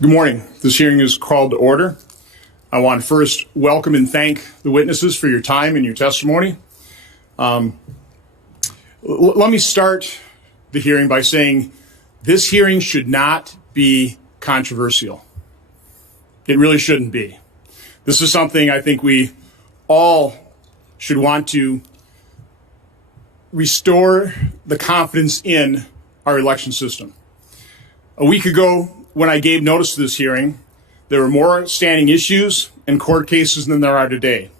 Good morning. This hearing is called to order. I want to first welcome and thank the witnesses for your time and your testimony. Let me start the hearing by saying this hearing should not be controversial. It really shouldn't be. This is something I think we all should want to restore the confidence in our election system. A week ago, when I gave notice to this hearing, there were more standing issues and court cases than there are today.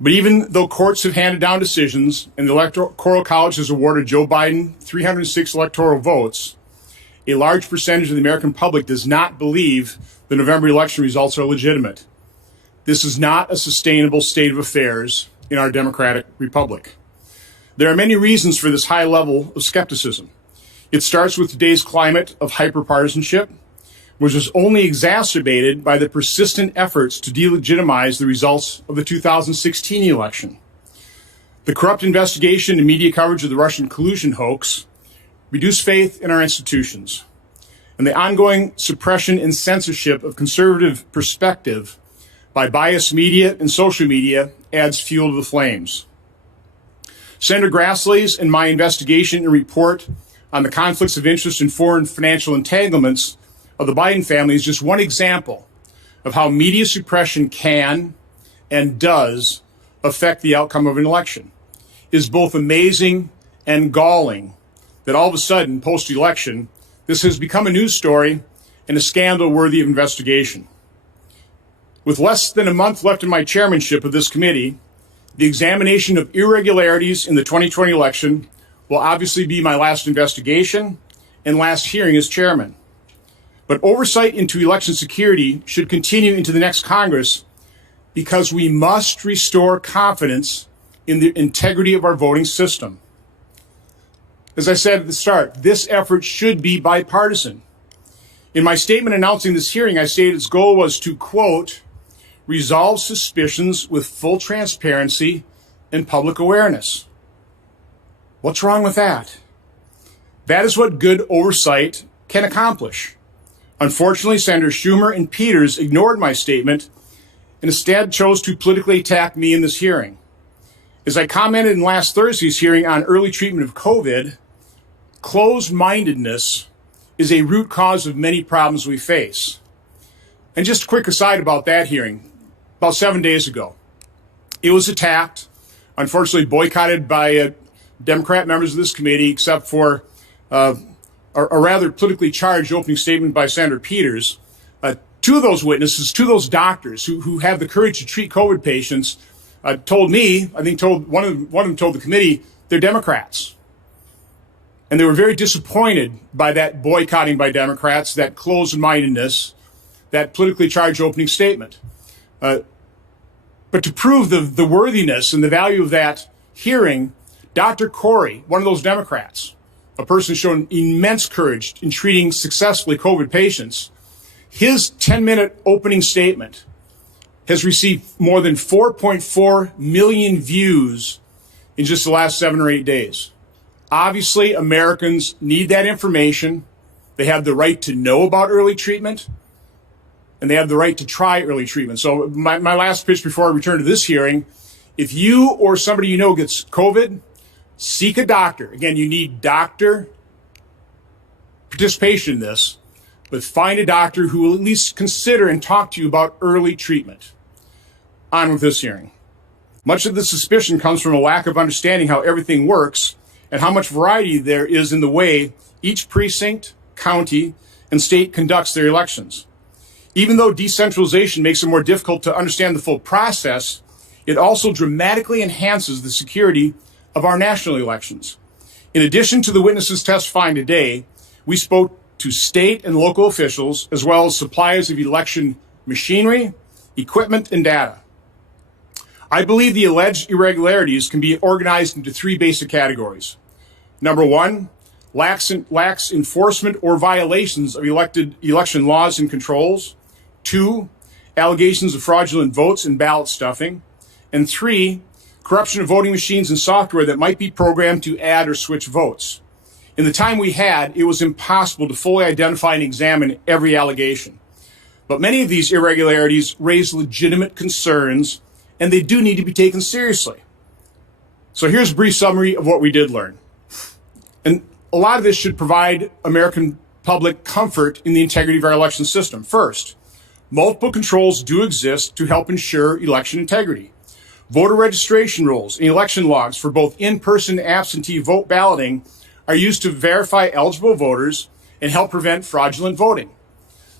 But even though courts have handed down decisions and the Electoral College has awarded Joe Biden 306 electoral votes, a large percentage of the American public does not believe the November election results are legitimate. This is not a sustainable state of affairs in our democratic republic. There are many reasons for this high level of skepticism. It starts with today's climate of hyperpartisanship, which was only exacerbated by the persistent efforts to delegitimize the results of the 2016 election. The corrupt investigation and media coverage of the Russian collusion hoax reduced faith in our institutions, and the ongoing suppression and censorship of conservative perspective by biased media and social media adds fuel to the flames. Senator Grassley's and my investigation and report on the conflicts of interest and foreign financial entanglements of the Biden family is just one example of how media suppression can and does affect the outcome of an election. It is both amazing and galling that all of a sudden, post-election, this has become a news story and a scandal worthy of investigation. With less than a month left in my chairmanship of this committee, the examination of irregularities in the 2020 election will obviously be my last investigation and last hearing as chairman. But oversight into election security should continue into the next Congress because we must restore confidence in the integrity of our voting system. As I said at the start, this effort should be bipartisan. In my statement announcing this hearing, I stated its goal was to, quote, resolve suspicions with full transparency and public awareness. What's wrong with that? That is what good oversight can accomplish. Unfortunately, Senators Schumer and Peters ignored my statement and instead chose to politically attack me in this hearing. As I commented in last Thursday's hearing on early treatment of COVID, closed-mindedness is a root cause of many problems we face. And just a quick aside about that hearing, about 7 days ago, it was attacked, unfortunately boycotted by Democrat members of this committee, except for a rather politically charged opening statement by Senator Peters. Two of those witnesses, two of those doctors who have the courage to treat COVID patients, told me, I think one of them told the committee, they're Democrats. And they were very disappointed by that boycotting by Democrats, that closed-mindedness, that politically charged opening statement. But to prove the worthiness and the value of that hearing, Dr. Corey, one of those Democrats, a person who's shown immense courage in treating successfully COVID patients, his 10-minute opening statement has received more than 4.4 million views in just the last 7 or 8 days. Obviously, Americans need that information. They have the right to know about early treatment, and they have the right to try early treatment. So my last pitch before I return to this hearing, if you or somebody you know gets COVID, seek a doctor. Again, you need doctor participation in this, but find a doctor who will at least consider and talk to you about early treatment. On with this hearing. Much of the suspicion comes from a lack of understanding how everything works and how much variety there is in the way each precinct, county, and state conducts their elections. Even though decentralization makes it more difficult to understand the full process, it also dramatically enhances the security of our national elections. In addition to the witnesses testifying today, we spoke to state and local officials, as well as suppliers of election machinery, equipment, and data. I believe the alleged irregularities can be organized into 3 basic categories. Number 1, lax enforcement or violations of election laws and controls. 2, allegations of fraudulent votes and ballot stuffing. And 3, corruption of voting machines and software that might be programmed to add or switch votes. In the time we had, it was impossible to fully identify and examine every allegation. But many of these irregularities raise legitimate concerns, and they do need to be taken seriously. So here's a brief summary of what we did learn. And a lot of this should provide American public comfort in the integrity of our election system. First, multiple controls do exist to help ensure election integrity. Voter registration rules and election logs for both in-person and absentee vote balloting are used to verify eligible voters and help prevent fraudulent voting.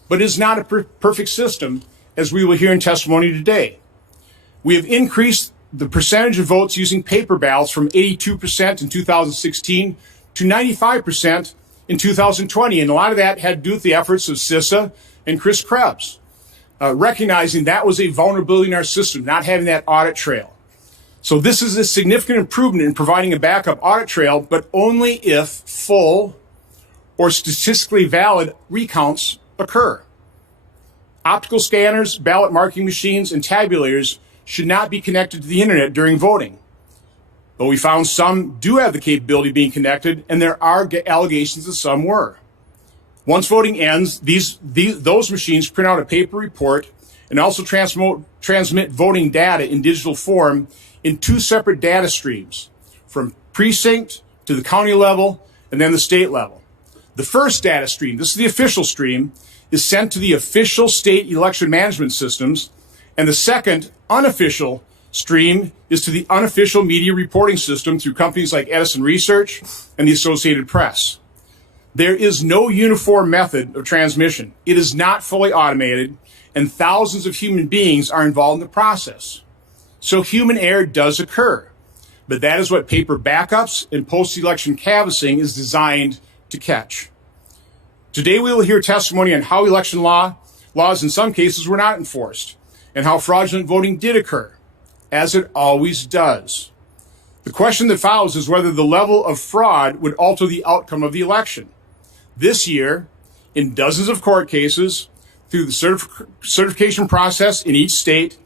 But it is not a perfect system, as we will hear in testimony today. We have increased the percentage of votes using paper ballots from 82% in 2016 to 95% in 2020, and a lot of that had to do with the efforts of CISA and Chris Krebs, recognizing that was a vulnerability in our system, not having that audit trail. So this is a significant improvement in providing a backup audit trail, but only if full or statistically valid recounts occur. Optical scanners, ballot marking machines, and tabulators should not be connected to the internet during voting. But we found some do have the capability of being connected, and there are allegations that some were. Once voting ends, those machines print out a paper report and also transmit voting data in digital form in two separate data streams, from precinct to the county level and then the state level. The first data stream, this is the official stream, is sent to the official state election management systems, and the second unofficial stream is to the unofficial media reporting system through companies like Edison Research and the Associated Press. There is no uniform method of transmission. It is not fully automated, and thousands of human beings are involved in the process. So human error does occur, but that is what paper backups and post-election canvassing is designed to catch. Today we will hear testimony on how election laws in some cases were not enforced, and how fraudulent voting did occur, as it always does. The question that follows is whether the level of fraud would alter the outcome of the election. This year, in dozens of court cases, through the certification process in each state,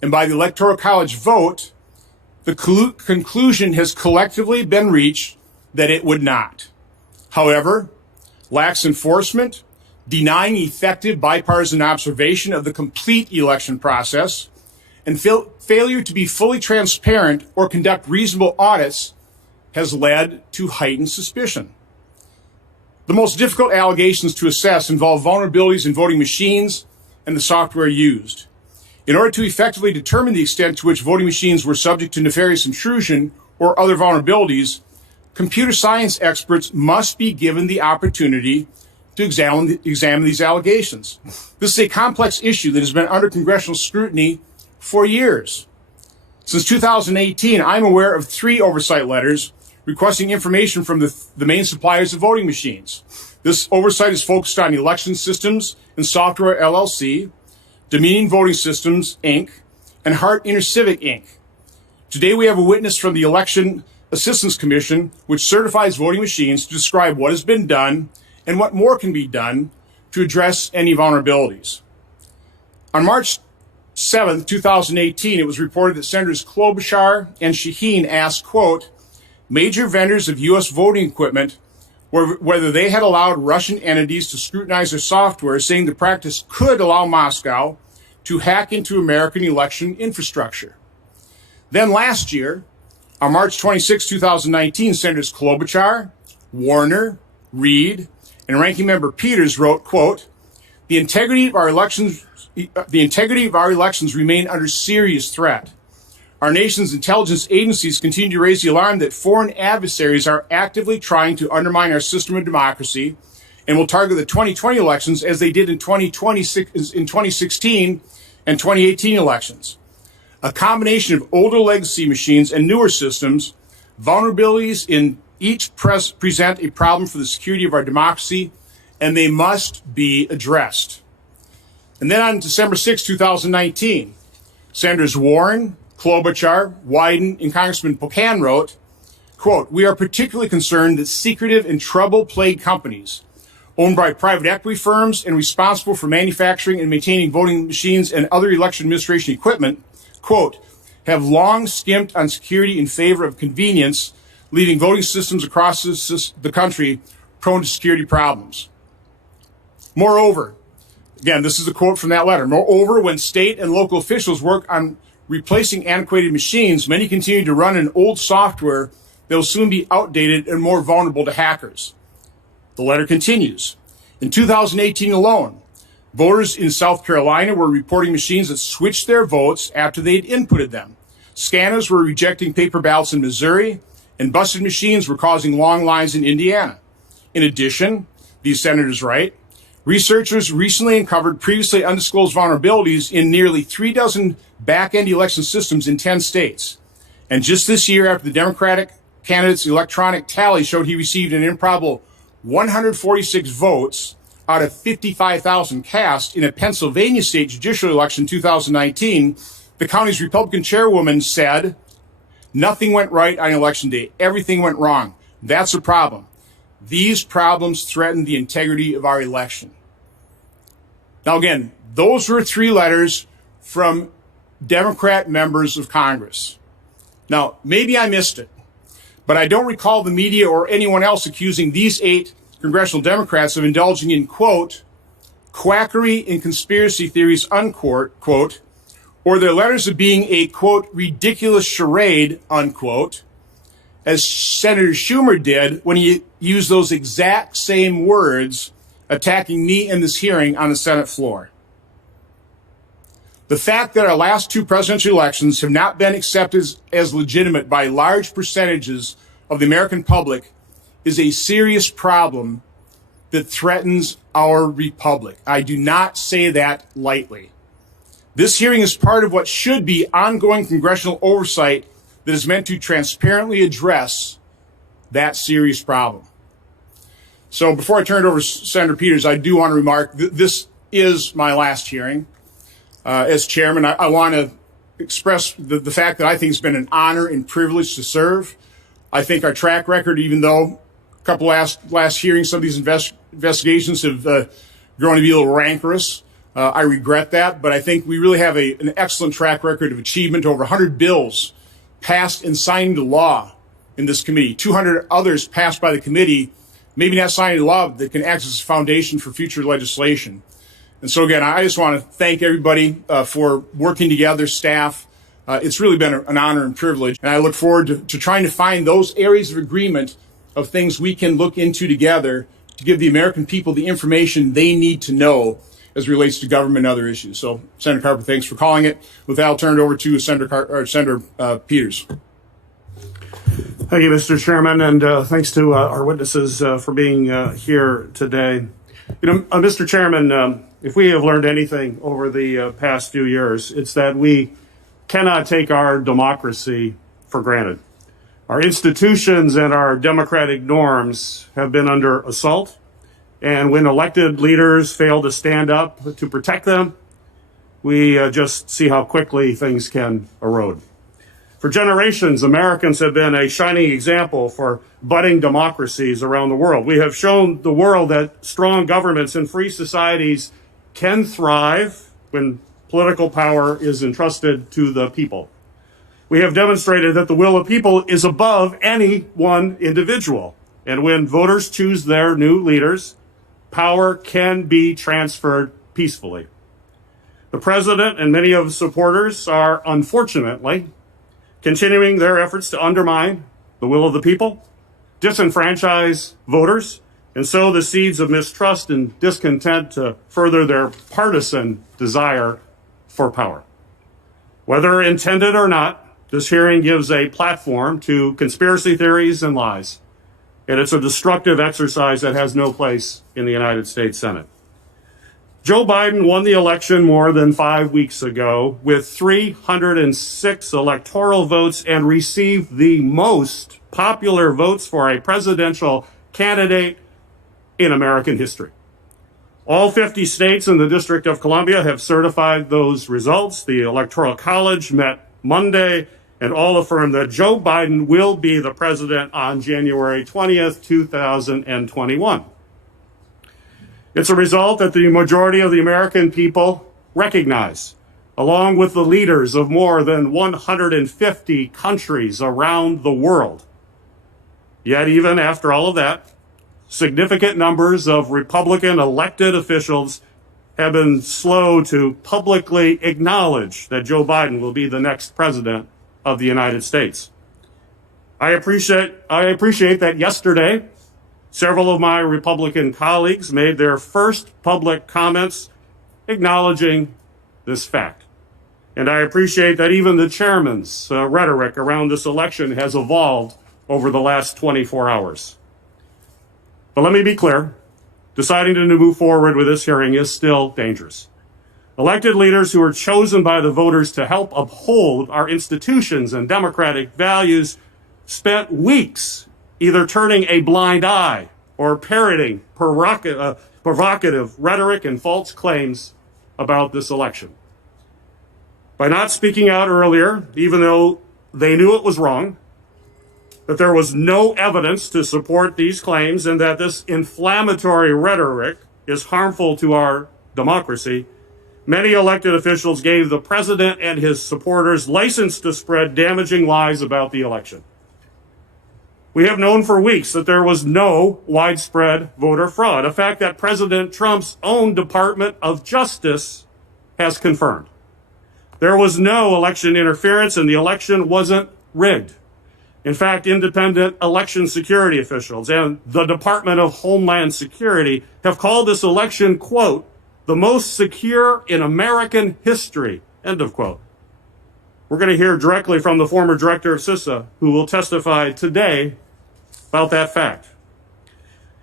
and by the Electoral College vote, the conclusion has collectively been reached that it would not. However, lax enforcement, denying effective bipartisan observation of the complete election process, and failure to be fully transparent or conduct reasonable audits has led to heightened suspicion. The most difficult allegations to assess involve vulnerabilities in voting machines and the software used. In order to effectively determine the extent to which voting machines were subject to nefarious intrusion or other vulnerabilities, computer science experts must be given the opportunity to examine these allegations. This is a complex issue that has been under congressional scrutiny for years. Since 2018, I'm aware of 3 oversight letters requesting information from the main suppliers of voting machines. This oversight is focused on Election Systems and Software LLC, Dominion Voting Systems, Inc., and Hart InterCivic, Inc. Today we have a witness from the Election Assistance Commission, which certifies voting machines, to describe what has been done and what more can be done to address any vulnerabilities. On March 7, 2018, it was reported that Senators Klobuchar and Shaheen asked, quote, major vendors of U.S. voting equipment whether they had allowed Russian entities to scrutinize their software, saying the practice could allow Moscow to hack into American election infrastructure. Then last year, on March 26, 2019, Senators Klobuchar, Warner, Reid, and Ranking Member Peters wrote, quote, the integrity of our elections remain under serious threat. Our nation's intelligence agencies continue to raise the alarm that foreign adversaries are actively trying to undermine our system of democracy and will target the 2020 elections as they did in 2016 and 2018 elections. A combination of older legacy machines and newer systems, vulnerabilities in each present a problem for the security of our democracy, and they must be addressed. And then on December 6, 2019, Senators Warren, Klobuchar, Wyden, and Congressman Pocan wrote, quote, we are particularly concerned that secretive and trouble-plagued companies owned by private equity firms and responsible for manufacturing and maintaining voting machines and other election administration equipment, quote, have long skimped on security in favor of convenience, leaving voting systems across the country prone to security problems. Moreover, Again, this is a quote from that letter. Moreover, when state and local officials work on replacing antiquated machines, many continue to run an old software that will soon be outdated and more vulnerable to hackers. The letter continues. In 2018 alone, voters in South Carolina were reporting machines that switched their votes after they'd inputted them. Scanners were rejecting paper ballots in Missouri, and busted machines were causing long lines in Indiana. In addition, these senators write, researchers recently uncovered previously undisclosed vulnerabilities in nearly 3 dozen back-end election systems in 10 states. And just this year, after the Democratic candidate's electronic tally showed he received an improbable 146 votes out of 55,000 cast in a Pennsylvania state judicial election in 2019, the county's Republican chairwoman said, nothing went right on election day. Everything went wrong. That's a problem. These problems threaten the integrity of our election. Now, again, those were 3 letters from Democrat members of Congress. Now, maybe I missed it, but I don't recall the media or anyone else accusing these 8 congressional Democrats of indulging in, quote, quackery and conspiracy theories, unquote, quote, or their letters of being a, quote, ridiculous charade, unquote, as Senator Schumer did when he used those exact same words attacking me in this hearing on the Senate floor. The fact that our last 2 presidential elections have not been accepted as legitimate by large percentages of the American public is a serious problem that threatens our republic. I do not say that lightly. This hearing is part of what should be ongoing congressional oversight that is meant to transparently address that serious problem. So before I turn it over to Senator Peters, I do want to remark this is my last hearing as chairman. I want to express the fact that I think it's been an honor and privilege to serve. I think our track record, even though a couple last hearings, some of these investigations have grown to be a little rancorous, I regret that, but I think we really have an excellent track record of achievement. Over 100 bills passed and signed into law in this committee, 200 others passed by the committee, maybe not signed into law, but that can act as a foundation for future legislation. And so again, I just want to thank everybody for working together, staff. It's really been an honor and privilege, and I look forward to trying to find those areas of agreement of things we can look into together to give the American people the information they need to know as it relates to government and other issues. So, Senator Carper, thanks for calling it. With that, I'll turn it over to Senator Peters. Thank you, Mr. Chairman, and thanks to our witnesses for being here today. You know, Mr. Chairman, if we have learned anything over the past few years, it's that we cannot take our democracy for granted. Our institutions and our democratic norms have been under assault, and when elected leaders fail to stand up to protect them, we just see how quickly things can erode. For generations, Americans have been a shining example for budding democracies around the world. We have shown the world that strong governments and free societies can thrive when political power is entrusted to the people. We have demonstrated that the will of people is above any one individual. And when voters choose their new leaders, power can be transferred peacefully. The president and many of his supporters are, unfortunately, continuing their efforts to undermine the will of the people, disenfranchise voters, and sow the seeds of mistrust and discontent to further their partisan desire for power. Whether intended or not, this hearing gives a platform to conspiracy theories and lies, and it's a destructive exercise that has no place in the United States Senate. Joe Biden won the election more than 5 weeks ago with 306 electoral votes and received the most popular votes for a presidential candidate in American history. All 50 states and the District of Columbia have certified those results. The Electoral College met Monday, and all affirmed that Joe Biden will be the president on January 20th, 2021. It's a result that the majority of the American people recognize, along with the leaders of more than 150 countries around the world. Yet even after all of that, significant numbers of Republican elected officials have been slow to publicly acknowledge that Joe Biden will be the next president of the United States. I appreciate that yesterday, several of my Republican colleagues made their first public comments acknowledging this fact. And I appreciate that even the chairman's rhetoric around this election has evolved over the last 24 hours. But let me be clear, deciding to move forward with this hearing is still dangerous. Elected leaders who are chosen by the voters to help uphold our institutions and democratic values spent weeks either turning a blind eye or parroting provocative rhetoric and false claims about this election. By not speaking out earlier, even though they knew it was wrong, that there was no evidence to support these claims, and that this inflammatory rhetoric is harmful to our democracy, many elected officials gave the president and his supporters license to spread damaging lies about the election. We have known for weeks that there was no widespread voter fraud, a fact that President Trump's own Department of Justice has confirmed. There was no election interference, and the election wasn't rigged. In fact, independent election security officials and the Department of Homeland Security have called this election, quote, the most secure in American history, end of quote. We're going to hear directly from the former director of CISA, who will testify today about that fact.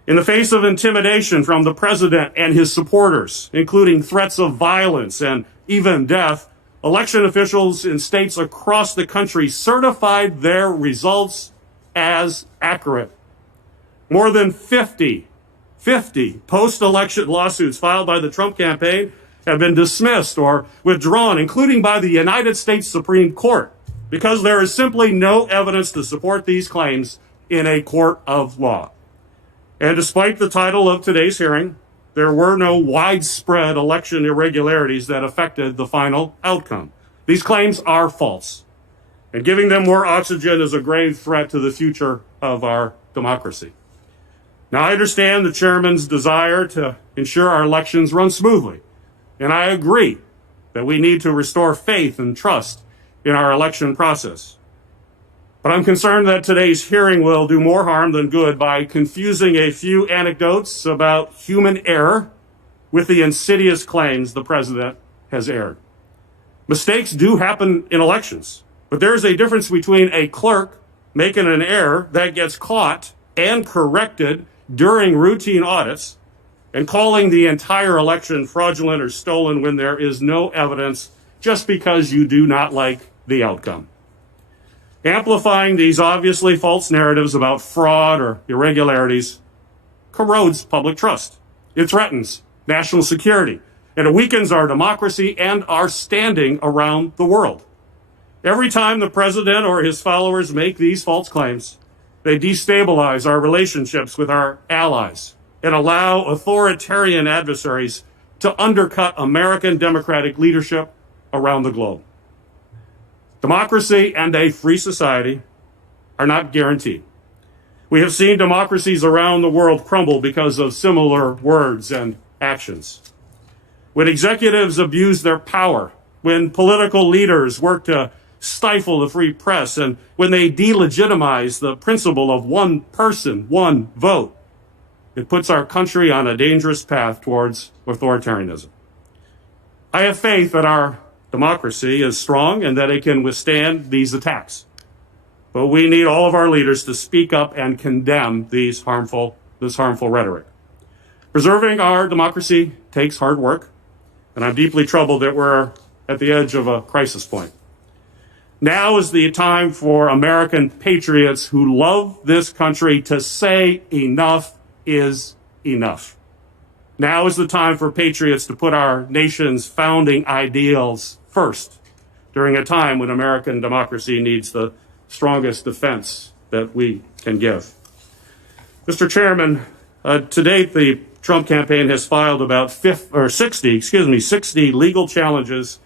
In the face of intimidation from the president and his supporters, including threats of violence and even death, election officials in states across the country certified their results as accurate. More than 50 post-election lawsuits filed by the Trump campaign have been dismissed or withdrawn, including by the United States Supreme Court, because there is simply no evidence to support these claims in a court of law. And despite the title of today's hearing, there were no widespread election irregularities that affected the final outcome. These claims are false, and giving them more oxygen is a grave threat to the future of our democracy. Now, I understand the chairman's desire to ensure our elections run smoothly, and I agree that we need to restore faith and trust in our election process. But I'm concerned that today's hearing will do more harm than good by confusing a few anecdotes about human error with the insidious claims the president has aired. Mistakes do happen in elections, but there's a difference between a clerk making an error that gets caught and corrected during routine audits and calling the entire election fraudulent or stolen when there is no evidence just because you do not like the outcome. Amplifying these obviously false narratives about fraud or irregularities corrodes public trust. It threatens national security, and it weakens our democracy and our standing around the world. Every time the president or his followers make these false claims, they destabilize our relationships with our allies and allow authoritarian adversaries to undercut American democratic leadership around the globe. Democracy and a free society are not guaranteed. We have seen democracies around the world crumble because of similar words and actions. When executives abuse their power, when political leaders work to stifle the free press, and when they delegitimize the principle of one person, one vote, it puts our country on a dangerous path towards authoritarianism. I have faith that our democracy is strong and that it can withstand these attacks. But we need all of our leaders to speak up and condemn this harmful rhetoric. Preserving our democracy takes hard work, and I'm deeply troubled that we're at the edge of a crisis point. Now is the time for American patriots who love this country to say enough is enough. Now is the time for patriots to put our nation's founding ideals first during a time when American democracy needs the strongest defense that we can give. Mr. Chairman, to date, the Trump campaign has filed about 60 legal challenges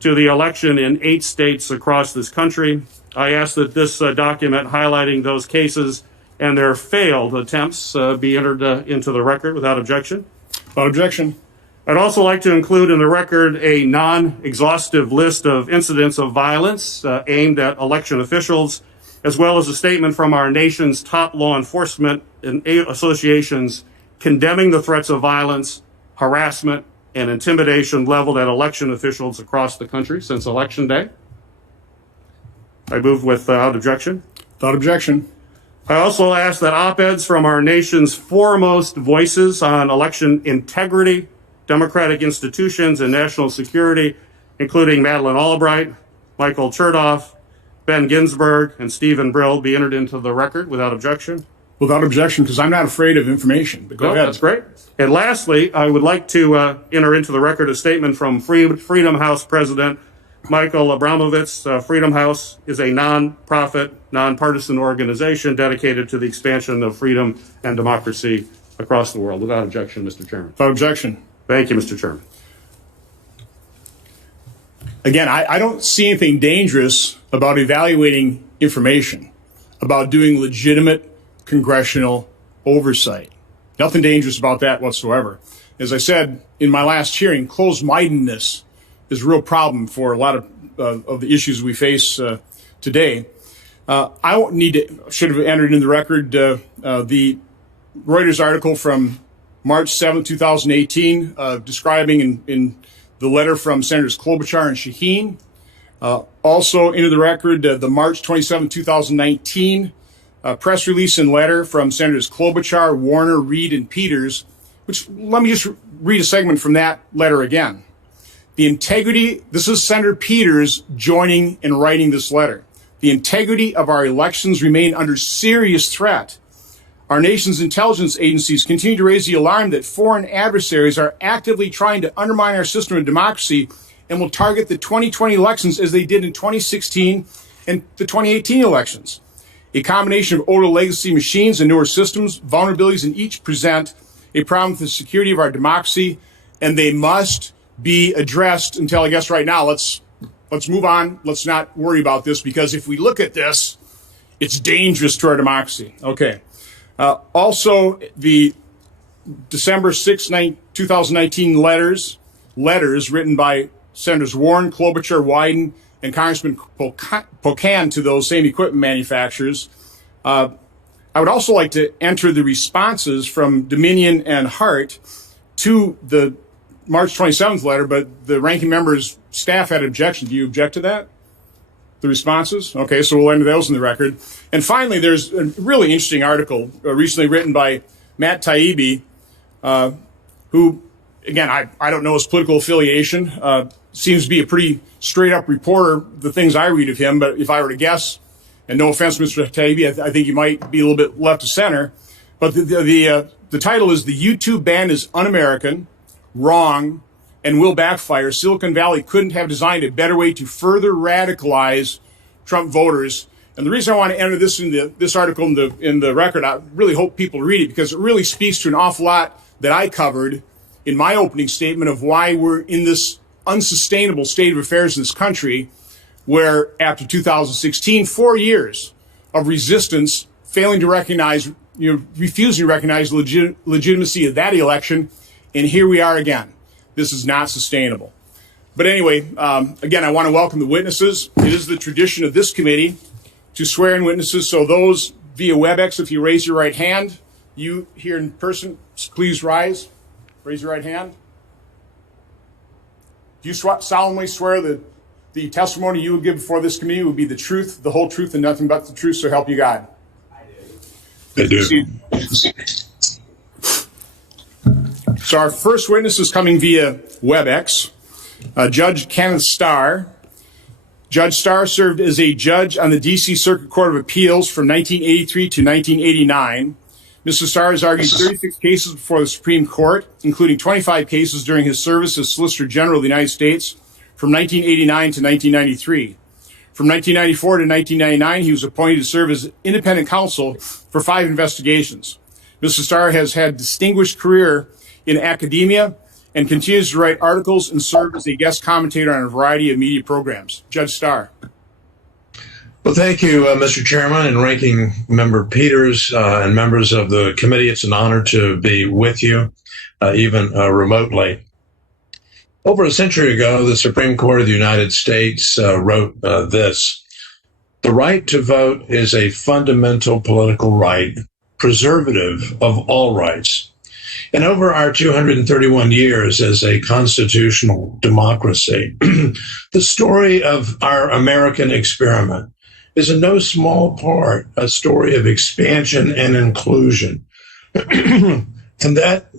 to the election in 8 states across this country. I ask that this document highlighting those cases and their failed attempts be entered into the record without objection. Without objection. I'd also like to include in the record a non-exhaustive list of incidents of violence aimed at election officials, as well as a statement from our nation's top law enforcement and associations condemning the threats of violence, harassment, and intimidation leveled at election officials across the country since Election Day. I move without objection. Without objection. I also ask that op-eds from our nation's foremost voices on election integrity, democratic institutions, and national security, including Madeleine Albright, Michael Chertoff, Ben Ginsburg, and Stephen Brill, be entered into the record without objection. Without objection, because I'm not afraid of information. But go ahead. That's great. And lastly, I would like to enter into the record a statement from Freedom House President Michael Abramovitz. Freedom House is a non-profit, nonpartisan organization dedicated to the expansion of freedom and democracy across the world. Without objection, Mr. Chairman. Without objection. Thank you, Mr. Chairman. Again, I don't see anything dangerous about evaluating information, about doing legitimate congressional oversight. Nothing dangerous about that whatsoever. As I said in my last hearing, closed-mindedness is a real problem for a lot of the issues we face today. I won't need to, should have entered in the record the Reuters article from March 7, 2018, describing in the letter from Senators Klobuchar and Shaheen. Also into the record, the March 27, 2019 press release and letter from Senators Klobuchar, Warner, Reid, and Peters, which let me just read a segment from that letter again. The integrity, this is Senator Peters joining and writing this letter. The integrity of our elections remain under serious threat. Our nation's intelligence agencies continue to raise the alarm that foreign adversaries are actively trying to undermine our system of democracy and will target the 2020 elections as they did in 2016 and the 2018 elections. A combination of older legacy machines and newer systems, vulnerabilities in each present a problem with the security of our democracy, and they must be addressed until, I guess, right now, let's move on. Let's not worry about this, because if we look at this, it's dangerous to our democracy. Okay. Also, the December 6, 2019 letters written by Senators Warren, Klobuchar, Wyden, and Congressman Pocan to those same equipment manufacturers. I would also like to enter the responses from Dominion and Hart to the March 27th letter, but the ranking member's staff had an objection. Do you object to that? The responses? Okay, so we'll enter those in the record. And finally, there's a really interesting article recently written by Matt Taibbi, who, again, I don't know his political affiliation, seems to be a pretty straight-up reporter, the things I read of him, but if I were to guess, and no offense, Mr. Taibbi, I think you might be a little bit left of center, but the title is "The YouTube Ban is Un-American, Wrong, and Will Backfire. Silicon Valley couldn't have designed a better way to further radicalize Trump voters." And the reason I want to enter this in this article in the record, I really hope people read it, because it really speaks to an awful lot that I covered in my opening statement of why we're in this unsustainable state of affairs in this country, where after 2016, 4 years of resistance, failing to recognize, refusing to recognize the legitimacy of that election, and here we are again. This is not sustainable. But anyway, again, I want to welcome the witnesses. It is the tradition of this committee to swear in witnesses. So those via WebEx, if you raise your right hand, you here in person, please rise. Raise your right hand. Do you solemnly swear that the testimony you will give before this committee will be the truth, the whole truth, and nothing but the truth, so help you God? I do. So our first witness is coming via WebEx, Judge Kenneth Starr. Judge Starr served as a judge on the D.C. Circuit Court of Appeals from 1983 to 1989. Mr. Starr has argued 36 cases before the Supreme Court, including 25 cases during his service as Solicitor General of the United States from 1989 to 1993. From 1994 to 1999, he was appointed to serve as independent counsel for 5 investigations. Mr. Starr has had a distinguished career in academia and continues to write articles and serve as a guest commentator on a variety of media programs. Judge Starr. Well, thank you, Mr. Chairman and Ranking Member Peters and members of the committee. It's an honor to be with you, even remotely. Over a century ago, the Supreme Court of the United States wrote this: "The right to vote is a fundamental political right, preservative of all rights." And over our 231 years as a constitutional democracy, the story of our American experiment is in no small part a story of expansion and inclusion. And that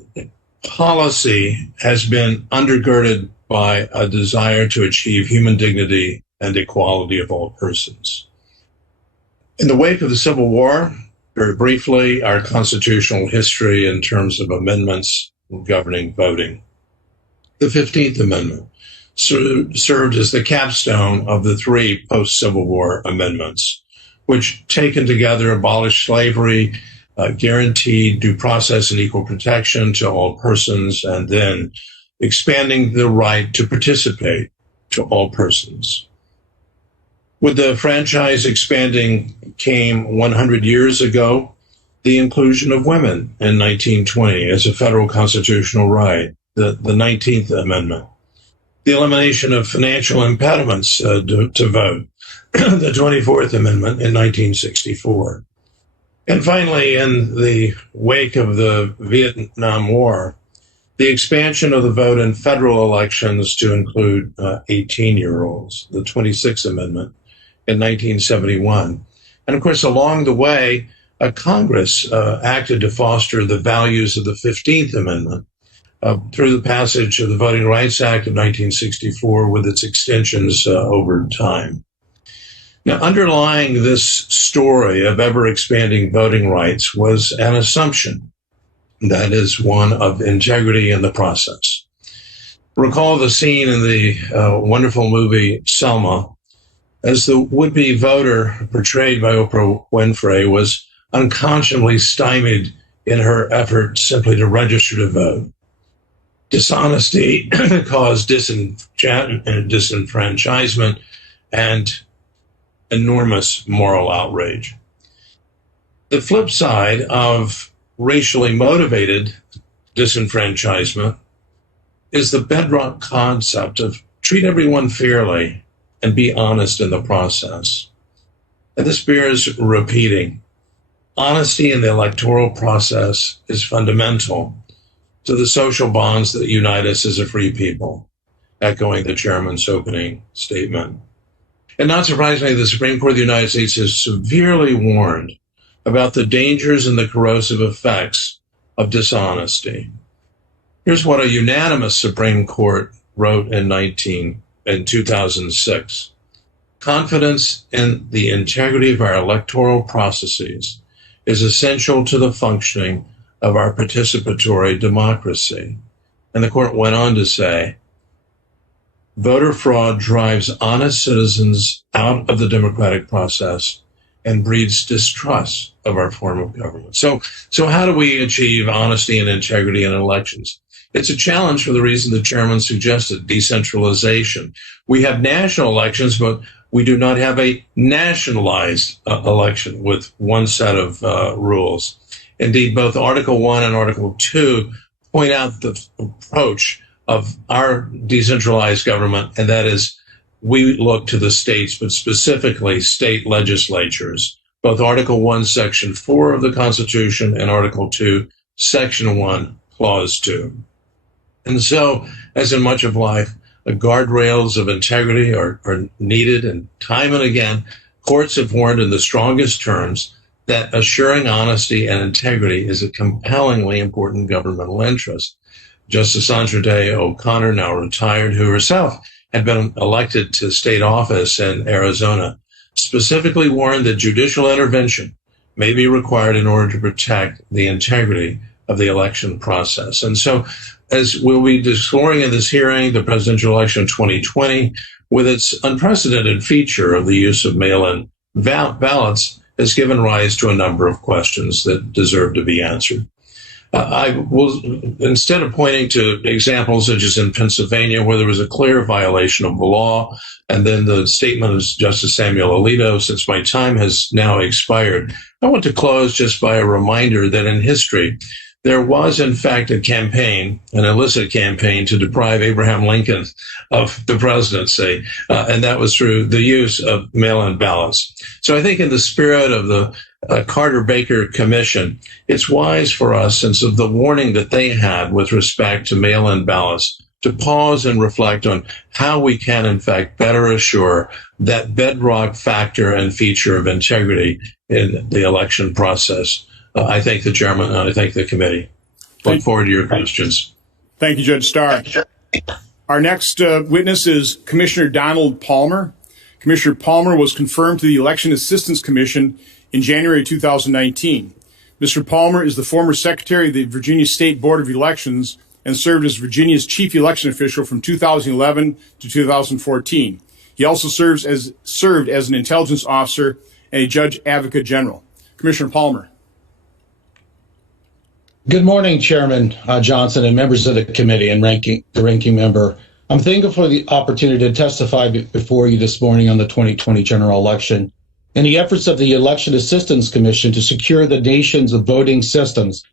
policy has been undergirded by a desire to achieve human dignity and equality of all persons. In the wake of the Civil War, very briefly, our constitutional history in terms of amendments governing voting. The 15th Amendment served as the capstone of the three post-Civil War amendments, which taken together abolished slavery, guaranteed due process and equal protection to all persons, and then expanding the right to participate to all persons. With the franchise expanding came 100 years ago, the inclusion of women in 1920 as a federal constitutional right, the 19th Amendment, the elimination of financial impediments to vote, the 24th Amendment in 1964. And finally, in the wake of the Vietnam War, the expansion of the vote in federal elections to include 18-year-olds, the 26th Amendment in 1971. And of course, along the way, Congress acted to foster the values of the 15th Amendment through the passage of the Voting Rights Act of 1964 with its extensions over time. Now, underlying this story of ever-expanding voting rights was an assumption, that is one of integrity in the process. Recall the scene in the wonderful movie Selma, as the would-be voter portrayed by Oprah Winfrey was unconscionably stymied in her effort simply to register to vote. Dishonesty caused disenfranchisement and enormous moral outrage. The flip side of racially motivated disenfranchisement is the bedrock concept of treat everyone fairly and be honest in the process. And this bears repeating. Honesty in the electoral process is fundamental to the social bonds that unite us as a free people, echoing the chairman's opening statement. And not surprisingly, the Supreme Court of the United States has severely warned about the dangers and the corrosive effects of dishonesty. Here's what a unanimous Supreme Court wrote in 2006. Confidence in the integrity of our electoral processes is essential to the functioning of our participatory democracy. And the court went on to say, voter fraud drives honest citizens out of the democratic process and breeds distrust of our form of government. So how do we achieve honesty and integrity in elections? It's a challenge for the reason the chairman suggested, decentralization. We have national elections, but we do not have a nationalized election with one set of rules. Indeed, both Article 1 and Article 2 point out the approach of our decentralized government, and that is we look to the states, but specifically state legislatures. Both Article 1, Section 4 of the Constitution and Article 2, Section 1, Clause 2. And so, as in much of life, the guardrails of integrity are needed, and time and again, courts have warned in the strongest terms that assuring honesty and integrity is a compellingly important governmental interest. Justice Sandra Day O'Connor, now retired, who herself had been elected to state office in Arizona, specifically warned that judicial intervention may be required in order to protect the integrity of the election process. And so, as we'll be exploring in this hearing, the presidential election of 2020, with its unprecedented feature of the use of mail-in ballots, has given rise to a number of questions that deserve to be answered. I will, instead of pointing to examples such as in Pennsylvania, where there was a clear violation of the law, and then the statement of Justice Samuel Alito, since my time has now expired, I want to close just by a reminder that in history, there was, in fact, a campaign, an illicit campaign, to deprive Abraham Lincoln of the presidency, and that was through the use of mail-in ballots. So I think in the spirit of the Carter-Baker Commission, it's wise for us, since of the warning that they had with respect to mail-in ballots, to pause and reflect on how we can, in fact, better assure that bedrock factor and feature of integrity in the election process. I thank the chairman and I thank the committee. Look forward to your questions. Thank you, Judge Starr. Our next witness is Commissioner Donald Palmer. Commissioner Palmer was confirmed to the Election Assistance Commission in January 2019. Mr. Palmer is the former secretary of the Virginia State Board of Elections and served as Virginia's chief election official from 2011 to 2014. He also served as an intelligence officer and a judge advocate general. Commissioner Palmer. Good morning, Chairman Johnson and members of the committee and the ranking member. I'm thankful for the opportunity to testify before you this morning on the 2020 general election and the efforts of the Election Assistance Commission to secure the nation's voting systems.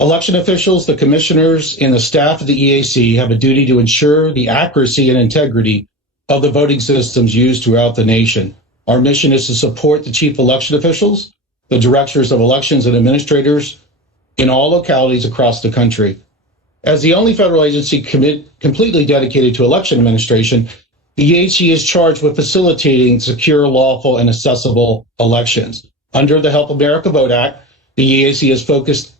Election officials, the commissioners, and the staff of the EAC have a duty to ensure the accuracy and integrity of the voting systems used throughout the nation. Our mission is to support the chief election officials, the directors of elections and administrators in all localities across the country. As the only federal agency completely dedicated to election administration, the EAC is charged with facilitating secure, lawful, and accessible elections. Under the Help America Vote Act, the EAC is focused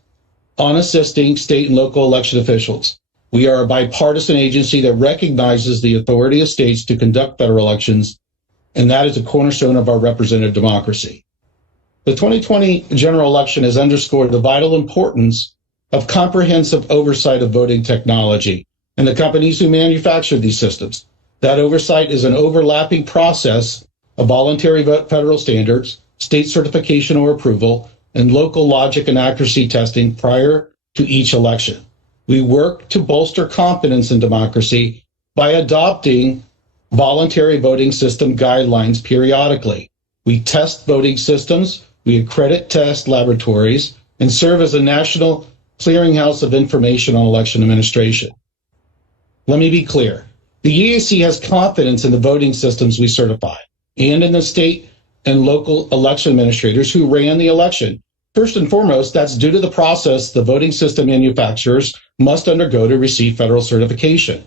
on assisting state and local election officials. We are a bipartisan agency that recognizes the authority of states to conduct federal elections, and that is a cornerstone of our representative democracy. The 2020 general election has underscored the vital importance of comprehensive oversight of voting technology and the companies who manufacture these systems. That oversight is an overlapping process of voluntary federal standards, state certification or approval, and local logic and accuracy testing prior to each election. We work to bolster confidence in democracy by adopting voluntary voting system guidelines periodically. We test voting systems, we accredit test laboratories, and serve as a national clearinghouse of information on election administration. Let me be clear. The EAC has confidence in the voting systems we certify and in the state and local election administrators who ran the election. First and foremost, that's due to the process the voting system manufacturers must undergo to receive federal certification.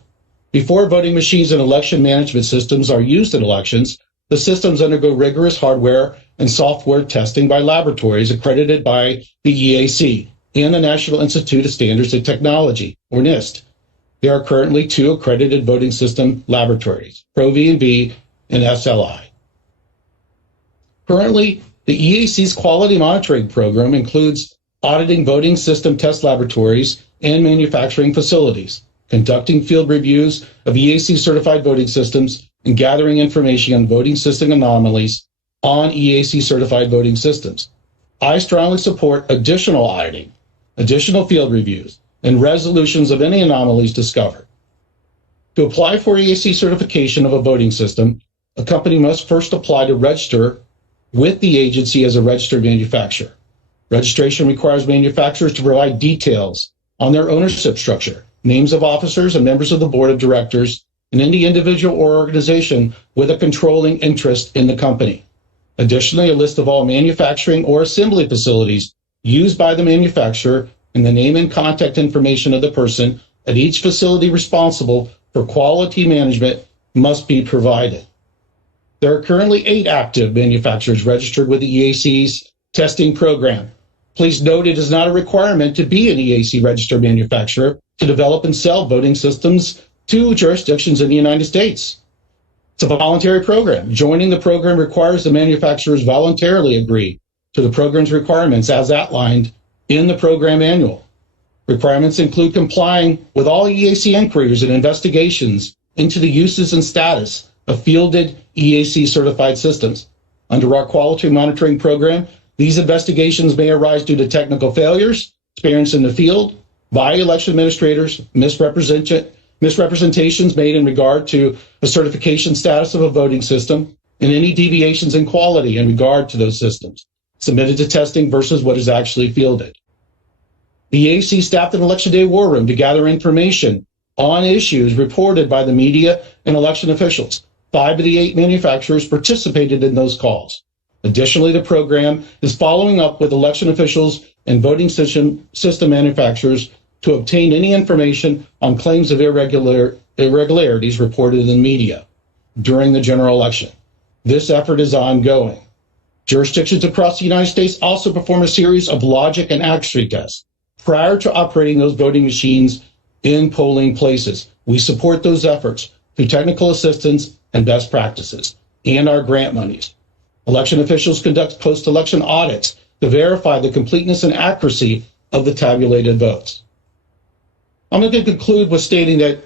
Before voting machines and election management systems are used in elections, the systems undergo rigorous hardware and software testing by laboratories accredited by the EAC and the National Institute of Standards and Technology, or NIST. There are currently 2 accredited voting system laboratories, ProV&V and SLI. Currently, the EAC's quality monitoring program includes auditing voting system test laboratories and manufacturing facilities, conducting field reviews of EAC-certified voting systems, and gathering information on voting system anomalies on EAC-certified voting systems. I strongly support additional auditing, additional field reviews, and resolutions of any anomalies discovered. To apply for EAC certification of a voting system, a company must first apply to register with the agency as a registered manufacturer. Registration requires manufacturers to provide details on their ownership structure, names of officers and members of the board of directors, and any individual or organization with a controlling interest in the company. Additionally, a list of all manufacturing or assembly facilities used by the manufacturer and the name and contact information of the person at each facility responsible for quality management must be provided. There are currently 8 active manufacturers registered with the EAC's testing program. Please note it is not a requirement to be an EAC registered manufacturer to develop and sell voting systems to jurisdictions in the United States. It's a voluntary program. Joining the program requires the manufacturers voluntarily agree to the program's requirements as outlined in the program manual. Requirements include complying with all EAC inquiries and investigations into the uses and status of fielded EAC certified systems. Under our quality monitoring program, these investigations may arise due to technical failures experienced in the field by election administrators, misrepresentations made in regard to the certification status of a voting system, and any deviations in quality in regard to those systems submitted to testing versus what is actually fielded. The EAC staffed an Election Day war room to gather information on issues reported by the media and election officials. 5 of the 8 manufacturers participated in those calls. Additionally, the program is following up with election officials and voting system manufacturers to obtain any information on claims of irregularities reported in the media during the general election. This effort is ongoing. Jurisdictions across the United States also perform a series of logic and accuracy tests prior to operating those voting machines in polling places. We support those efforts through technical assistance and best practices and our grant monies. Election officials conduct post-election audits to verify the completeness and accuracy of the tabulated votes. I'm going to conclude with stating that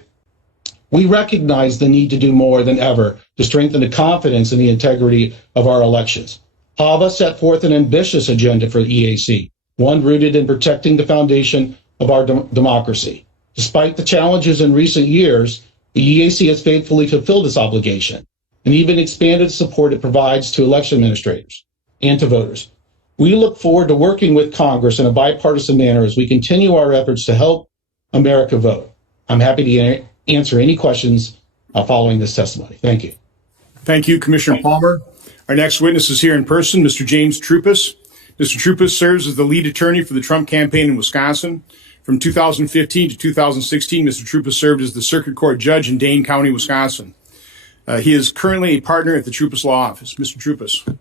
we recognize the need to do more than ever to strengthen the confidence in the integrity of our elections. HAVA set forth an ambitious agenda for the EAC, one rooted in protecting the foundation of our democracy. Despite the challenges in recent years, the EAC has faithfully fulfilled its obligation and even expanded the support it provides to election administrators and to voters. We look forward to working with Congress in a bipartisan manner as we continue our efforts to help America vote. I'm happy to answer any questions following this testimony. Thank you. Thank you, Commissioner Palmer. Our next witness is here in person, Mr. James Trupas. Mr. Trupas serves as the lead attorney for the Trump campaign in Wisconsin. From 2015 to 2016, Mr. Trupas served as the circuit court judge in Dane County, Wisconsin. He is currently a partner at the Trupas Law Office. Mr. Trupas.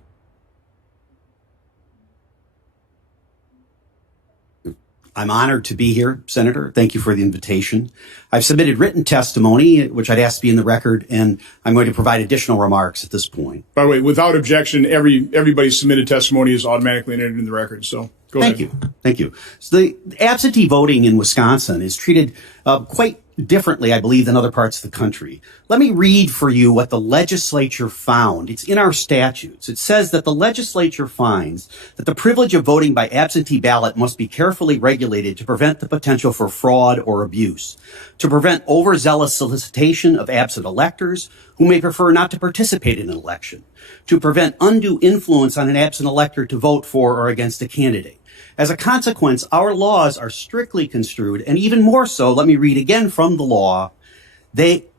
I'm honored to be here, Senator. Thank you for the invitation. I've submitted written testimony, which I'd ask to be in the record, and I'm going to provide additional remarks at this point. By the way, without objection, everybody's submitted testimony is automatically entered in the record. So go ahead. Thank you. So the absentee voting in Wisconsin is treated quite differently, I believe, than other parts of the country. Let me read for you what the legislature found. It's in our statutes. It says that the legislature finds that the privilege of voting by absentee ballot must be carefully regulated to prevent the potential for fraud or abuse, to prevent overzealous solicitation of absent electors who may prefer not to participate in an election, to prevent undue influence on an absent elector to vote for or against a candidate. As a consequence, our laws are strictly construed, and even more so, let me read again from the law,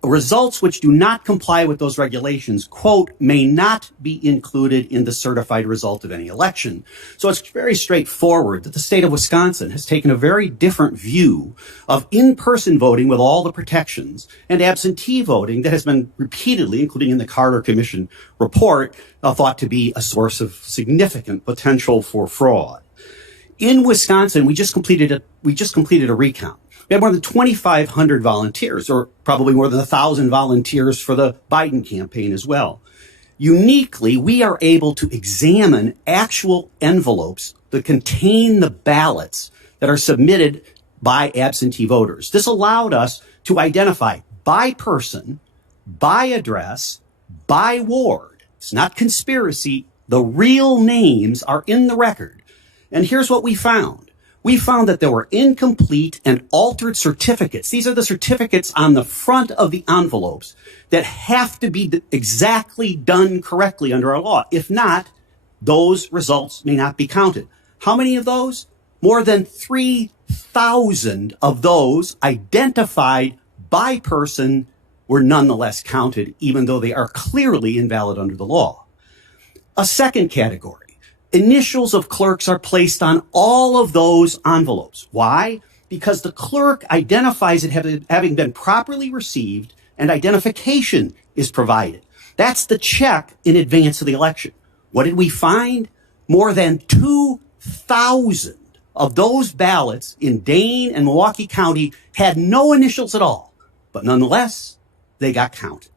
results which do not comply with those regulations, quote, may not be included in the certified result of any election. So it's very straightforward that the state of Wisconsin has taken a very different view of in-person voting with all the protections and absentee voting that has been repeatedly, including in the Carter Commission report, thought to be a source of significant potential for fraud. In Wisconsin, we just completed a recount. We had more than 2,500 volunteers, or probably more than 1,000 volunteers for the Biden campaign as well. Uniquely, we are able to examine actual envelopes that contain the ballots that are submitted by absentee voters. This allowed us to identify by person, by address, by ward. It's not conspiracy. The real names are in the record. And here's what we found. We found that there were incomplete and altered certificates. These are the certificates on the front of the envelopes that have to be exactly done correctly under our law. If not, those results may not be counted. How many of those? More than 3,000 of those identified by person were nonetheless counted, even though they are clearly invalid under the law. A second category. Initials of clerks are placed on all of those envelopes. Why? Because the clerk identifies it having been properly received and identification is provided. That's the check in advance of the election. What did we find? More than 2,000 of those ballots in Dane and Milwaukee County had no initials at all, but nonetheless, they got counted.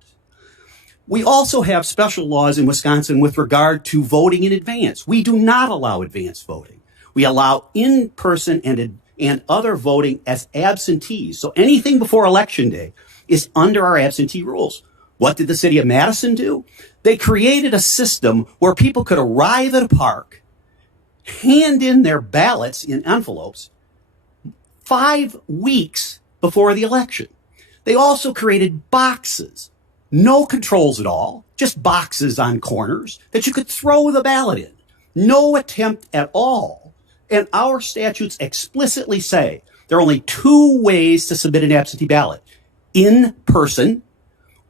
We also have special laws in Wisconsin with regard to voting in advance. We do not allow advance voting. We allow in-person and other voting as absentees. So anything before Election Day is under our absentee rules. What did the city of Madison do? They created a system where people could arrive at a park, hand in their ballots in envelopes 5 weeks before the election. They also created boxes. No controls at all, just boxes on corners that you could throw the ballot in. No attempt at all And our statutes explicitly say there are only two ways to submit an absentee ballot: in person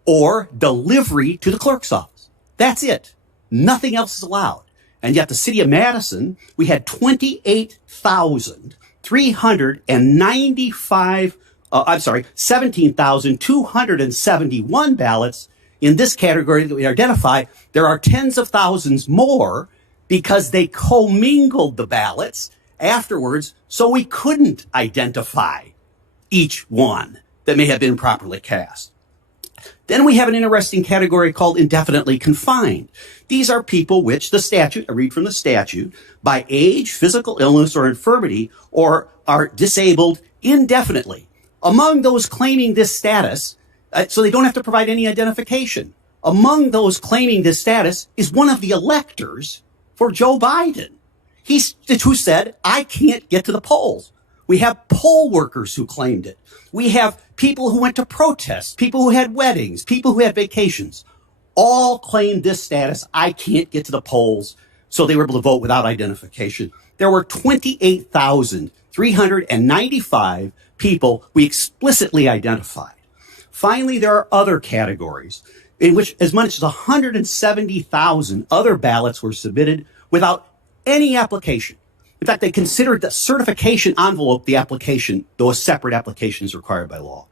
or delivery to the clerk's office. That's it. Nothing else is allowed. And yet the city of Madison, we had 17,271 ballots in this category that we identify. There are tens of thousands more because they commingled the ballots afterwards, so we couldn't identify each one that may have been properly cast. Then we have an interesting category called indefinitely confined. These are people which the statute, I read from the statute, by age, physical illness, or infirmity, or are disabled indefinitely. Among those claiming this status, so they don't have to provide any identification, among those claiming this status is one of the electors for Joe Biden. Who said, I can't get to the polls. We have poll workers who claimed it. We have people who went to protests, people who had weddings, people who had vacations, all claimed this status. I can't get to the polls. So they were able to vote without identification. There were 28,395 people we explicitly identified. Finally, there are other categories in which as much as 170,000 other ballots were submitted without any application. In fact, they considered the certification envelope the application, though a separate application is required by law.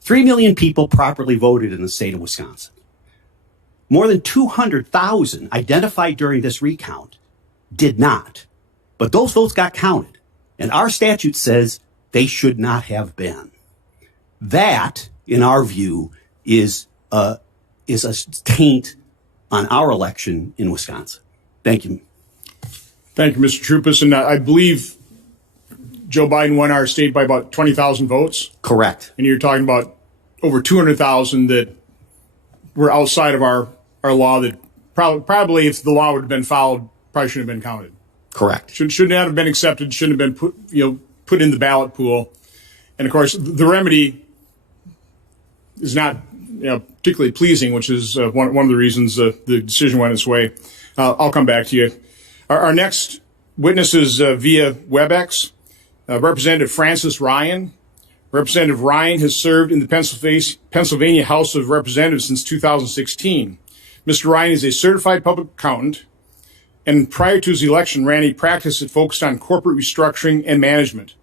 3 million people properly voted in the state of Wisconsin. More than 200,000 identified during this recount did not. But those votes got counted. And our statute says they should not have been. That, in our view, is a taint on our election in Wisconsin. Thank you. Thank you, Mr. Troupas. And I believe Joe Biden won our state by about 20,000 votes. Correct. And you're talking about over 200,000 that were outside of our law that probably, if the law would have been followed, probably shouldn't have been counted. Correct. Should not have been accepted, shouldn't have been put in the ballot pool. And of course, the remedy is not particularly pleasing, which is one of the reasons the decision went its way. I'll come back to you. Our next witness is via WebEx, Representative Francis Ryan. Representative Ryan has served in the Pennsylvania House of Representatives since 2016. Mr. Ryan is a certified public accountant, and prior to his election ran a practice that focused on corporate restructuring and management.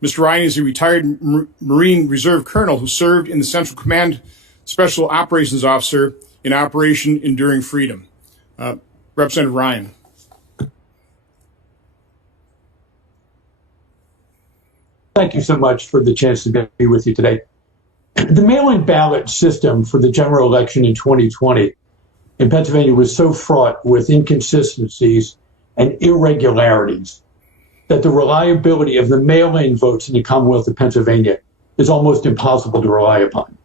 Mr. Ryan is a retired Marine Reserve Colonel who served in the Central Command Special Operations Officer in Operation Enduring Freedom. Representative Ryan. Thank you so much for the chance to be with you today. The mail-in ballot system for the general election in 2020 in Pennsylvania was so fraught with inconsistencies and irregularities that the reliability of the mail-in votes in the Commonwealth of Pennsylvania is almost impossible to rely upon.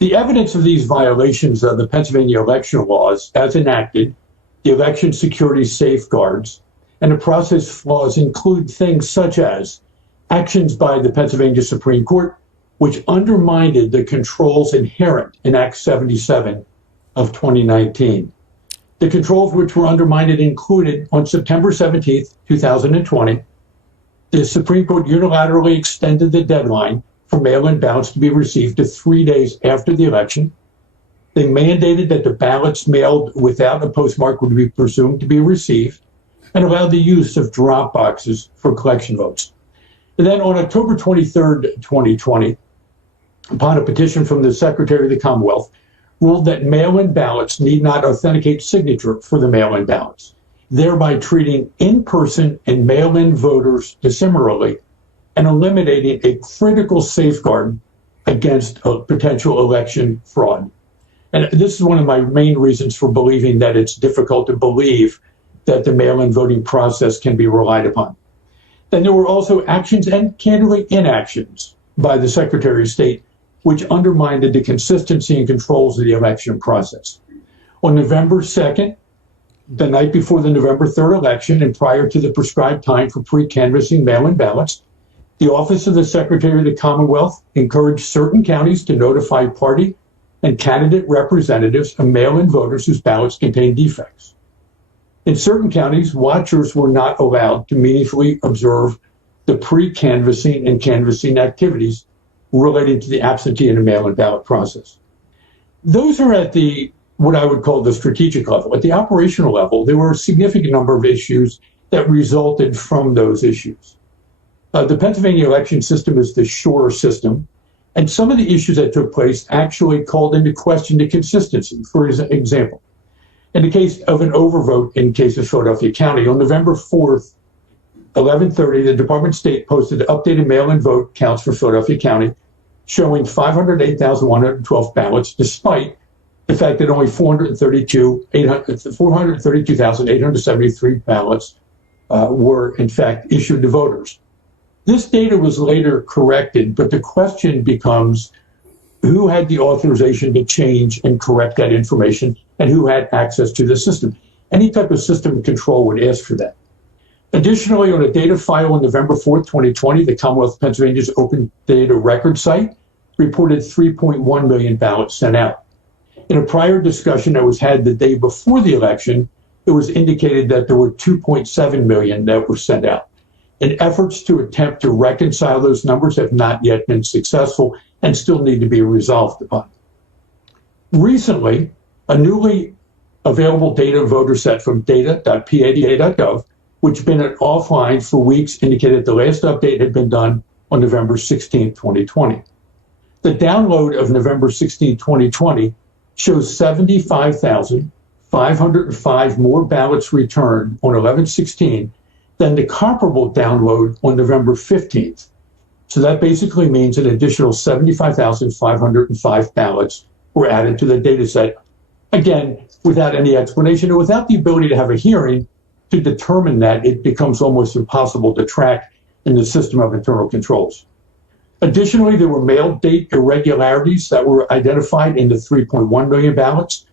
The evidence of these violations of the Pennsylvania election laws as enacted, the election security safeguards, and the process flaws include things such as actions by the Pennsylvania Supreme Court, which undermined the controls inherent in Act 77 of 2019. The controls which were undermined included, on September 17th, 2020, the Supreme Court unilaterally extended the deadline for mail-in ballots to be received to 3 days after the election. They mandated that the ballots mailed without a postmark would be presumed to be received and allowed the use of drop boxes for collection votes. And then on October 23rd, 2020, upon a petition from the Secretary of the Commonwealth, ruled that mail-in ballots need not authenticate signature for the mail-in ballots, thereby treating in-person and mail-in voters dissimilarly and eliminating a critical safeguard against a potential election fraud. And this is one of my main reasons for believing that it's difficult to believe that the mail-in voting process can be relied upon. Then there were also actions and candidly inactions by the Secretary of State, which undermined the consistency and controls of the election process. On November 2nd, the night before the November 3rd election and prior to the prescribed time for pre-canvassing mail-in ballots, the Office of the Secretary of the Commonwealth encouraged certain counties to notify party and candidate representatives of mail-in voters whose ballots contained defects. In certain counties, watchers were not allowed to meaningfully observe the pre-canvassing and canvassing activities relating to the absentee and the mail-in ballot process. Those are at the what I would call the strategic level. At the operational level, there were a significant number of issues that resulted from those issues. The Pennsylvania election system is the Shore system, and some of the issues that took place actually called into question the consistency. For example, in the case of an overvote in case of Philadelphia County, on November 4th, 11:30, the Department of State posted updated mail-in vote counts for Philadelphia County, showing 508,112 ballots, despite the fact that only 432,873 ballots were, in fact, issued to voters. This data was later corrected, but the question becomes who had the authorization to change and correct that information and who had access to the system. Any type of system control would ask for that. Additionally, on a data file on November 4th, 2020, the Commonwealth of Pennsylvania's Open Data Record site reported 3.1 million ballots sent out. In a prior discussion that was had the day before the election, it was indicated that there were 2.7 million that were sent out. And efforts to attempt to reconcile those numbers have not yet been successful and still need to be resolved upon. Recently, a newly available data voter set from data.pada.gov, which had been offline for weeks, indicated the last update had been done on November 16, 2020. The download of November 16, 2020 shows 75,505 more ballots returned on 11/16 than the comparable download on November 15th. So that basically means an additional 75,505 ballots were added to the data set, again, without any explanation or without the ability to have a hearing to determine that. It becomes almost impossible to track in the system of internal controls. Additionally, there were mail date irregularities that were identified in the 3.1 million ballots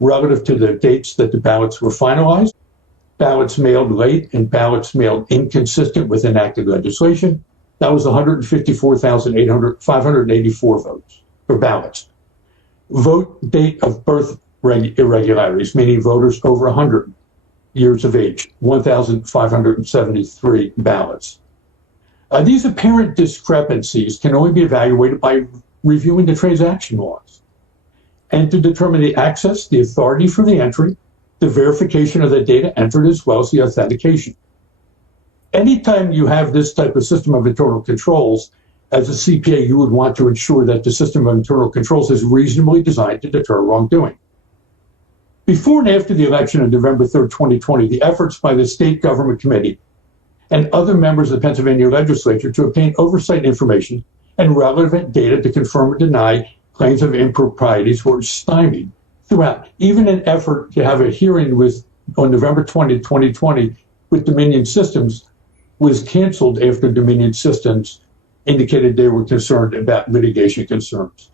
relative to the dates that the ballots were finalized. Ballots mailed late and ballots mailed inconsistent with enacted legislation. That was 154,584 votes or ballots. Vote date of birth irregularities, meaning voters over 100 years of age, 1,573 ballots. These apparent discrepancies can only be evaluated by reviewing the transaction logs and to determine the access, the authority for the entry, the verification of the data entered, as well as the authentication. Anytime you have this type of system of internal controls, as a CPA, you would want to ensure that the system of internal controls is reasonably designed to deter wrongdoing. Before and after the election on November 3rd, 2020, the efforts by the State Government Committee and other members of the Pennsylvania legislature to obtain oversight information and relevant data to confirm or deny claims of improprieties were stymied throughout. Even an effort to have a hearing on November 20, 2020 with Dominion Systems was canceled after Dominion Systems indicated they were concerned about litigation concerns.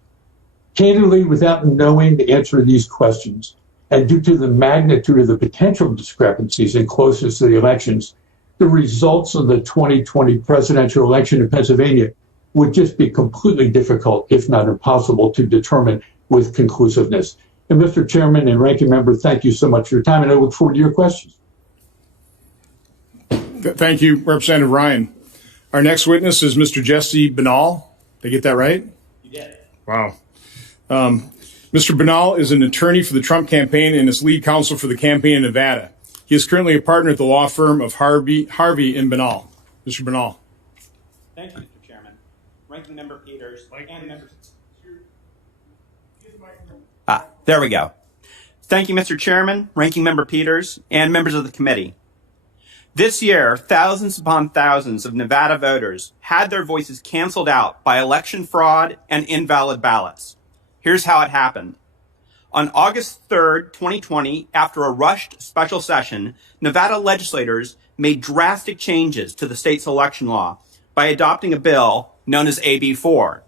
Candidly, without knowing the answer to these questions, and due to the magnitude of the potential discrepancies and closeness to the elections, the results of the 2020 presidential election in Pennsylvania would just be completely difficult, if not impossible, to determine with conclusiveness. And Mr. Chairman and Ranking Member, thank you so much for your time, and I look forward to your questions. Thank you, Representative Ryan. Our next witness is Mr. Jesse Banal. Did I get that right? You did. Wow. Mr. Banal is an attorney for the Trump campaign and is lead counsel for the campaign in Nevada. He is currently a partner at the law firm of Harvey and Banal. Mr. Banal. Thank you, Mr. Chairman. Ranking Member Peters and members. There we go. Thank you, Mr. Chairman, Ranking Member Peters, and members of the committee. This year, thousands upon thousands of Nevada voters had their voices canceled out by election fraud and invalid ballots. Here's how it happened. On August 3rd, 2020, after a rushed special session, Nevada legislators made drastic changes to the state's election law by adopting a bill known as AB 4.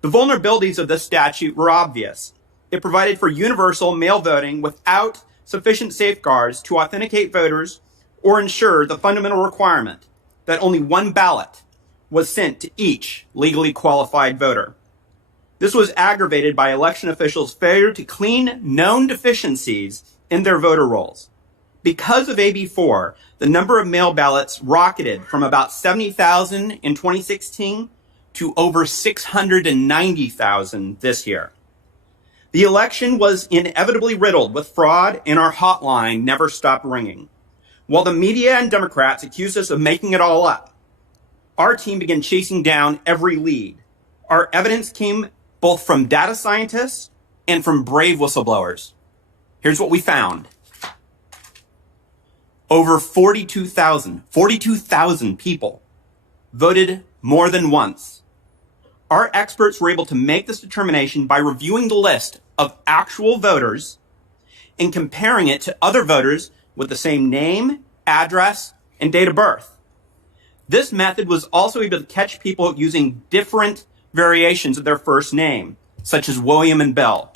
The vulnerabilities of this statute were obvious. It provided for universal mail voting without sufficient safeguards to authenticate voters or ensure the fundamental requirement that only one ballot was sent to each legally qualified voter. This was aggravated by election officials' failure to clean known deficiencies in their voter rolls. Because of AB4, the number of mail ballots rocketed from about 70,000 in 2016 to over 690,000 this year. The election was inevitably riddled with fraud, and our hotline never stopped ringing. While the media and Democrats accused us of making it all up, our team began chasing down every lead. Our evidence came both from data scientists and from brave whistleblowers. Here's what we found. Over 42,000 people voted more than once. Our experts were able to make this determination by reviewing the list of actual voters and comparing it to other voters with the same name, address, and date of birth. This method was also able to catch people using different variations of their first name, such as William and Bill,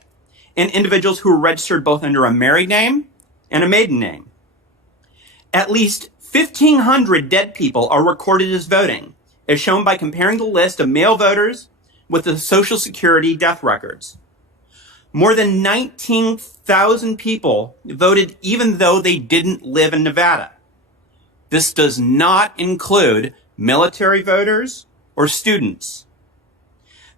and individuals who were registered both under a married name and a maiden name. At least 1,500 dead people are recorded as voting, as shown by comparing the list of male voters with the Social Security death records. More than 19,000 people voted even though they didn't live in Nevada. This does not include military voters or students.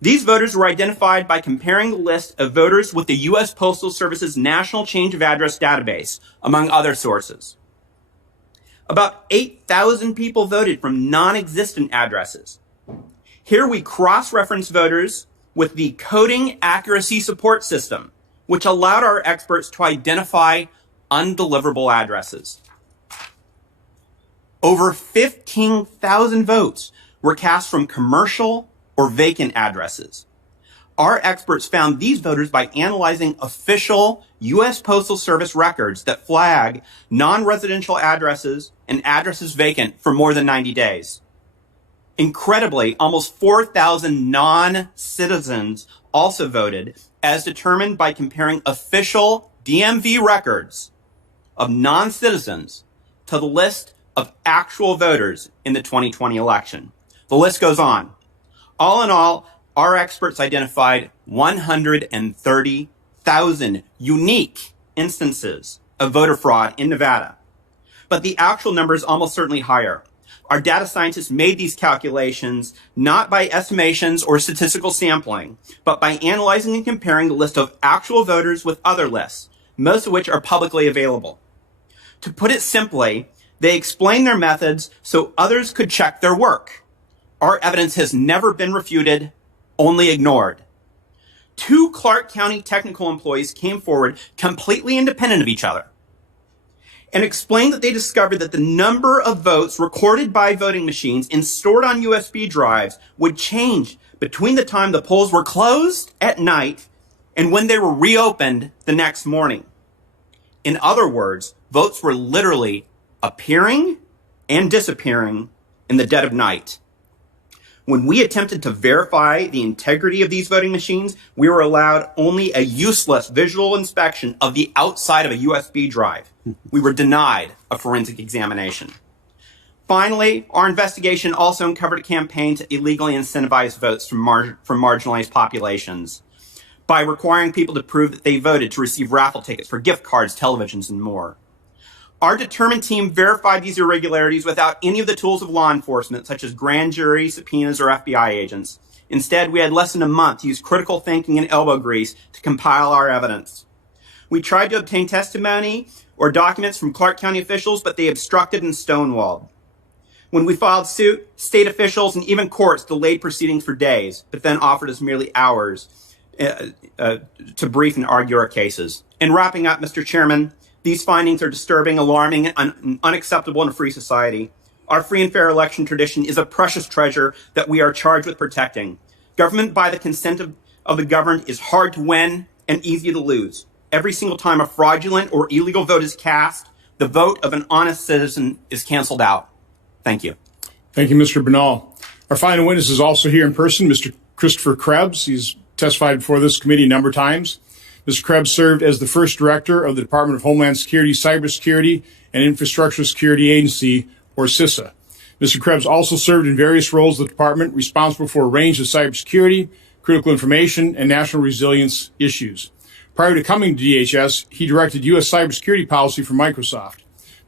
These voters were identified by comparing the list of voters with the U.S. Postal Service's National Change of Address database, among other sources. About 8,000 people voted from non-existent addresses. Here we cross-reference voters with the Coding Accuracy Support System, which allowed our experts to identify undeliverable addresses. Over 15,000 votes were cast from commercial or vacant addresses. Our experts found these voters by analyzing official U.S. Postal Service records that flag non-residential addresses and addresses vacant for more than 90 days. Incredibly, almost 4,000 non-citizens also voted, as determined by comparing official DMV records of non-citizens to the list of actual voters in the 2020 election. The list goes on. All in all, our experts identified 130,000 unique instances of voter fraud in Nevada. But the actual number is almost certainly higher. Our data scientists made these calculations not by estimations or statistical sampling, but by analyzing and comparing the list of actual voters with other lists, most of which are publicly available. To put it simply, they explained their methods so others could check their work. Our evidence has never been refuted, only ignored. 2 Clark County technical employees came forward completely independent of each other and explained that they discovered that the number of votes recorded by voting machines and stored on USB drives would change between the time the polls were closed at night and when they were reopened the next morning. In other words, votes were literally appearing and disappearing in the dead of night. When we attempted to verify the integrity of these voting machines, we were allowed only a useless visual inspection of the outside of a USB drive. We were denied a forensic examination. Finally, our investigation also uncovered a campaign to illegally incentivize votes from marginalized populations by requiring people to prove that they voted to receive raffle tickets for gift cards, televisions, and more. Our determined team verified these irregularities without any of the tools of law enforcement, such as grand jury, subpoenas, or FBI agents. Instead, we had less than a month to use critical thinking and elbow grease to compile our evidence. We tried to obtain testimony or documents from Clark County officials, but they obstructed and stonewalled. When we filed suit, state officials and even courts delayed proceedings for days, but then offered us merely hours to brief and argue our cases. In wrapping up, Mr. Chairman, these findings are disturbing, alarming, and unacceptable in a free society. Our free and fair election tradition is a precious treasure that we are charged with protecting. Government by the consent of the governed is hard to win and easy to lose. Every single time a fraudulent or illegal vote is cast, the vote of an honest citizen is canceled out. Thank you. Thank you, Mr. Bernal. Our final witness is also here in person, Mr. Christopher Krebs. He's testified before this committee a number of times. Mr. Krebs served as the first director of the Department of Homeland Security, Cybersecurity, and Infrastructure Security Agency, or CISA. Mr. Krebs also served in various roles of the department responsible for a range of cybersecurity, critical information, and national resilience issues. Prior to coming to DHS, he directed U.S. cybersecurity policy for Microsoft.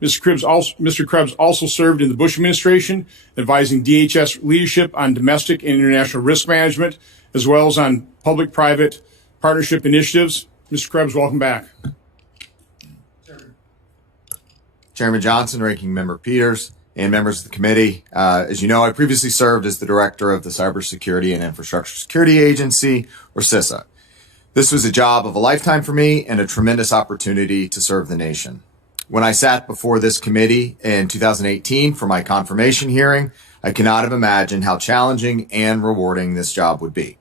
Mr. Krebs also served in the Bush administration, advising DHS leadership on domestic and international risk management, as well as on public-private partnership initiatives. Mr. Krebs, welcome back. Chairman Johnson, Ranking Member Peters, and members of the committee. As you know, I previously served as the director of the Cybersecurity and Infrastructure Security Agency, or CISA. This was a job of a lifetime for me and a tremendous opportunity to serve the nation. When I sat before this committee in 2018 for my confirmation hearing, I cannot have imagined how challenging and rewarding this job would be.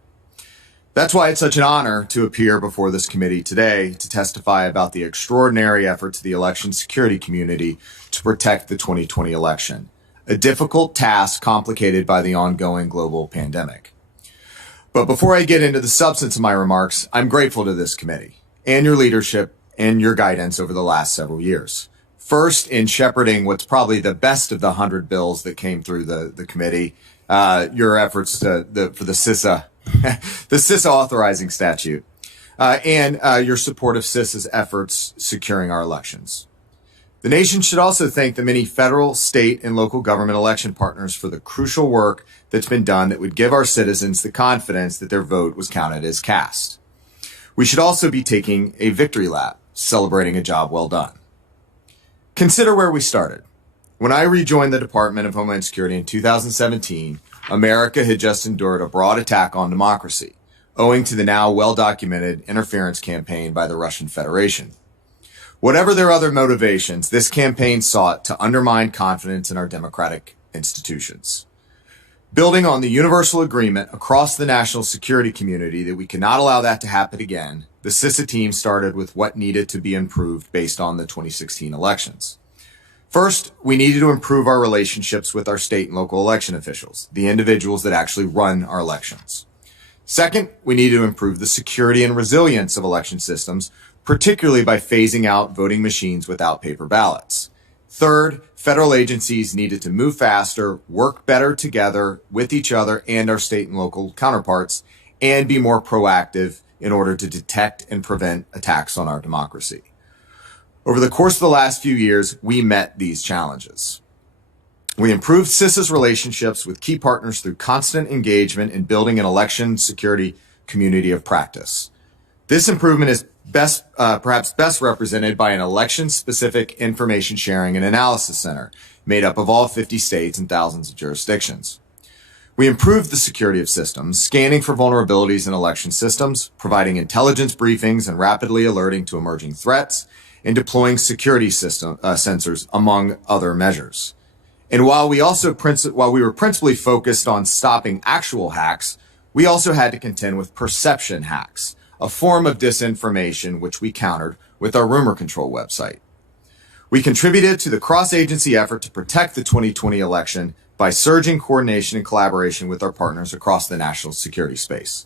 That's why it's such an honor to appear before this committee today to testify about the extraordinary efforts of the election security community to protect the 2020 election, a difficult task complicated by the ongoing global pandemic. But before I get into the substance of my remarks, I'm grateful to this committee and your leadership and your guidance over the last several years. First, in shepherding what's probably the best of the 100 bills that came through the committee, your efforts for the CISA, the CISA authorizing statute, and your support of CISA's efforts securing our elections. The nation should also thank the many federal, state, and local government election partners for the crucial work that's been done that would give our citizens the confidence that their vote was counted as cast. We should also be taking a victory lap, celebrating a job well done. Consider where we started. When I rejoined the Department of Homeland Security in 2017, America had just endured a broad attack on democracy, owing to the now well-documented interference campaign by the Russian Federation. Whatever their other motivations, this campaign sought to undermine confidence in our democratic institutions. Building on the universal agreement across the national security community that we cannot allow that to happen again, the CISA team started with what needed to be improved based on the 2016 elections. First, we needed to improve our relationships with our state and local election officials, the individuals that actually run our elections. Second, we needed to improve the security and resilience of election systems, particularly by phasing out voting machines without paper ballots. Third, federal agencies needed to move faster, work better together with each other and our state and local counterparts, and be more proactive in order to detect and prevent attacks on our democracy. Over the course of the last few years, we met these challenges. We improved CISA's relationships with key partners through constant engagement in building an election security community of practice. This improvement is perhaps best represented by an election-specific information sharing and analysis center made up of all 50 states and thousands of jurisdictions. We improved the security of systems, scanning for vulnerabilities in election systems, providing intelligence briefings and rapidly alerting to emerging threats, and deploying security sensors, among other measures. And while we were principally focused on stopping actual hacks, we also had to contend with perception hacks, a form of disinformation which we countered with our rumor control website. We contributed to the cross-agency effort to protect the 2020 election by surging coordination and collaboration with our partners across the national security space.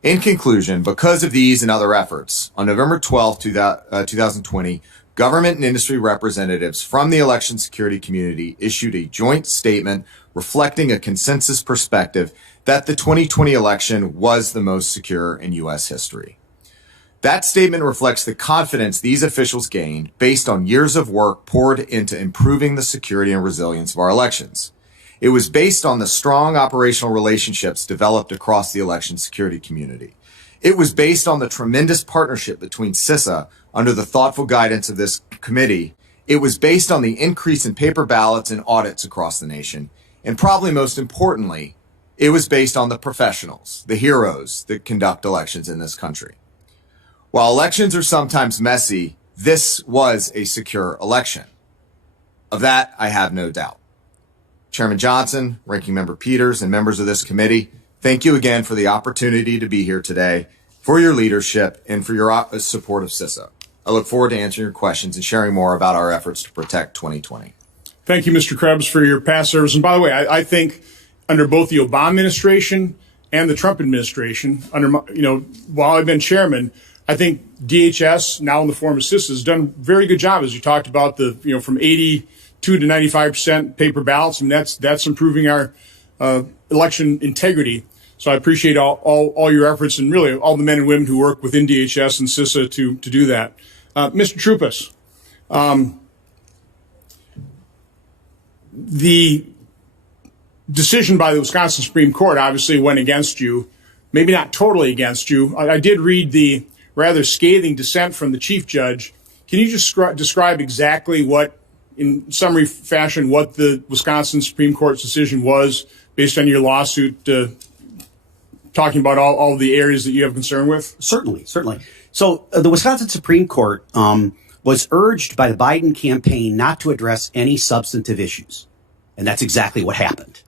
In conclusion, because of these and other efforts, on November 12, 2020, government and industry representatives from the election security community issued a joint statement reflecting a consensus perspective that the 2020 election was the most secure in U.S. history. That statement reflects the confidence these officials gained based on years of work poured into improving the security and resilience of our elections. It was based on the strong operational relationships developed across the election security community. It was based on the tremendous partnership between CISA under the thoughtful guidance of this committee. It was based on the increase in paper ballots and audits across the nation. And probably most importantly, it was based on the professionals, the heroes that conduct elections in this country. While elections are sometimes messy, this was a secure election. Of that, I have no doubt. Chairman Johnson, Ranking Member Peters, and members of this committee, thank you again for the opportunity to be here today, for your leadership, and for your support of CISA. I look forward to answering your questions and sharing more about our efforts to protect 2020. Thank you, Mr. Krebs, for your past service. And by the way, I think under both the Obama administration and the Trump administration, while I've been chairman, I think DHS, now in the form of CISA, has done a very good job, as you talked about, from 82 to 95% paper ballots, and that's improving our election integrity. So I appreciate all your efforts and really all the men and women who work within DHS and CISA to do that. Mr. Troupas, the decision by the Wisconsin Supreme Court obviously went against you, maybe not totally against you. I did read the rather scathing dissent from the chief judge. Can you just describe exactly what, in summary fashion, what the Wisconsin Supreme Court's decision was based on your lawsuit, talking about all the areas that you have concern with? Certainly. So the Wisconsin Supreme Court was urged by the Biden campaign not to address any substantive issues. And that's exactly what happened.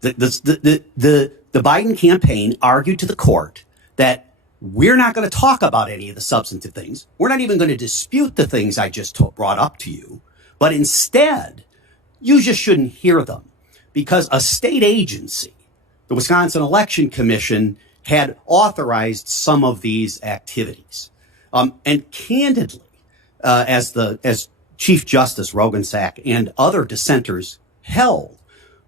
The Biden campaign argued to the court that we're not going to talk about any of the substantive things. We're not even going to dispute the things I just brought up to you. But instead, you just shouldn't hear them because a state agency, the Wisconsin Election Commission, had authorized some of these activities. And candidly, as Chief Justice Rogensack and other dissenters held,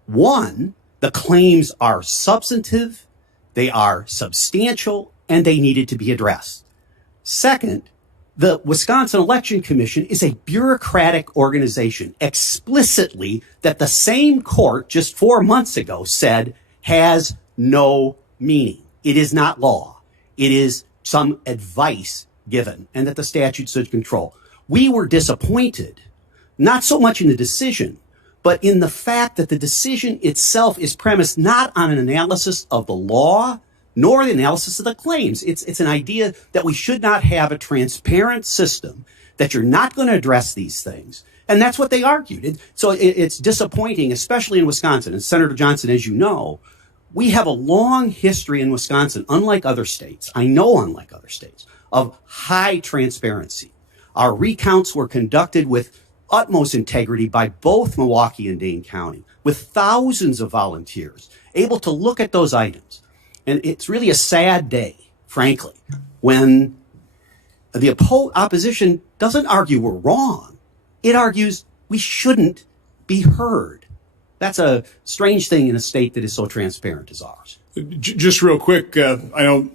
one, the claims are substantive, they are substantial, and they needed to be addressed. Second, the Wisconsin Election Commission is a bureaucratic organization explicitly that the same court just 4 months ago said has no meaning. It is not law. It is some advice given, and that the statute should control. We were disappointed, not so much in the decision, but in the fact that the decision itself is premised not on an analysis of the law, nor the analysis of the claims. It's an idea that we should not have a transparent system, that you're not going to address these things. And that's what they argued. So it's disappointing, especially in Wisconsin. And Senator Johnson, as you know, we have a long history in Wisconsin, unlike other states, unlike other states, of high transparency. Our recounts were conducted with utmost integrity by both Milwaukee and Dane County, with thousands of volunteers able to look at those items. And it's really a sad day, frankly, when the opposition doesn't argue we're wrong. It argues we shouldn't be heard. That's a strange thing in a state that is so transparent as ours. Just real quick, I know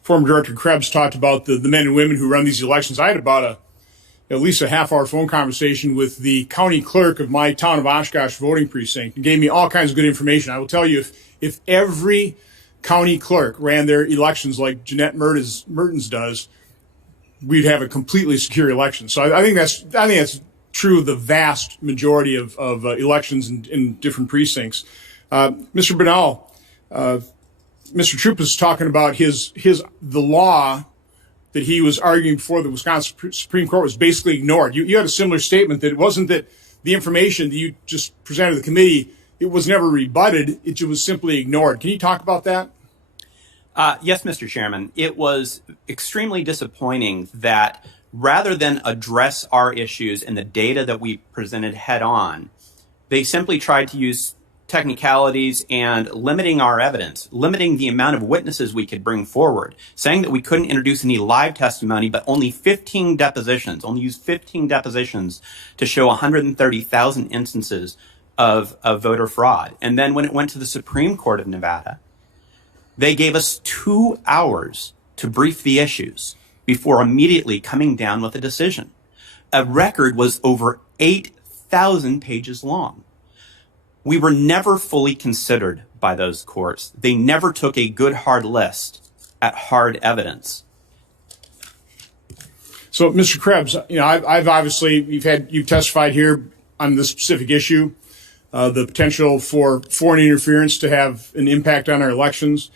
former Director Krebs talked about the men and women who run these elections. I had about at least a half-hour phone conversation with the county clerk of my town of Oshkosh voting precinct and gave me all kinds of good information. I will tell you, if every county clerk ran their elections like Jeanette Mertens does, we'd have a completely secure election. So I think that's true of the vast majority of elections in different precincts. Mr. Banal, Mr. Troop is talking about the law that he was arguing before the Wisconsin Supreme Court was basically ignored. You had a similar statement that it wasn't that the information that you just presented to the committee, it was never rebutted, it was simply ignored. Can you talk about that? Yes, Mr. Chairman. It was extremely disappointing that rather than address our issues and the data that we presented head on, they simply tried to use technicalities and limiting our evidence, limiting the amount of witnesses we could bring forward, saying that we couldn't introduce any live testimony, but only 15 depositions, only use 15 depositions to show 130,000 instances of voter fraud. And then when it went to the Supreme Court of Nevada, they gave us 2 hours to brief the issues before immediately coming down with a decision. A record was over 8,000 pages long. We were never fully considered by those courts. They never took a good hard list at hard evidence. So, Mr. Krebs, I've obviously you've testified here on this specific issue, the potential for foreign interference to have an impact on our elections.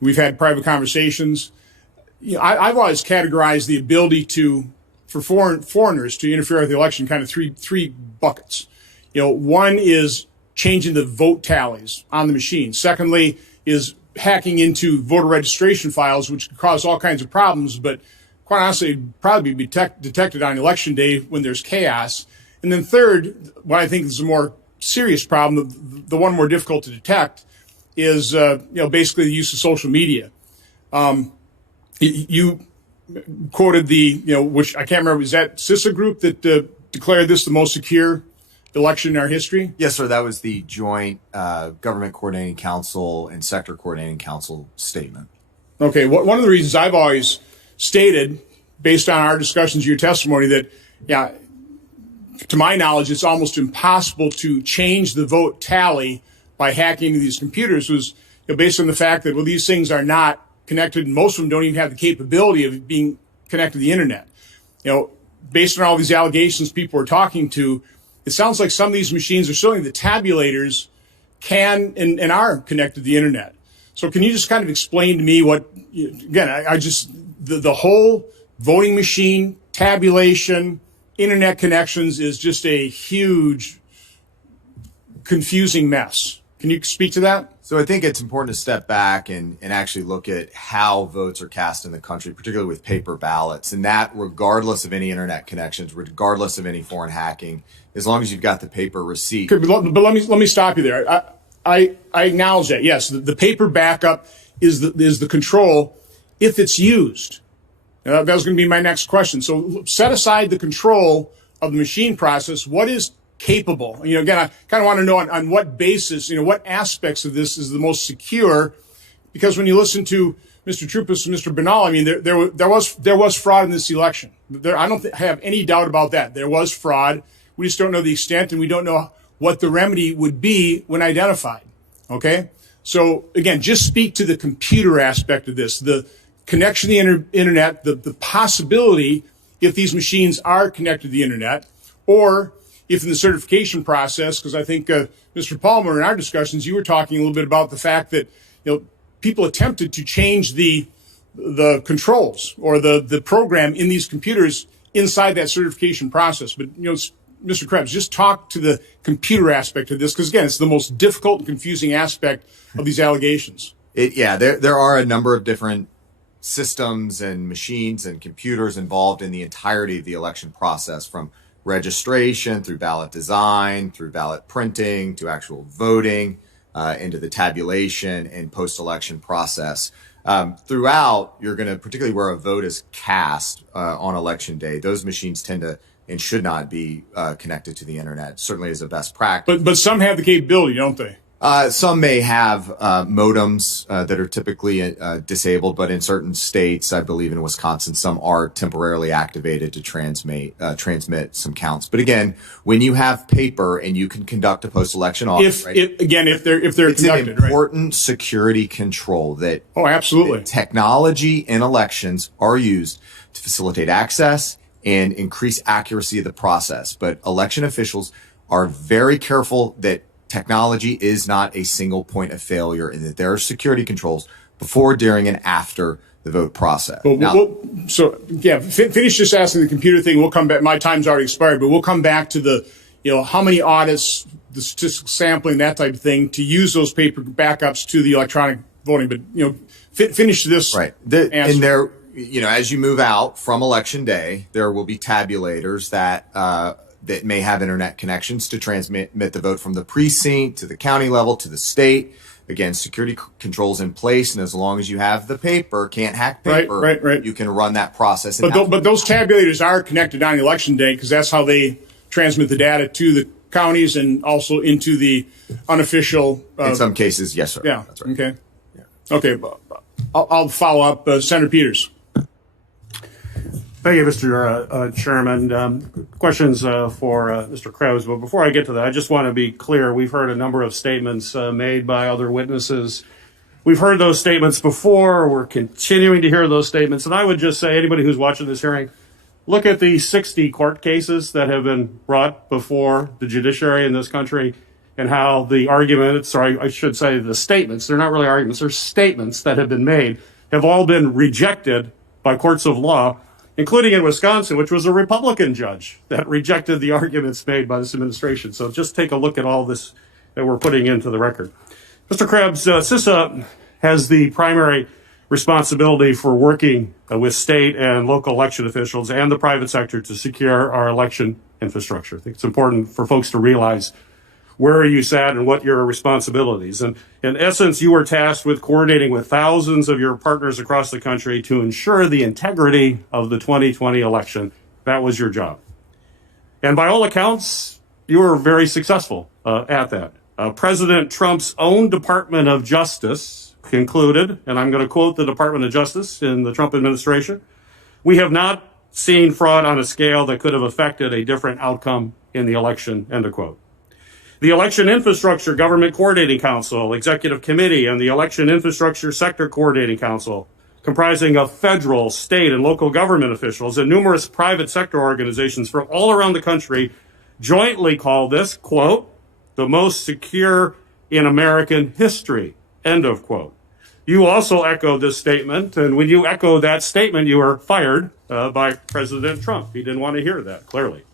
We've had private conversations. I've always categorized the ability for foreigners to interfere with the election kind of three buckets. One is changing the vote tallies on the machine. Secondly is hacking into voter registration files, which could cause all kinds of problems, but quite honestly, probably be detected on election day when there's chaos. And then third, what I think is a more serious problem, the one more difficult to detect, is basically the use of social media. You quoted which I can't remember, was that CISA group that declared this the most secure election in our history? Yes, sir. That was the joint Government Coordinating Council and Sector Coordinating Council statement. Okay. One of the reasons I've always stated, based on our discussions, your testimony, that to my knowledge, it's almost impossible to change the vote tally by hacking into these computers was based on the fact that, well, these things are not connected, and most of them don't even have the capability of being connected to the internet. Based on all these allegations people are talking to, it sounds like some of these machines are showing the tabulators can and are connected to the internet. So can you just kind of explain to me what, again, the whole voting machine, tabulation, internet connections is just a huge, confusing mess. Can you speak to that? So I think it's important to step back and actually look at how votes are cast in the country, particularly with paper ballots, and that regardless of any internet connections, regardless of any foreign hacking, as long as you've got the paper receipt. Okay, but let me stop you there. I acknowledge that. Yes, the paper backup is the control if it's used. That was going to be my next question. So set aside the control of the machine process. What is capable? Again, I kind of want to know on what basis, what aspects of this is the most secure, because when you listen to Mr. Troupas and Mr. Bernal, there was fraud in this election. I don't have any doubt about that. There was fraud. We just don't know the extent, and we don't know what the remedy would be when identified. Okay? So again, just speak to the computer aspect of this, the connection to the internet, the possibility if these machines are connected to the internet, or if in the certification process, because I think Mr. Palmer, in our discussions, you were talking a little bit about the fact that people attempted to change the controls or the program in these computers inside that certification process. But Mr. Krebs, just talk to the computer aspect of this, because again, it's the most difficult and confusing aspect of these allegations. There are a number of different systems and machines and computers involved in the entirety of the election process, from registration through ballot design, through ballot printing, to actual voting, into the tabulation and post-election process. Throughout, you're going to, particularly where a vote is cast on election day, those machines tend to and should not be connected to the internet, certainly as a best practice. But some have the capability, don't they? Some may have modems that are typically disabled, but in certain states, I believe in Wisconsin, some are temporarily activated to transmit some counts. But again, when you have paper and you can conduct a post-election audit, if they're it's conducted, an important security control that absolutely that technology in elections are used to facilitate access and increase accuracy of the process. But election officials are very careful that technology is not a single point of failure, and that there are security controls before, during, and after the vote process. Finish just asking the computer thing. We'll come back. My time's already expired, but we'll come back to the, how many audits, the statistical sampling, that type of thing, to use those paper backups to the electronic voting. But, finish this. Right. And there, as you move out from election day, there will be tabulators that may have internet connections to transmit the vote from the precinct to the county level to the state. Again, security controls in place, and as long as you have the paper, can't hack paper, right. you can run that process. But those tabulators are connected on election day, because that's how they transmit the data to the counties and also into the unofficial. In some cases, yes, sir. Yeah. That's right. Okay. Yeah. Okay. I'll follow up. Senator Peters. Thank you, Mr. Chairman. Questions for Mr. Krebs, but before I get to that, I just want to be clear. We've heard a number of statements made by other witnesses. We've heard those statements before. We're continuing to hear those statements. And I would just say, anybody who's watching this hearing, look at the 60 court cases that have been brought before the judiciary in this country, and how the arguments, or I should say the statements, they're not really arguments, they're statements that have been made, have all been rejected by courts of law, including in Wisconsin, which was a Republican judge that rejected the arguments made by this administration. So just take a look at all this that we're putting into the record. Mr. Krebs, CISA has the primary responsibility for working with state and local election officials and the private sector to secure our election infrastructure. I think it's important for folks to realize where you sat and what your responsibilities. And in essence, you were tasked with coordinating with thousands of your partners across the country to ensure the integrity of the 2020 election. That was your job. And by all accounts, you were very successful at that. President Trump's own Department of Justice concluded, and I'm going to quote the Department of Justice in the Trump administration, "We have not seen fraud on a scale that could have affected a different outcome in the election, end of quote. The Election Infrastructure Government Coordinating Council, Executive Committee, and the Election Infrastructure Sector Coordinating Council, comprising of federal, state, and local government officials and numerous private sector organizations from all around the country, jointly call this, quote, the most secure in American history, end of quote. You also echoed this statement, and when you echoed that statement, you were fired by President Trump. He didn't want to hear that, clearly.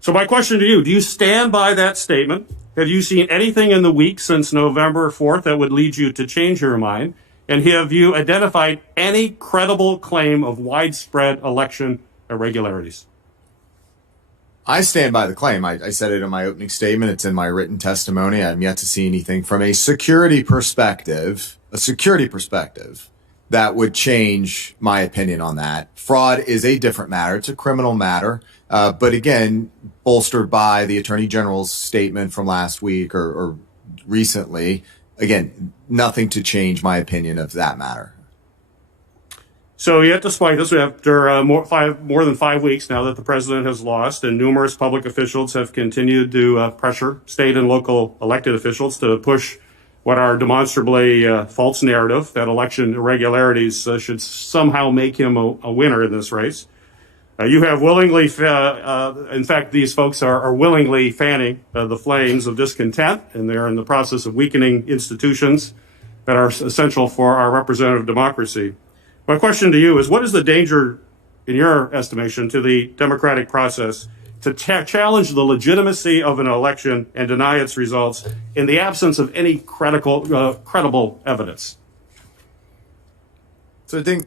So my question to you, do you stand by that statement? Have you seen anything in the week since November 4th that would lead you to change your mind? And have you identified any credible claim of widespread election irregularities? I stand by the claim. I said it in my opening statement. It's in my written testimony. I'm yet to see anything from a security perspective that would change my opinion on that. Fraud is a different matter. It's a criminal matter. But again, bolstered by the Attorney General's statement from last week or recently, again, nothing to change my opinion of that matter. So yet despite this, after more than 5 weeks now that the president has lost and numerous public officials have continued to pressure state and local elected officials to push what are demonstrably false narrative that election irregularities should somehow make him a winner in this race. You have willingly, in fact, these folks are willingly fanning the flames of discontent, and they're in the process of weakening institutions that are essential for our representative democracy. My question to you is, what is the danger, in your estimation, to the democratic process to challenge the legitimacy of an election and deny its results in the absence of any credible evidence? So I think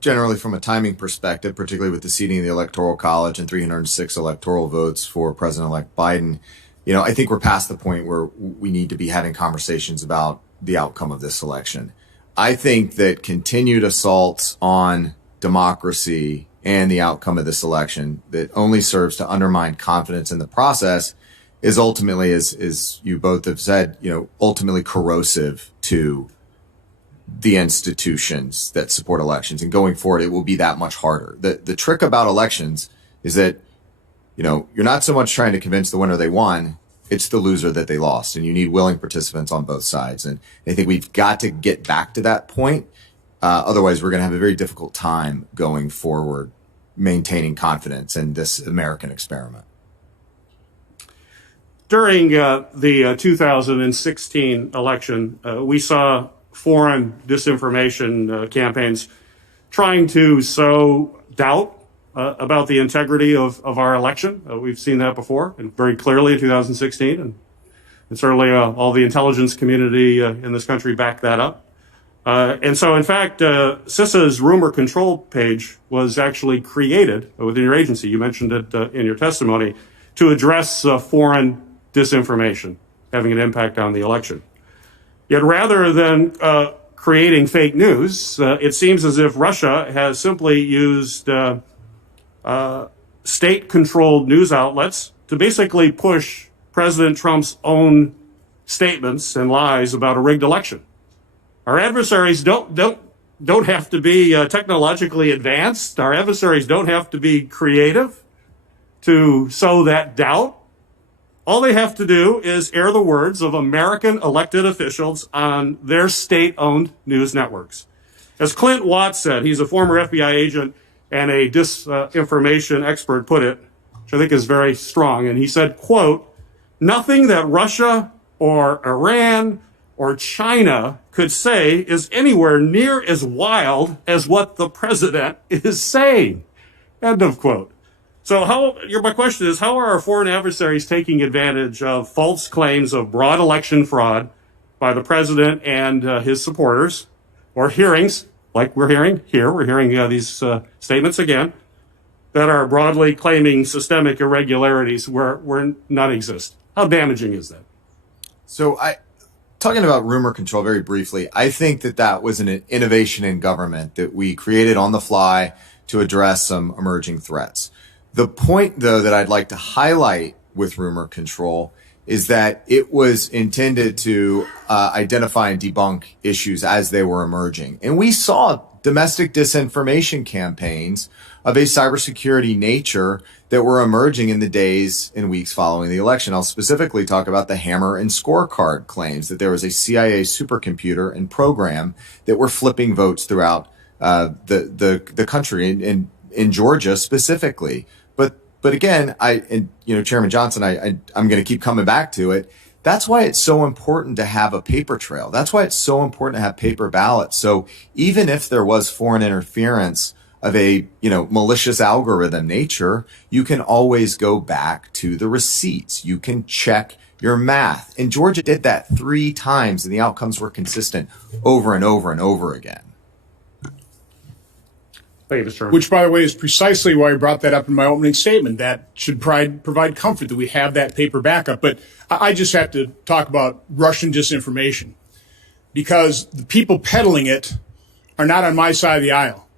generally from a timing perspective, particularly with the seating of the Electoral College and 306 electoral votes for President-elect Biden, I think we're past the point where we need to be having conversations about the outcome of this election. I think that continued assaults on democracy and the outcome of this election that only serves to undermine confidence in the process is ultimately, as you both have said, ultimately corrosive to the institutions that support elections. And going forward, it will be that much harder. The trick about elections is that, you're not so much trying to convince the winner they won, it's the loser that they lost. And you need willing participants on both sides. And I think we've got to get back to that point. Otherwise, we're going to have a very difficult time going forward, maintaining confidence in this American experiment. During the 2016 election, we saw foreign disinformation campaigns trying to sow doubt about the integrity of our election. We've seen that before, and very clearly in 2016, and certainly all the intelligence community in this country backed that up. And so, in fact, CISA's rumor control page was actually created within your agency. You mentioned it in your testimony to address foreign disinformation having an impact on the election. Yet rather than creating fake news, it seems as if Russia has simply used state-controlled news outlets to basically push President Trump's own statements and lies about a rigged election. Our adversaries don't have to be technologically advanced. Our adversaries don't have to be creative to sow that doubt. All they have to do is air the words of American elected officials on their state-owned news networks. As Clint Watts said, he's a former FBI agent and a disinformation expert, put it, which I think is very strong. And he said, quote, "Nothing that Russia or Iran or China could say is anywhere near as wild as what the president is saying," end of quote. So my question is, how are our foreign adversaries taking advantage of false claims of broad election fraud by the president and his supporters, or hearings like we're hearing here? We're hearing these statements again that are broadly claiming systemic irregularities where none exist. How damaging is that? So talking about rumor control very briefly, I think that was an innovation in government that we created on the fly to address some emerging threats. The point, though, that I'd like to highlight with rumor control is that it was intended to identify and debunk issues as they were emerging. And we saw domestic disinformation campaigns of a cybersecurity nature that were emerging in the days and weeks following the election. I'll specifically talk about the hammer and scorecard claims that there was a CIA supercomputer and program that were flipping votes throughout the country, in Georgia specifically. But again, Chairman Johnson, I'm going to keep coming back to it. That's why it's so important to have a paper trail. That's why it's so important to have paper ballots. So even if there was foreign interference of a, malicious algorithm nature, you can always go back to the receipts. You can check your math. And Georgia did that 3 times, and the outcomes were consistent over and over and over again. Thank you, Mr. Chairman. Which, by the way, is precisely why I brought that up in my opening statement. That should provide comfort that we have that paper backup. But I just have to talk about Russian disinformation, because the people peddling it are not on my side of the aisle.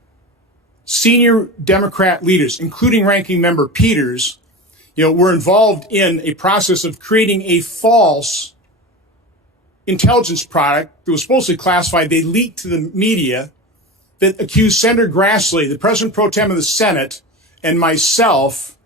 Senior Democrat leaders, including Ranking Member Peters, were involved in a process of creating a false intelligence product that was supposedly classified. They leaked to the media that accused Senator Grassley, the President Pro Tem of the Senate, and myself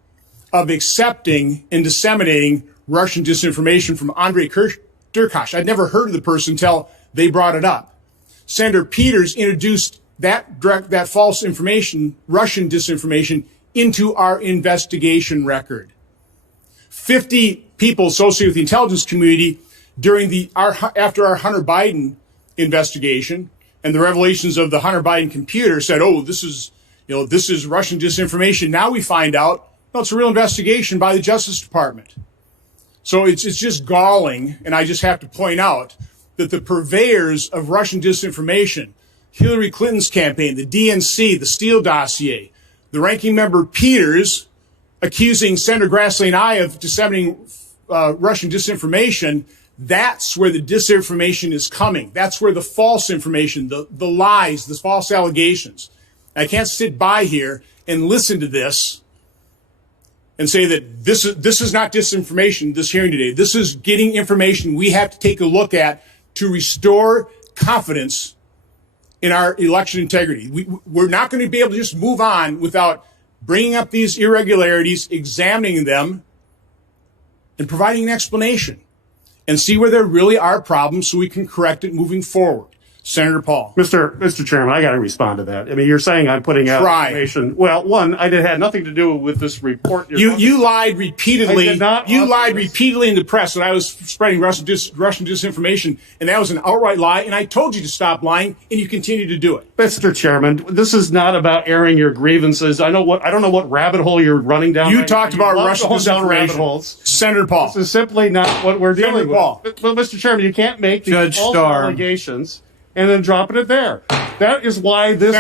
of accepting and disseminating Russian disinformation from Andrei Derkach. I'd never heard of the person until they brought it up. Senator Peters introduced that false information, Russian disinformation, into our investigation record. 50 people associated with the intelligence community after our Hunter Biden investigation and the revelations of the Hunter Biden computer said, this is Russian disinformation. Now we find out, it's a real investigation by the Justice Department. So it's just galling, and I just have to point out that the purveyors of Russian disinformation, Hillary Clinton's campaign, the DNC, the Steele dossier, the Ranking Member Peters accusing Senator Grassley and I of disseminating Russian disinformation, that's where the disinformation is coming. That's where the false information, the lies, the false allegations. I can't sit by here and listen to this and say that this is not disinformation, this hearing today. This is getting information we have to take a look at to restore confidence in our election integrity. We're not going to be able to just move on without bringing up these irregularities, examining them, and providing an explanation, and see where there really are problems so we can correct it moving forward. Senator Paul. Mr. Chairman, I got to respond to that. I mean, you're saying I'm putting out information. Well, one, it had nothing to do with this report. You lied repeatedly. I did not. You lied repeatedly in the press when I was spreading Russian disinformation, and that was an outright lie. And I told you to stop lying, and you continue to do it. Mr. Chairman, this is not about airing your grievances. I don't know what rabbit hole you're running down. You talked about Russian disinformation. Senator Paul. This is simply not what we're dealing with. Paul. Well, Mr. Chairman, you can't make these false allegations and then dropping it there. That is why this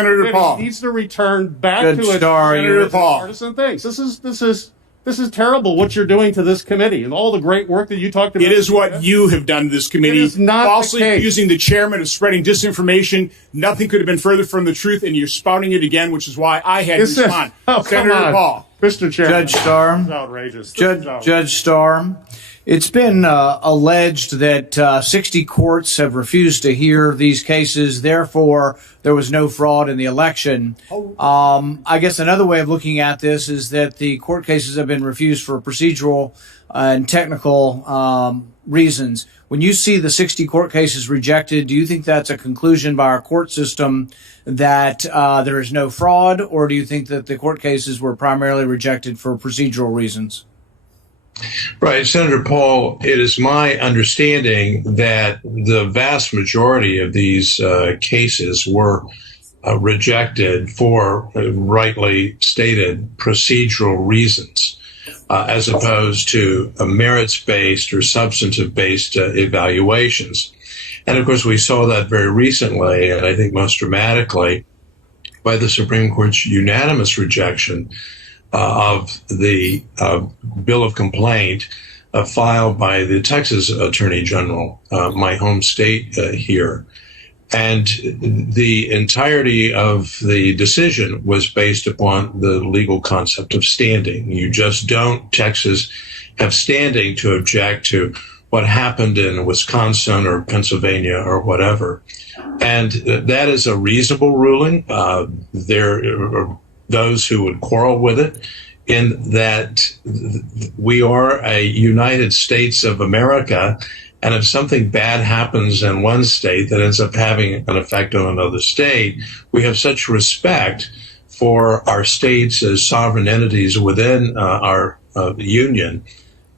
needs to return back to its partisan things. This is terrible what you're doing to this committee and all the great work that you talked about. It is what you have done to this committee. It is not falsely accusing the chairman of spreading disinformation. Nothing could have been further from the truth, and you're spouting it again, which is why I had to respond. Senator Paul. Mr. Chairman. Judge Storm. This is outrageous. Judge Storm. It's been alleged that 60 courts have refused to hear these cases. Therefore, there was no fraud in the election. I guess another way of looking at this is that the court cases have been refused for procedural and technical reasons. When you see the 60 court cases rejected, do you think that's a conclusion by our court system that there is no fraud, or do you think that the court cases were primarily rejected for procedural reasons? Right, Senator Paul, it is my understanding that the vast majority of these cases were rejected for rightly stated procedural reasons, as opposed to merits-based or substantive-based evaluations. And of course, we saw that very recently, and I think most dramatically, by the Supreme Court's unanimous rejection of the bill of complaint filed by the Texas Attorney General, my home state here. And the entirety of the decision was based upon the legal concept of standing. You just don't, Texas, have standing to object to what happened in Wisconsin or Pennsylvania or whatever. And that is a reasonable ruling. There those who would quarrel with it, in that we are a United States of America. And if something bad happens in one state that ends up having an effect on another state, we have such respect for our states as sovereign entities within our union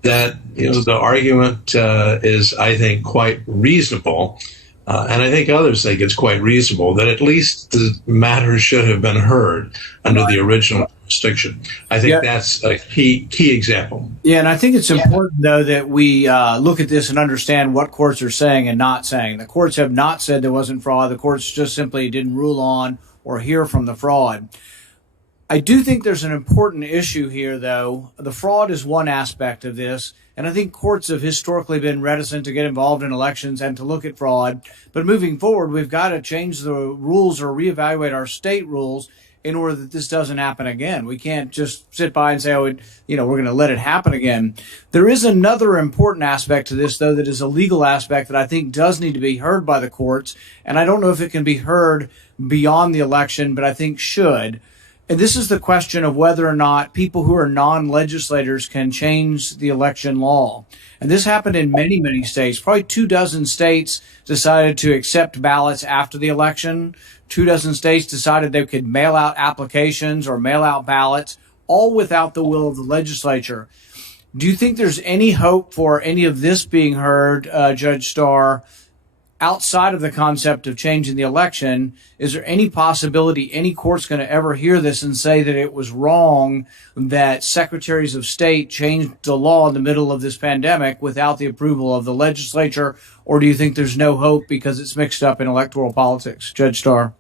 that the argument is, I think, quite reasonable. And I think others think it's quite reasonable that at least the matter should have been heard under the original jurisdiction. I think that's a key example. Yeah, and I think it's important, though, that we look at this and understand what courts are saying and not saying. The courts have not said there wasn't fraud. The courts just simply didn't rule on or hear from the fraud. I do think there's an important issue here, though. The fraud is one aspect of this, and I think courts have historically been reticent to get involved in elections and to look at fraud. But moving forward, we've got to change the rules or reevaluate our state rules in order that this doesn't happen again. We can't just sit by and say, we're going to let it happen again. There is another important aspect to this, though, that is a legal aspect that I think does need to be heard by the courts. And I don't know if it can be heard beyond the election, but I think should. And this is the question of whether or not people who are non-legislators can change the election law. And this happened in many, many states. Probably 24 states decided to accept ballots after the election. 24 states decided they could mail out applications or mail out ballots, all without the will of the legislature. Do you think there's any hope for any of this being heard, Judge Starr, outside of the concept of changing the election? Is there any possibility any court's going to ever hear this and say that it was wrong that secretaries of state changed the law in the middle of this pandemic without the approval of the legislature? Or do you think there's no hope because it's mixed up in electoral politics? Judge Starr.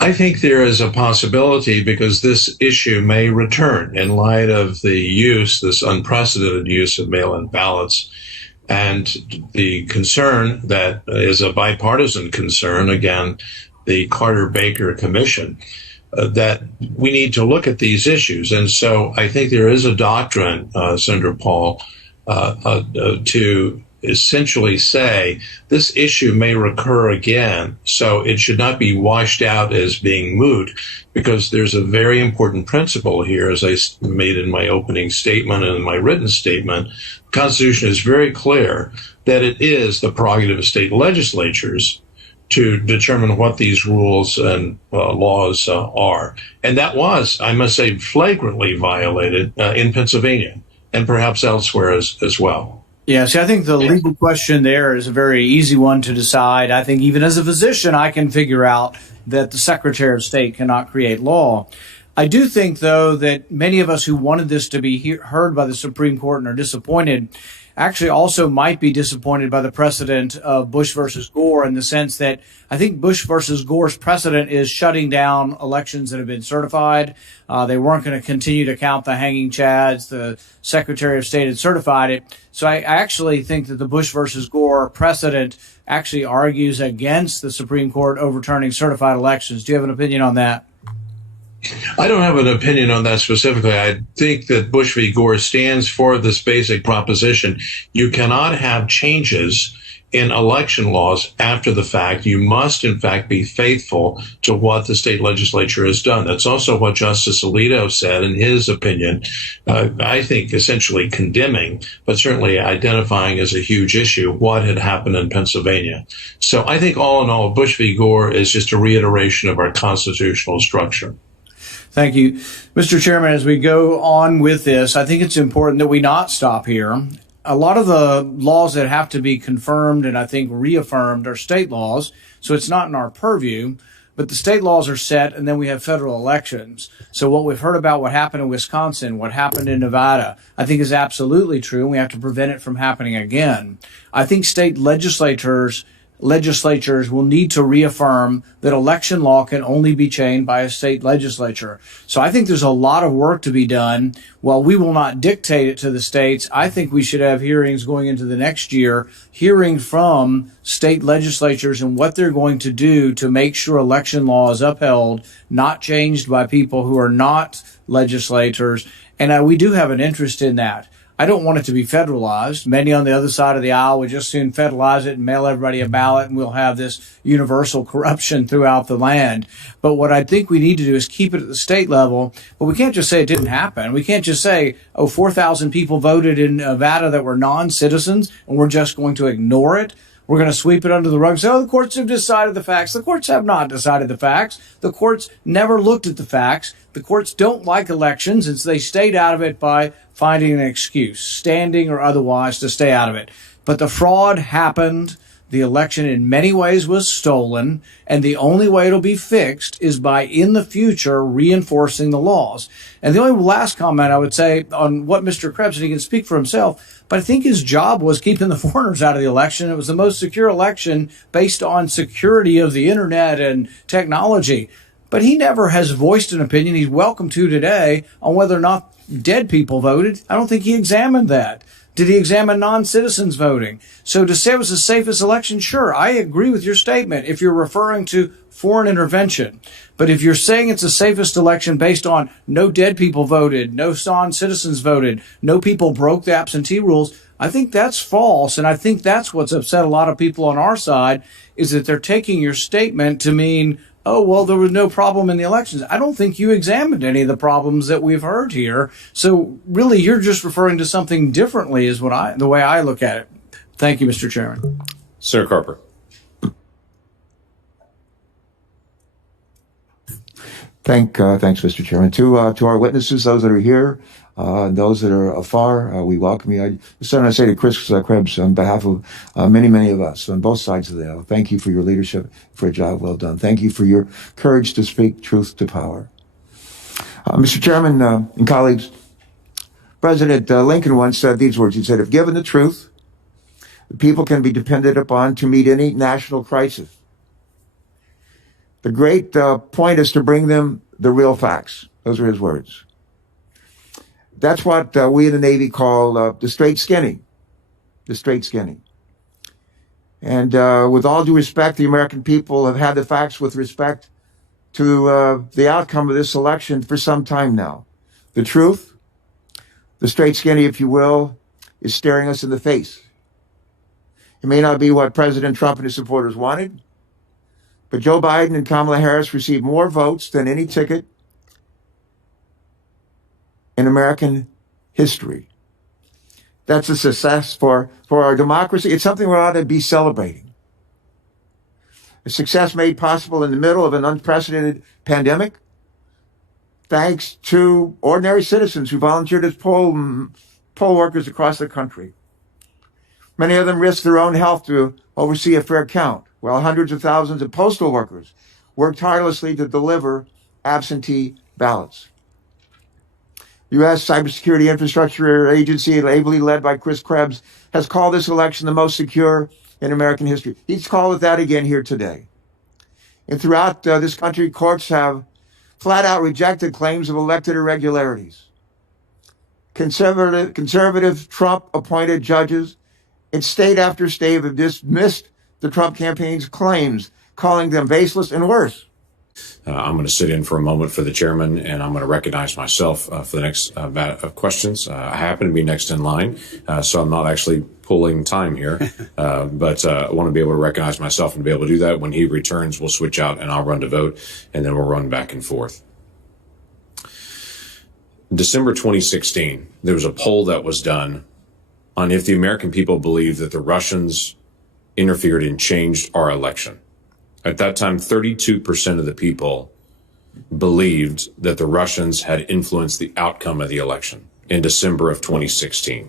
I think there is a possibility because this issue may return in light of this unprecedented use of mail-in ballots. And the concern that is a bipartisan concern, again, the Carter-Baker Commission, that we need to look at these issues. And so I think there is a doctrine, Senator Paul, to essentially say this issue may recur again, so it should not be washed out as being moot, because there's a very important principle here, as I made in my opening statement and in my written statement. The Constitution is very clear that it is the prerogative of state legislatures to determine what these rules and laws are. And that was, I must say, flagrantly violated in Pennsylvania and perhaps elsewhere as well. Yeah, see, I think the legal question there is a very easy one to decide. I think even as a physician, I can figure out that the Secretary of State cannot create law. I do think, though, that many of us who wanted this to be heard by the Supreme Court and are disappointed actually also might be disappointed by the precedent of Bush versus Gore, in the sense that I think Bush versus Gore's precedent is shutting down elections that have been certified. They weren't going to continue to count the hanging chads. The Secretary of State had certified it. So I actually think that the Bush versus Gore precedent actually argues against the Supreme Court overturning certified elections. Do you have an opinion on that? I don't have an opinion on that specifically. I think that Bush v. Gore stands for this basic proposition. You cannot have changes in election laws after the fact. You must, in fact, be faithful to what the state legislature has done. That's also what Justice Alito said in his opinion, I think essentially condemning, but certainly identifying as a huge issue what had happened in Pennsylvania. So I think all in all, Bush v. Gore is just a reiteration of our constitutional structure. Thank you. Mr. Chairman, as we go on with this, I think it's important that we not stop here. A lot of the laws that have to be confirmed and I think reaffirmed are state laws, so it's not in our purview, but the state laws are set, and then we have federal elections. So what we've heard about what happened in Wisconsin, what happened in Nevada, I think is absolutely true, and we have to prevent it from happening again. I think state legislatures will need to reaffirm that election law can only be changed by a state legislature. So I think there's a lot of work to be done. While we will not dictate it to the states, I think we should have hearings going into the next year, hearing from state legislatures and what they're going to do to make sure election law is upheld, not changed by people who are not legislators. And we do have an interest in that. I don't want it to be federalized. Many on the other side of the aisle would just soon federalize it and mail everybody a ballot, and we'll have this universal corruption throughout the land. But what I think we need to do is keep it at the state level. But we can't just say it didn't happen. We can't just say, 4,000 people voted in Nevada that were non-citizens, and we're just going to ignore it. We're going to sweep it under the rug. So the courts have decided the facts. The courts have not decided the facts. The courts never looked at the facts. The courts don't like elections, and so they stayed out of it by finding an excuse, standing or otherwise, to stay out of it. But the fraud happened. The election in many ways was stolen, and the only way it'll be fixed is by, in the future, reinforcing the laws. And the only last comment I would say on what Mr. Krebs, and he can speak for himself, but I think his job was keeping the foreigners out of the election. It was the most secure election based on security of the internet and technology. But he never has voiced an opinion, he's welcome to today, on whether or not dead people voted. I don't think he examined that. Did he examine non-citizens voting? So to say it was the safest election, sure, I agree with your statement if you're referring to foreign intervention. But if you're saying it's the safest election based on no dead people voted, no non-citizens voted, no people broke the absentee rules, I think that's false. And I think that's what's upset a lot of people on our side, is that they're taking your statement to mean, oh, well, there was no problem in the elections. I don't think you examined any of the problems that we've heard here. So really, you're just referring to something differently is the way I look at it. Thank you, Mr. Chairman. Senator Carper. Thanks, Mr. Chairman. To our witnesses, those that are here, and those that are afar, we welcome you. I just want to say to Chris Krebs, on behalf of many of us on both sides of the aisle, thank you for your leadership, for a job well done. Thank you for your courage to speak truth to power. Mr. Chairman and colleagues, President Lincoln once said these words. He said, if given the truth, the people can be depended upon to meet any national crisis. The great point is to bring them the real facts. Those are his words. That's what we in the Navy call the straight skinny. The straight skinny. And with all due respect, the American people have had the facts with respect to the outcome of this election for some time now. The truth, the straight skinny, if you will, is staring us in the face. It may not be what President Trump and his supporters wanted, but Joe Biden and Kamala Harris received more votes than any ticket in American history. That's a success for our democracy. It's something we ought to be celebrating. A success made possible in the middle of an unprecedented pandemic, thanks to ordinary citizens who volunteered as poll workers across the country. Many of them risked their own health to oversee a fair count, while hundreds of thousands of postal workers worked tirelessly to deliver absentee ballots. U.S. Cybersecurity Infrastructure Agency, ably led by Chris Krebs, has called this election the most secure in American history. He's called it that again here today. And throughout this country, courts have flat out rejected claims of elected irregularities. Conservative Trump-appointed judges in state after state have dismissed the Trump campaign's claims, calling them baseless and worse. I'm going to sit in for a moment for the chairman, and I'm going to recognize myself for the next bat of questions. I happen to be next in line, so I'm not actually pulling time here, but I want to be able to recognize myself and be able to do that. When he returns, we'll switch out, and I'll run to vote, and then we'll run back and forth. December 2016, there was a poll that was done on if the American people believed that the Russians interfered and changed our election. At that time, 32% of the people believed that the Russians had influenced the outcome of the election in December of 2016.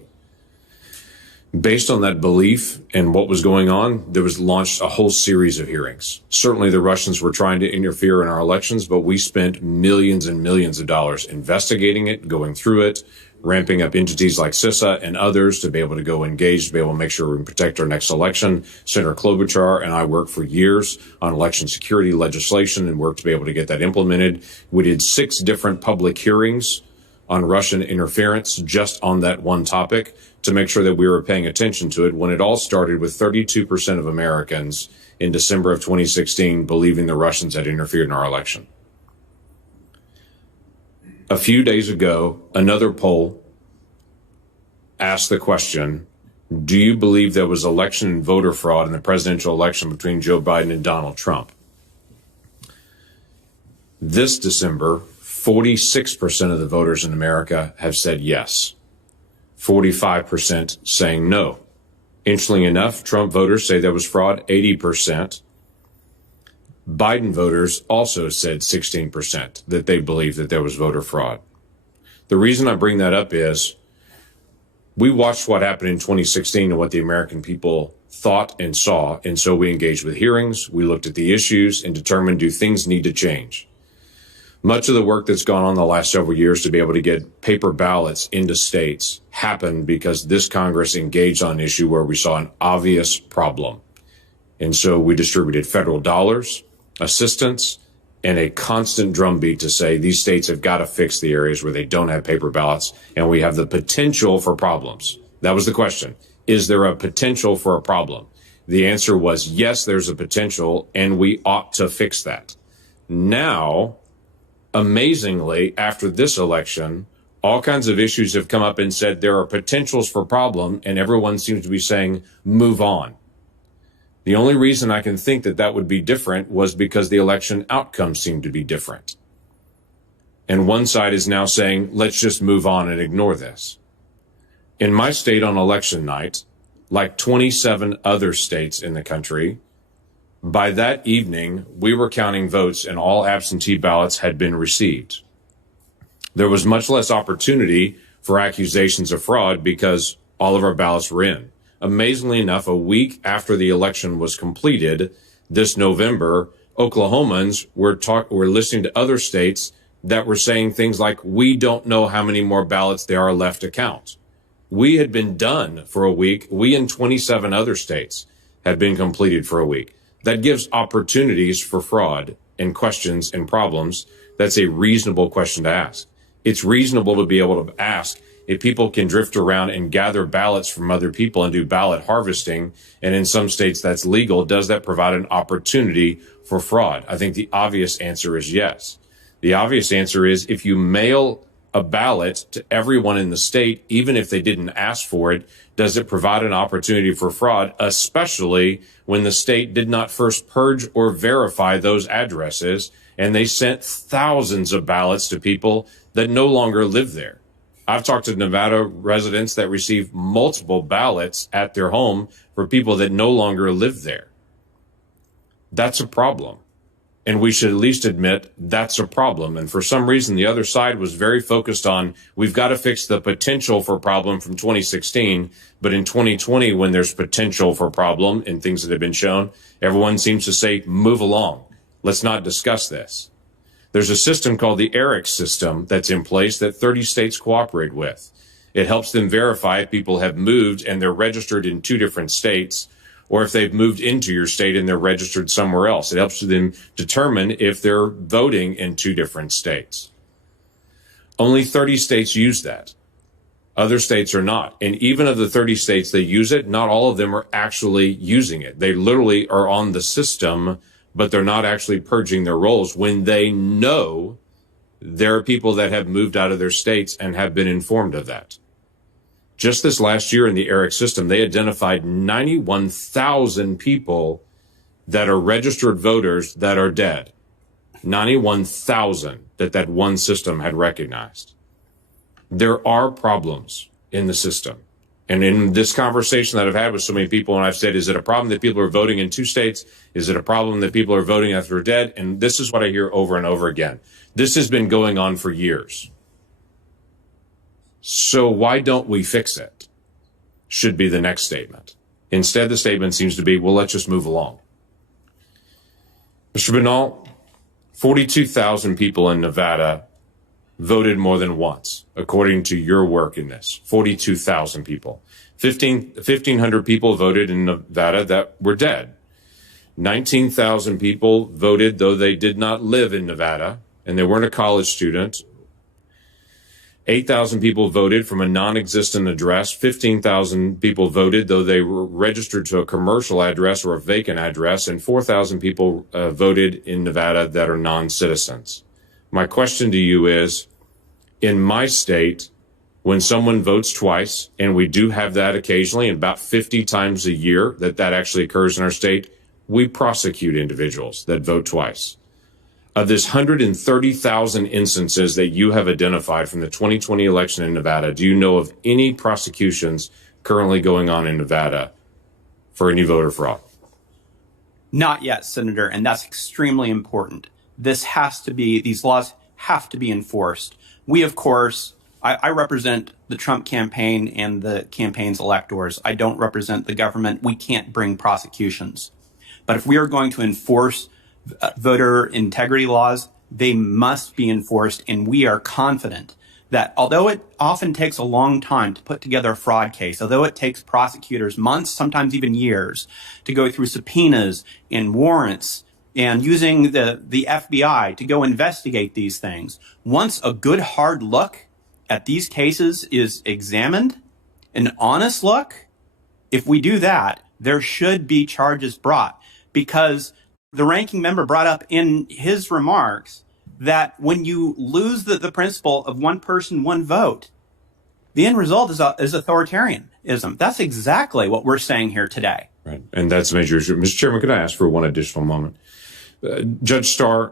Based on that belief and what was going on, there was launched a whole series of hearings. Certainly the Russians were trying to interfere in our elections, but we spent millions and millions of dollars investigating it, going through it, ramping up entities like CISA and others to be able to go engage, to be able to make sure we protect our next election. Senator Klobuchar and I worked for years on election security legislation and worked to be able to get that implemented. We did 6 different public hearings on Russian interference just on that one topic to make sure that we were paying attention to it, when it all started with 32% of Americans in December of 2016 believing the Russians had interfered in our election. A few days ago, another poll asked the question, do you believe there was election and voter fraud in the presidential election between Joe Biden and Donald Trump? This December, 46% of the voters in America have said yes. 45% saying no. Interestingly enough, Trump voters say there was fraud, 80%. Biden voters also said 16% that they believe that there was voter fraud. The reason I bring that up is we watched what happened in 2016 and what the American people thought and saw, and so we engaged with hearings, we looked at the issues and determined, do things need to change? Much of the work that's gone on the last several years to be able to get paper ballots into states happened because this Congress engaged on an issue where we saw an obvious problem. And so we distributed federal dollars, assistance, and a constant drumbeat to say these states have got to fix the areas where they don't have paper ballots and we have the potential for problems. That was the question. Is there a potential for a problem? The answer was yes, there's a potential, and we ought to fix that. Now, amazingly, after this election, all kinds of issues have come up and said there are potentials for problem, and everyone seems to be saying, move on. The only reason I can think that that would be different was because the election outcome seemed to be different. And one side is now saying, let's just move on and ignore this. In my state on election night, like 27 other states in the country, by that evening, we were counting votes and all absentee ballots had been received. There was much less opportunity for accusations of fraud because all of our ballots were in. Amazingly enough, a week after the election was completed this November, Oklahomans were listening to other states that were saying things like, we don't know how many more ballots there are left to count. We had been done for a week. We and 27 other states had been completed for a week. That gives opportunities for fraud and questions and problems. That's a reasonable question to ask. It's reasonable to be able to ask if people can drift around and gather ballots from other people and do ballot harvesting, and in some states that's legal, does that provide an opportunity for fraud? I think the obvious answer is yes. The obvious answer is if you mail a ballot to everyone in the state, even if they didn't ask for it, does it provide an opportunity for fraud, especially when the state did not first purge or verify those addresses, and they sent thousands of ballots to people that no longer live there? I've talked to Nevada residents that receive multiple ballots at their home for people that no longer live there. That's a problem. And we should at least admit that's a problem. And for some reason, the other side was very focused on, we've got to fix the potential for problem from 2016. But in 2020, when there's potential for problem and things that have been shown, everyone seems to say, move along. Let's not discuss this. There's a system called the ERIC system that's in place that 30 states cooperate with. It helps them verify if people have moved and they're registered in 2 different states, or if they've moved into your state and they're registered somewhere else. It helps them determine if they're voting in 2 different states. Only 30 states use that. Other states are not. And even of the 30 states that use it, not all of them are actually using it. They literally are on the system, but they're not actually purging their rolls when they know there are people that have moved out of their states and have been informed of that. Just this last year in the ERIC system, they identified 91,000 people that are registered voters that are dead. 91,000 that one system had recognized. There are problems in the system. And in this conversation that I've had with so many people, and I've said, is it a problem that people are voting in 2 states? Is it a problem that people are voting after they're dead? And this is what I hear over and over again. This has been going on for years. So why don't we fix it? Should be the next statement. Instead, the statement seems to be, well, let's just move along. Mr. Bernal, 42,000 people in Nevada voted more than once, according to your work in this. 42,000 people. 1,500 people voted in Nevada that were dead. 19,000 people voted though they did not live in Nevada, and they weren't a college student. 8,000 people voted from a non-existent address. 15,000 people voted though they were registered to a commercial address or a vacant address, and 4,000 people voted in Nevada that are non-citizens. My question to you is, in my state, When someone votes twice, and we do have that occasionally, and about 50 times a year that actually occurs in our state, we prosecute individuals that vote twice. Of this 130,000 instances that you have identified from the 2020 election in Nevada, do you know of any prosecutions currently going on in Nevada for any voter fraud? Not yet, Senator, and that's extremely important. These laws have to be enforced. We, of course, I represent the Trump campaign and the campaign's electors. I don't represent the government. We can't bring prosecutions. But if we are going to enforce voter integrity laws, they must be enforced. And we are confident that although it often takes a long time to put together a fraud case, although it takes prosecutors months, sometimes even years, to go through subpoenas and warrants and using the FBI to go investigate these things, once a good hard look at these cases is examined, an honest look, if we do that, there should be charges brought, because the ranking member brought up in his remarks that when you lose the principle of one person, one vote, the end result is authoritarianism. That's exactly what we're saying here today. Right. And that's a major issue. Mr. Chairman, could I ask for one additional moment? Judge Starr,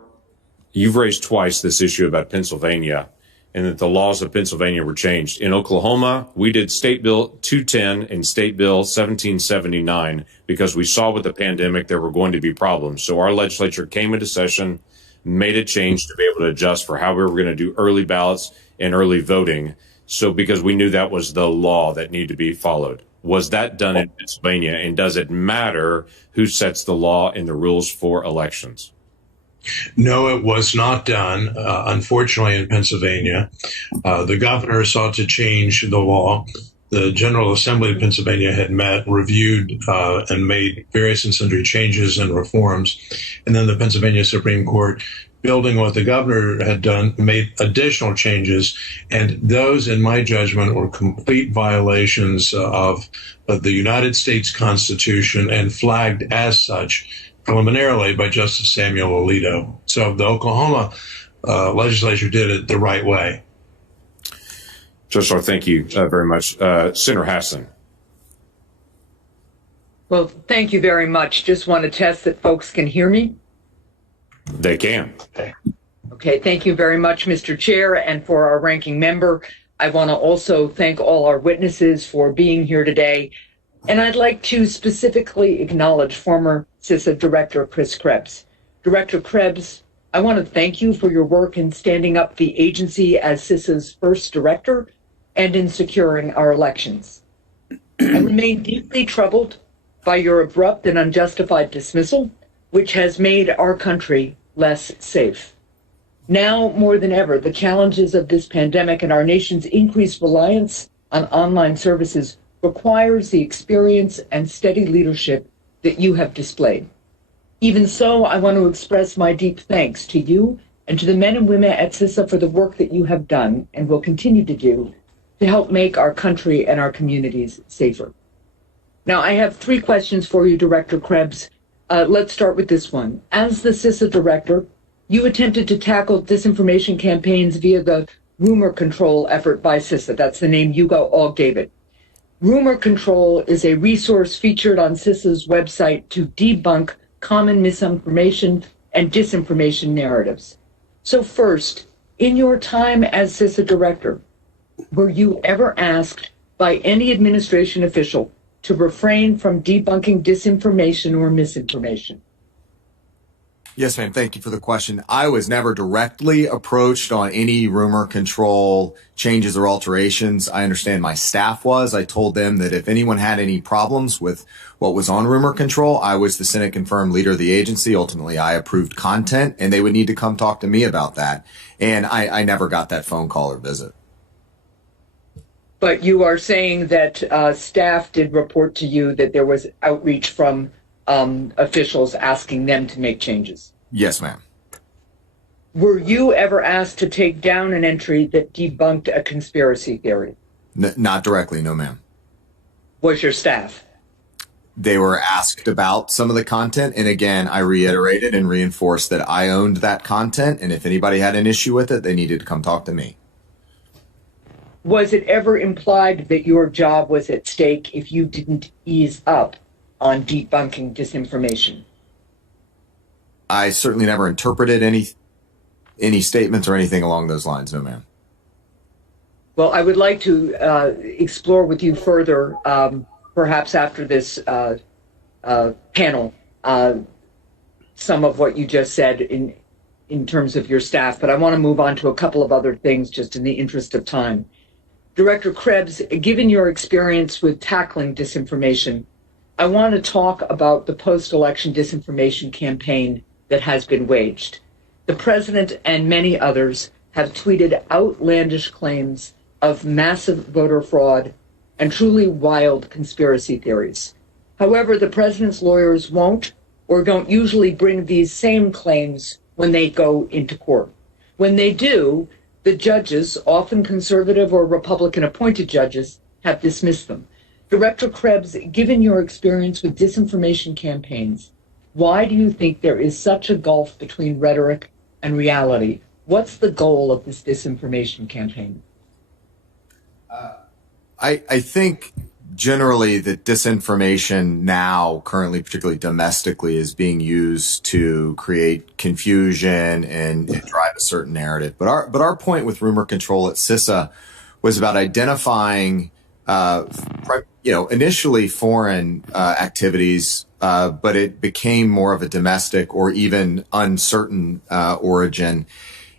you've raised twice this issue about Pennsylvania and that the laws of Pennsylvania were changed. In Oklahoma, we did State Bill 210 and State Bill 1779 because we saw with the pandemic there were going to be problems. So our legislature came into session, made a change to be able to adjust for how we were going to do early ballots and early voting. So because we knew that was the law that needed to be followed. Was that done in Pennsylvania? And does it matter who sets the law and the rules for elections? No, it was not done, unfortunately, in Pennsylvania. The governor sought to change the law. The General Assembly of Pennsylvania had met, reviewed, and made various and sundry changes and reforms. And then the Pennsylvania Supreme Court, building what the governor had done, made additional changes. And those, in my judgment, were complete violations of the United States Constitution and flagged as such preliminarily by Justice Samuel Alito. So the Oklahoma legislature did it the right way. Judge Starr, thank you very much. Senator Hassan. Well, thank you very much. Just want to test that folks can hear me. They can. Okay, thank you very much, Mr. Chair, and for our ranking member. I want to also thank all our witnesses for being here today. And I'd like to specifically acknowledge former CISA Director Chris Krebs. Director Krebs, I want to thank you for your work in standing up the agency as CISA's first director and in securing our elections. I remain deeply troubled by your abrupt and unjustified dismissal, which has made our country less safe. Now, more than ever, the challenges of this pandemic and our nation's increased reliance on online services requires the experience and steady leadership that you have displayed. Even so, I want to express my deep thanks to you and to the men and women at CISA for the work that you have done and will continue to do to help make our country and our communities safer. Now, I have 3 questions for you, Director Krebs. Let's start with this one. As the CISA director, you attempted to tackle disinformation campaigns via the rumor control effort by CISA. That's the name you all gave it. Rumor Control is a resource featured on CISA's website to debunk common misinformation and disinformation narratives. So first, in your time as CISA director, were you ever asked by any administration official to refrain from debunking disinformation or misinformation? Yes, ma'am. Thank you for the question. I was never directly approached on any rumor control changes or alterations. I understand my staff was. I told them that if anyone had any problems with what was on rumor control, I was the Senate confirmed leader of the agency. Ultimately, I approved content and they would need to come talk to me about that. And I never got that phone call or visit. But you are saying that staff did report to you that there was outreach from officials asking them to make changes? Yes, ma'am. Were you ever asked to take down an entry that debunked a conspiracy theory? Not directly, no, ma'am. Was your staff? They were asked about some of the content. And again, I reiterated and reinforced that I owned that content. And if anybody had an issue with it, they needed to come talk to me. Was it ever implied that your job was at stake if you didn't ease up on debunking disinformation? I certainly never interpreted any statements or anything along those lines. No, ma'am. Well, I would like to explore with you further, perhaps after this panel, some of what you just said in terms of your staff, but I want to move on to a couple of other things just in the interest of time. Director Krebs, given your experience with tackling disinformation, I want to talk about the post-election disinformation campaign that has been waged. The president and many others have tweeted outlandish claims of massive voter fraud and truly wild conspiracy theories. However, the president's lawyers won't or don't usually bring these same claims when they go into court. When they do, the judges, often conservative or Republican appointed judges, have dismissed them. Director Krebs, given your experience with disinformation campaigns, why do you think there is such a gulf between rhetoric and reality? What's the goal of this disinformation campaign? I think generally that disinformation now, currently, particularly domestically, is being used to create confusion and drive a certain narrative. But our point with rumor control at CISA was about identifying, initially foreign activities, but it became more of a domestic or even uncertain origin.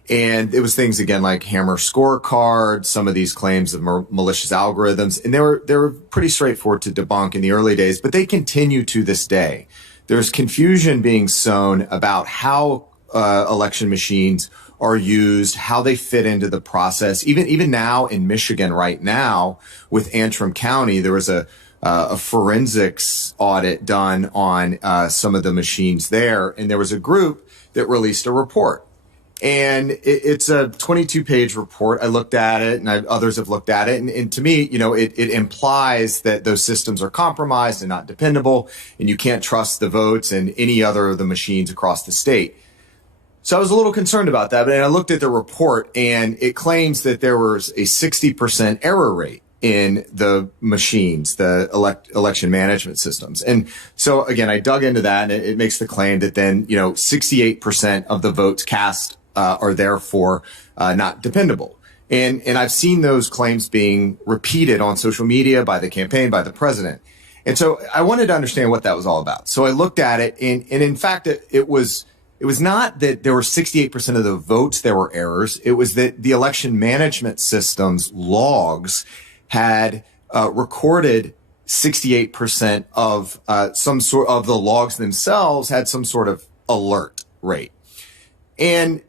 And it was things, again, like hammer scorecards, some of these claims of malicious algorithms, and they were pretty straightforward to debunk in the early days, but they continue to this day. There's confusion being sown about how election machines are used, how they fit into the process. Even now in Michigan right now with Antrim County, there was a forensics audit done on some of the machines there, and there was a group that released a report. And it's a 22-page report. I looked at it, and others have looked at it. And to me, it implies that those systems are compromised and not dependable, and you can't trust the votes and any other of the machines across the state. So I was a little concerned about that. But I looked at the report, and it claims that there was a 60% error rate in the machines, the election management systems. And so, again, I dug into that, and it makes the claim that then, 68% of the votes cast are therefore not dependable. And I've seen those claims being repeated on social media by the campaign, by the president. And so I wanted to understand what that was all about. So I looked at it, and in fact, it was not that there were 68% of the votes there were errors. It was that the election management system's logs had recorded 68% of some sort of the logs themselves had some sort of alert rate. And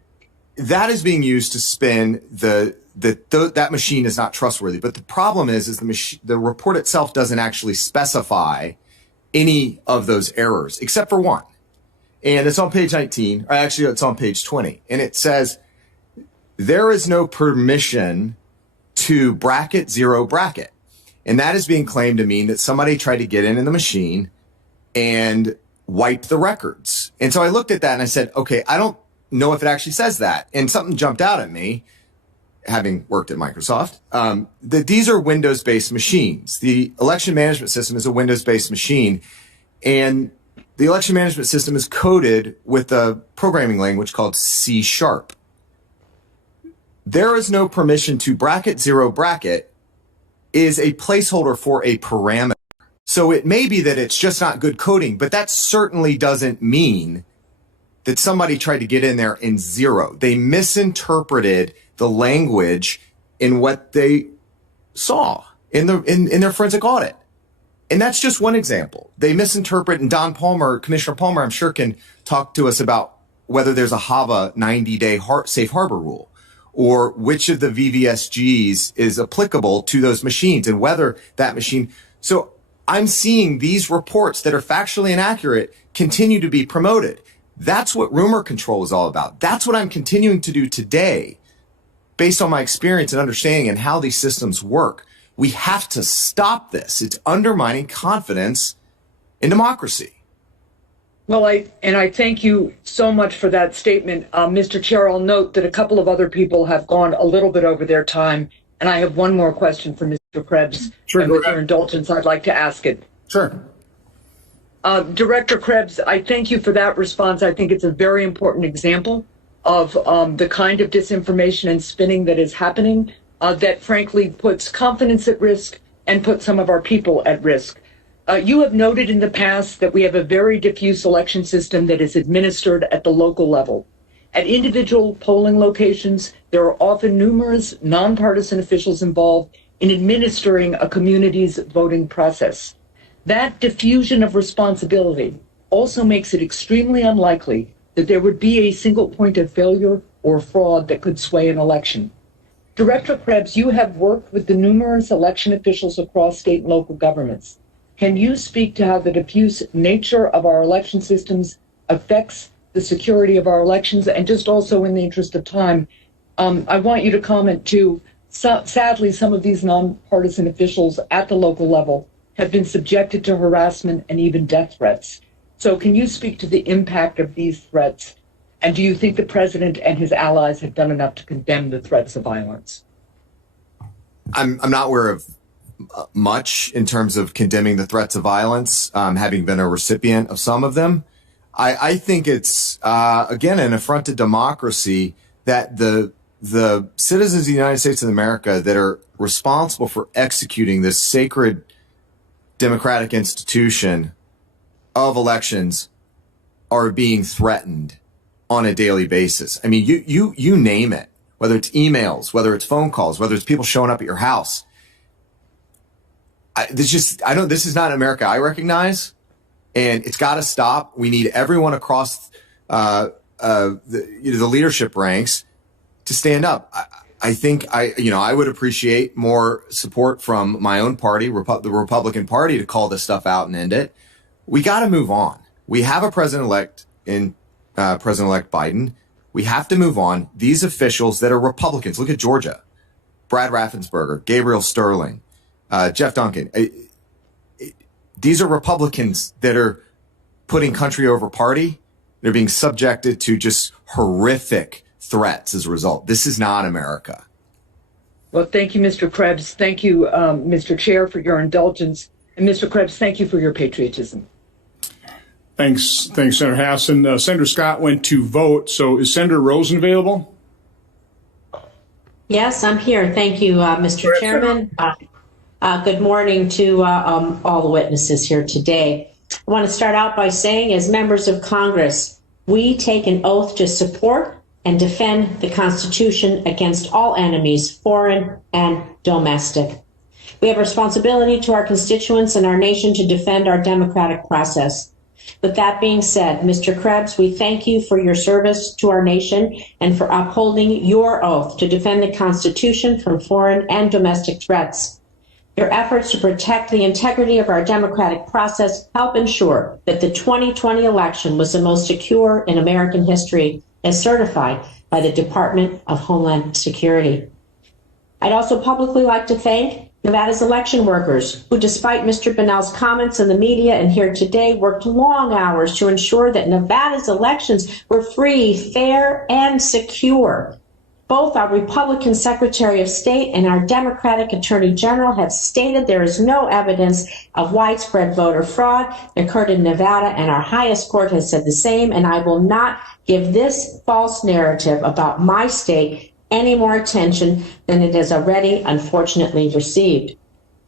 that is being used to spin that machine is not trustworthy. But the problem is the report itself doesn't actually specify any of those errors except for one. And it's on page 19, or actually it's on page 20. And it says, there is no permission to bracket zero bracket. And that is being claimed to mean that somebody tried to get in the machine and wipe the records. And so I looked at that and I said, okay, I don't know if it actually says that. And something jumped out at me, having worked at Microsoft, that these are Windows-based machines. The election management system is a Windows-based machine. And the election management system is coded with a programming language called C#. There is no permission to bracket zero bracket is a placeholder for a parameter. So it may be that it's just not good coding, but that certainly doesn't mean that somebody tried to get in there and zero. They misinterpreted the language in what they saw in their forensic audit. And that's just one example. They misinterpret, and Commissioner Palmer, I'm sure, can talk to us about whether there's a HAVA 90-day safe harbor rule, or which of the VVSGs is applicable to those machines and whether that machine. So I'm seeing these reports that are factually inaccurate continue to be promoted. That's what rumor control is all about. That's what I'm continuing to do today based on my experience and understanding and how these systems work. We have to stop this. It's undermining confidence in democracy. Well, I thank you so much for that statement. Mr. Chair, I'll note that a couple of other people have gone a little bit over their time, And I have one more question for Mr. Krebs. Sure, and go with your ahead. indulgence, I'd like to ask it. Sure. Director Krebs, I thank you for that response. I think it's a very important example of the kind of disinformation and spinning that is happening that frankly puts confidence at risk and puts some of our people at risk. You have noted in the past that we have a very diffuse election system that is administered at the local level. At individual polling locations, there are often numerous nonpartisan officials involved in administering a community's voting process. That diffusion of responsibility also makes it extremely unlikely that there would be a single point of failure or fraud that could sway an election. Director Krebs, you have worked with the numerous election officials across state and local governments. Can you speak to how the diffuse nature of our election systems affects the security of our elections? And just also in the interest of time, I want you to comment too. Sadly, some of these nonpartisan officials at the local level have been subjected to harassment and even death threats. So can you speak to the impact of these threats? And do you think the president and his allies have done enough to condemn the threats of violence? I'm not aware of much in terms of condemning the threats of violence, having been a recipient of some of them. I think it's, again, an affront to democracy that the citizens of the United States of America that are responsible for executing this sacred democratic institution of elections are being threatened on a daily basis. I mean, you name it, whether it's emails, whether it's phone calls, whether it's people showing up at your house. This is not America I recognize, and it's got to stop. We need everyone across the leadership ranks to stand up. I think I would appreciate more support from my own party, the Republican Party, to call this stuff out and end it. We got to move on. We have a president-elect in President-elect Biden. We have to move on. These officials that are Republicans, look at Georgia, Brad Raffensperger, Gabriel Sterling, Jeff Duncan. These are Republicans that are putting country over party. They're being subjected to just horrific threats as a result. This is not America. Well, thank you, Mr. Krebs. Thank you, Mr. Chair, for your indulgence. And Mr. Krebs, thank you for your patriotism. Thanks, Senator Hassan. Senator Scott went to vote. So is Senator Rosen available? Yes, I'm here. Thank you, Mr. Chairman. Good morning to all the witnesses here today. I want to start out by saying, as members of Congress, we take an oath to support and defend the Constitution against all enemies, foreign and domestic. We have a responsibility to our constituents and our nation to defend our democratic process. With that being said, Mr. Krebs, we thank you for your service to our nation and for upholding your oath to defend the Constitution from foreign and domestic threats. Your efforts to protect the integrity of our democratic process help ensure that the 2020 election was the most secure in American history, as certified by the Department of Homeland Security. I'd also publicly like to thank Nevada's election workers, who, despite Mr. Bunnell's comments in the media and here today, worked long hours to ensure that Nevada's elections were free, fair, and secure. Both our Republican Secretary of State and our Democratic Attorney General have stated there is no evidence of widespread voter fraud that occurred in Nevada, and our highest court has said the same, and I will not give this false narrative about my state any more attention than it has already unfortunately received.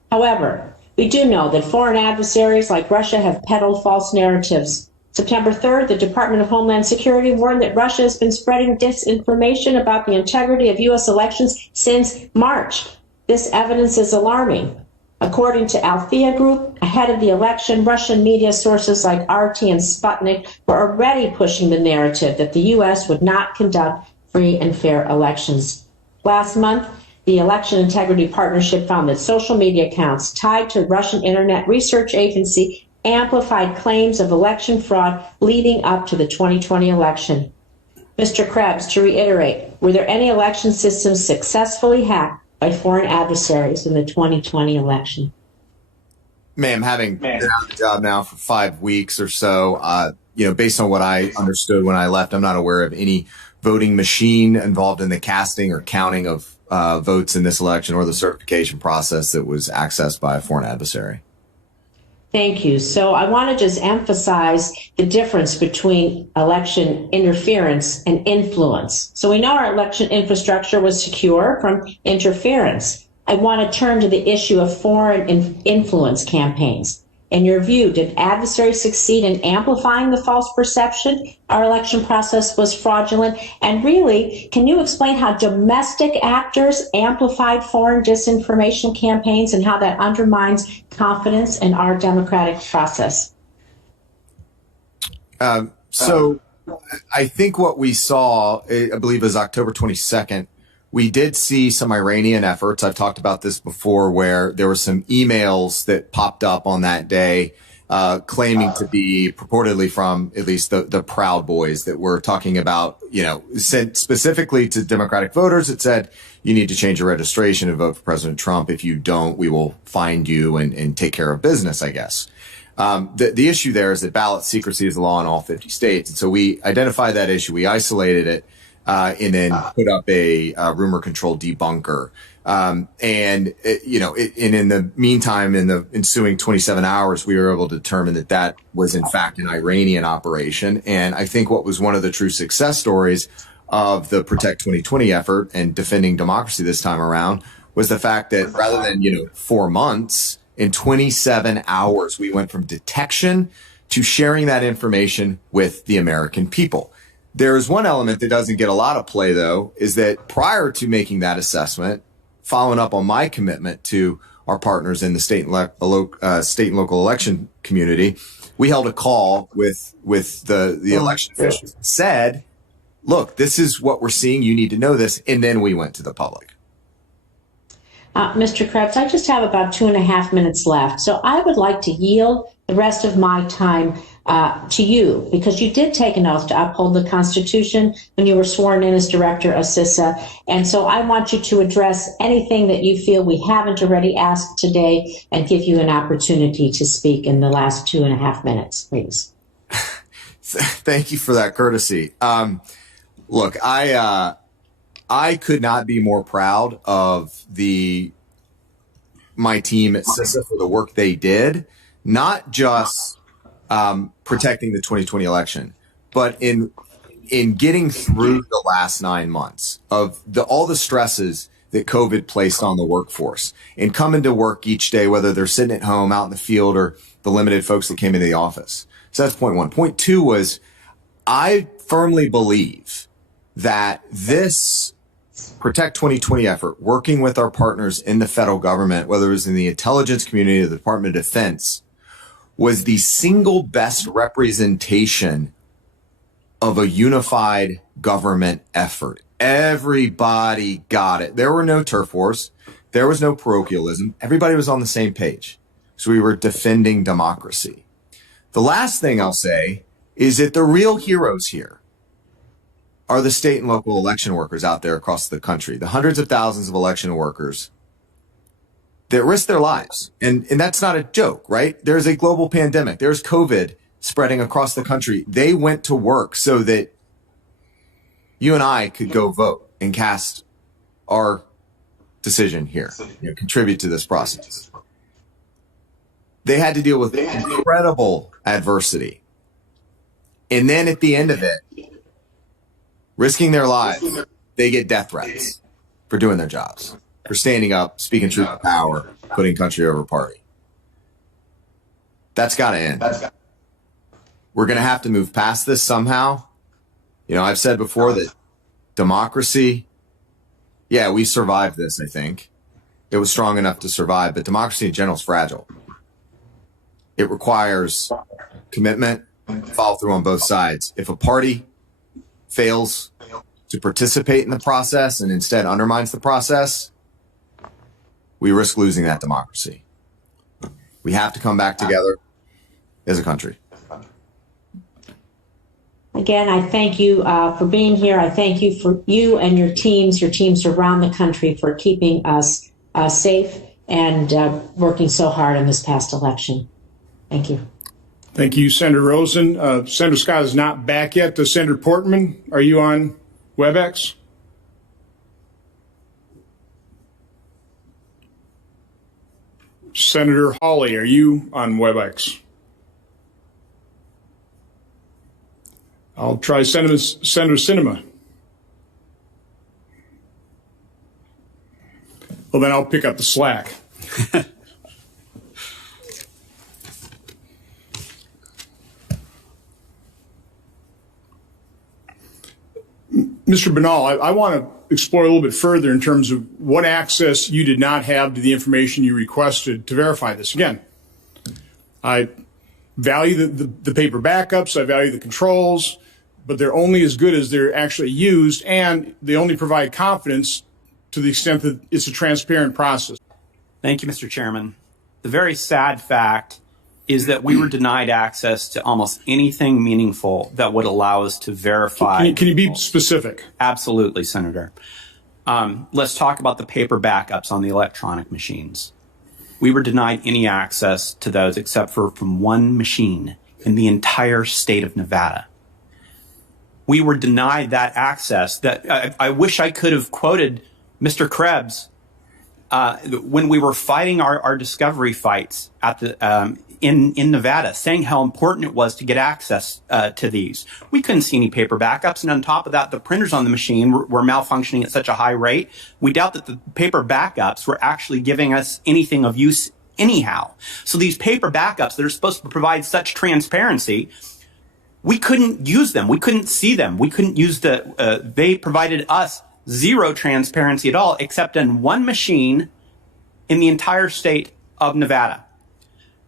However, we do know that foreign adversaries like Russia have peddled false narratives. September 3rd, the Department of Homeland Security warned that Russia has been spreading disinformation about the integrity of U.S. elections since March. This evidence is alarming. According to Althea Group, ahead of the election, Russian media sources like RT and Sputnik were already pushing the narrative that the U.S. would not conduct free and fair elections. Last month, the Election Integrity Partnership found that social media accounts tied to Russian Internet Research Agency amplified claims of election fraud leading up to the 2020 election. Mr. Krebs, to reiterate, were there any election systems successfully hacked by foreign adversaries in the 2020 election? Ma'am, having been on the job now for 5 weeks or so, based on what I understood when I left, I'm not aware of any voting machine involved in the casting or counting of votes in this election or the certification process that was accessed by a foreign adversary. Thank you. So I want to just emphasize the difference between election interference and influence. So we know our election infrastructure was secure from interference. I want to turn to the issue of foreign influence campaigns. In your view, did adversaries succeed in amplifying the false perception our election process was fraudulent? And really, can you explain how domestic actors amplified foreign disinformation campaigns and how that undermines confidence in our democratic process? So I think what we saw, I believe, is October 22nd. We did see some Iranian efforts. I've talked about this before, where there were some emails that popped up on that day claiming to be purportedly from at least the Proud Boys that were talking about, sent specifically to Democratic voters. It said, you need to change your registration and vote for President Trump. If you don't, we will find you and take care of business, I guess. The issue there is that ballot secrecy is the law in all 50 states. And so we identified that issue. We isolated it. And then put up a rumor control debunker. And in the meantime, in the ensuing 27 hours, we were able to determine that was in fact an Iranian operation. And I think what was one of the true success stories of the Protect 2020 effort and defending democracy this time around was the fact that rather than, 4 months, in 27 hours, we went from detection to sharing that information with the American people. There is one element that doesn't get a lot of play, though, is that prior to making that assessment, following up on my commitment to our partners in the state and local election community, we held a call with the election officials and said, look, this is what we're seeing. You need to know this. And then we went to the public. Mr. Krebs, I just have about 2.5 minutes left. So I would like to yield the rest of my time to you, because you did take an oath to uphold the Constitution when you were sworn in as director of CISA. And so I want you to address anything that you feel we haven't already asked today and give you an opportunity to speak in the last 2.5 minutes, please. Thank you for that courtesy. Look, I could not be more proud of my team at CISA for the work they did, not just protecting the 2020 election, but in getting through the last 9 months of all the stresses that COVID placed on the workforce and coming to work each day, whether they're sitting at home, out in the field, or the limited folks that came into the office. So that's point one. Point two was I firmly believe that this Protect 2020 effort, working with our partners in the federal government, whether it was in the intelligence community or the Department of Defense, was the single best representation of a unified government effort. Everybody got it. There were no turf wars. There was no parochialism. Everybody was on the same page. So we were defending democracy. The last thing I'll say is that the real heroes here are the state and local election workers out there across the country, the hundreds of thousands of election workers that risk their lives. And that's not a joke, right? There's a global pandemic. There's COVID spreading across the country. They went to work so that you and I could go vote and cast our decision here, contribute to this process. They had to deal with incredible adversity. And then at the end of it, risking their lives, they get death threats for doing their jobs, for standing up, speaking truth to power, putting country over party. That's got to end. We're going to have to move past this somehow. I've said before that democracy, we survived this, I think. It was strong enough to survive, but democracy in general is fragile. It requires commitment, follow through on both sides. If a party fails to participate in the process and instead undermines the process, we risk losing that democracy. We have to come back together as a country. Again, I thank you for being here. I thank you for you and your teams around the country for keeping us safe and working so hard in this past election. Thank you. Thank you, Senator Rosen. Senator Scott is not back yet. Senator Portman, are you on WebEx? Senator Hawley, are you on WebEx? I'll try Senator Sinema. Well, then I'll pick up the slack. Mr. Banal, I want to explore a little bit further in terms of what access you did not have to the information you requested to verify this. Again, I value the paper backups, I value the controls, but they're only as good as they're actually used, and they only provide confidence to the extent that it's a transparent process. Thank you, Mr. Chairman. The very sad fact is that we were denied access to almost anything meaningful that would allow us to verify. Can you be specific? Absolutely, Senator. Let's talk about the paper backups on the electronic machines. We were denied any access to those except for from one machine in the entire state of Nevada. We were denied that access. That I wish I could have quoted Mr. Krebs when we were fighting our discovery fights at the in Nevada, saying how important it was to get access to these. We couldn't see any paper backups, and on top of that, the printers on the machine were malfunctioning at such a high rate. We doubt that the paper backups were actually giving us anything of use anyhow. So these paper backups that are supposed to provide such transparency, we couldn't use them. We couldn't see them. We couldn't use they provided us zero transparency at all, except in one machine in the entire state of Nevada.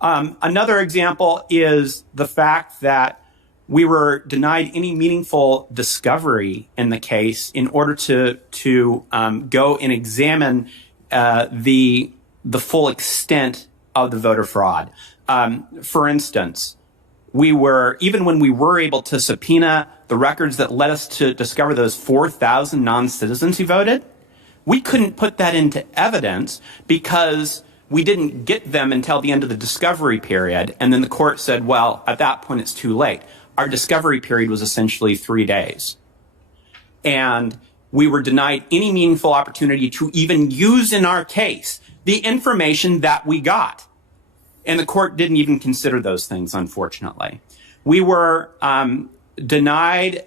Another example is the fact that we were denied any meaningful discovery in the case in order to go and examine the full extent of the voter fraud. For instance, even when we were able to subpoena the records that led us to discover those 4,000 non-citizens who voted, we couldn't put that into evidence because we didn't get them until the end of the discovery period. And then the court said, well, at that point, it's too late. Our discovery period was essentially 3 days. And we were denied any meaningful opportunity to even use in our case the information that we got. And the court didn't even consider those things, unfortunately. We were denied,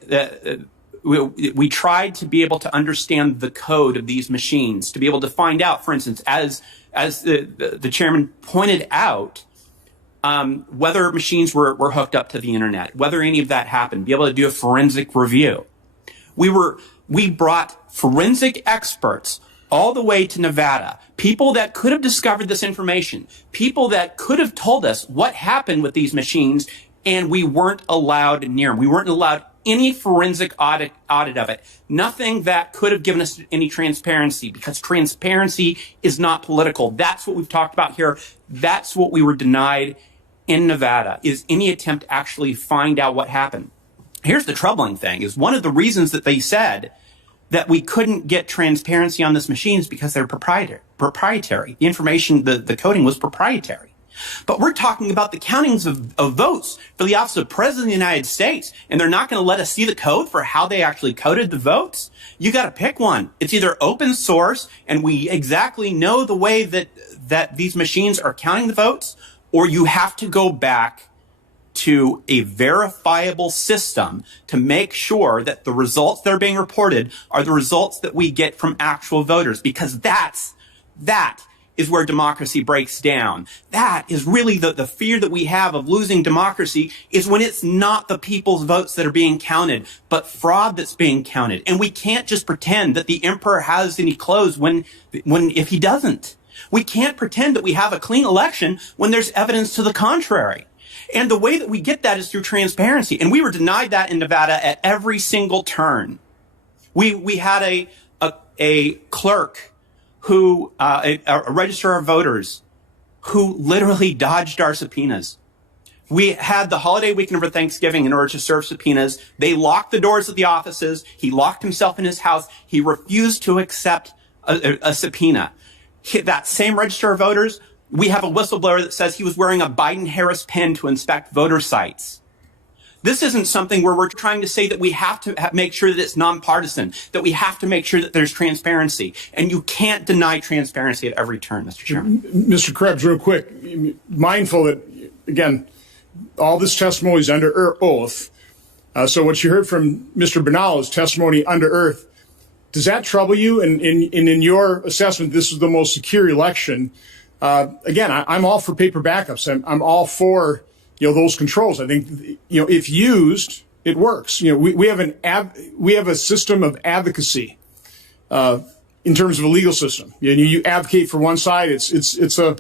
we tried to be able to understand the code of these machines, to be able to find out, for instance, as the chairman pointed out, whether machines were hooked up to the internet, whether any of that happened, be able to do a forensic review. We brought forensic experts all the way to Nevada, people that could have discovered this information, people that could have told us what happened with these machines, and we weren't allowed near them. We weren't allowed any forensic audit of it. Nothing that could have given us any transparency, because transparency is not political. That's what we've talked about here. That's what we were denied in Nevada, is any attempt to actually find out what happened. Here's the troubling thing, is one of the reasons that they said that we couldn't get transparency on this machine is because they're proprietary. The information, the coding was proprietary. But we're talking about the countings of votes for the office of President of the United States, and they're not going to let us see the code for how they actually coded the votes? You got to pick one. It's either open source, and we exactly know the way that these machines are counting the votes, or you have to go back to a verifiable system to make sure that the results that are being reported are the results that we get from actual voters, because that is where democracy breaks down. That is really the fear that we have of losing democracy, is when it's not the people's votes that are being counted, but fraud that's being counted. And we can't just pretend that the emperor has any clothes if he doesn't. We can't pretend that we have a clean election when there's evidence to the contrary. And the way that we get that is through transparency. And we were denied that in Nevada at every single turn. We had a clerk who, a registrar of voters, who literally dodged our subpoenas. We had the holiday weekend over Thanksgiving in order to serve subpoenas. They locked the doors of the offices. He locked himself in his house. He refused to accept a subpoena. That same registrar of voters, we have a whistleblower that says he was wearing a Biden-Harris pen to inspect voter sites. This isn't something where we're trying to say that we have to make sure that it's nonpartisan, that we have to make sure that there's transparency. And you can't deny transparency at every turn, Mr. Chairman. Mr. Krebs, real quick, mindful that, again, all this testimony is under oath. So what you heard from Mr. Bernal is testimony under oath. Does that trouble you? And in your assessment, this is the most secure election. Again, I'm all for paper backups. I'm all for those controls. I think if used, it works. We have a system of advocacy in terms of a legal system. You advocate for one side. It's a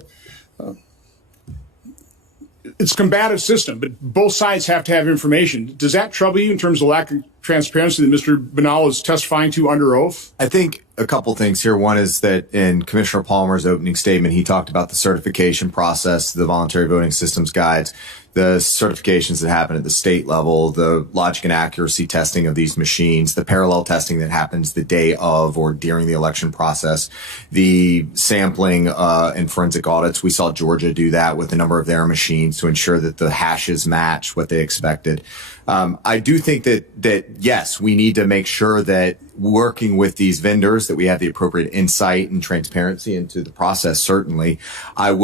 combative system, but both sides have to have information. Does that trouble you in terms of lack of transparency that Mr. Bernal is testifying to under oath? I think a couple things here. One is that in Commissioner Palmer's opening statement, he talked about the certification process, the voluntary voting systems guides, the certifications that happen at the state level, the logic and accuracy testing of these machines, the parallel testing that happens the day of or during the election process, the sampling and forensic audits. We saw Georgia do that with a number of their machines to ensure that the hashes match what they expected. I do think that yes, we need to make sure that working with these vendors that we have the appropriate insight and transparency into the process. Certainly, I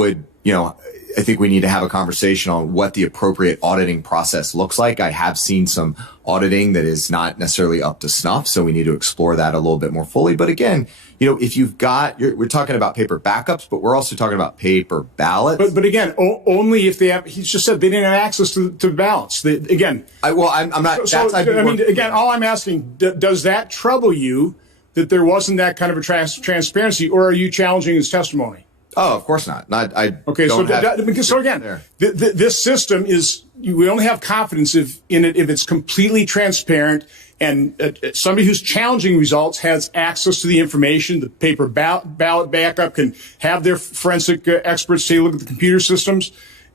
think we need to have a conversation on what the appropriate auditing process looks like. I have seen some auditing that is not necessarily up to snuff, so we need to explore that a little bit more fully. But again, if you've got, we're talking about paper backups, but we're also talking about paper ballots. But again, only if they have. He's just said they didn't have access to ballots. Again, I'm not. Again, all I'm asking, does that trouble you that there wasn't that kind of a transparency, or are you challenging his testimony? Oh, of course not. So again, this system is, we only have confidence in it if it's completely transparent and somebody who's challenging results has access to the information. The paper ballot backup can have their forensic experts take a look at the computer systems,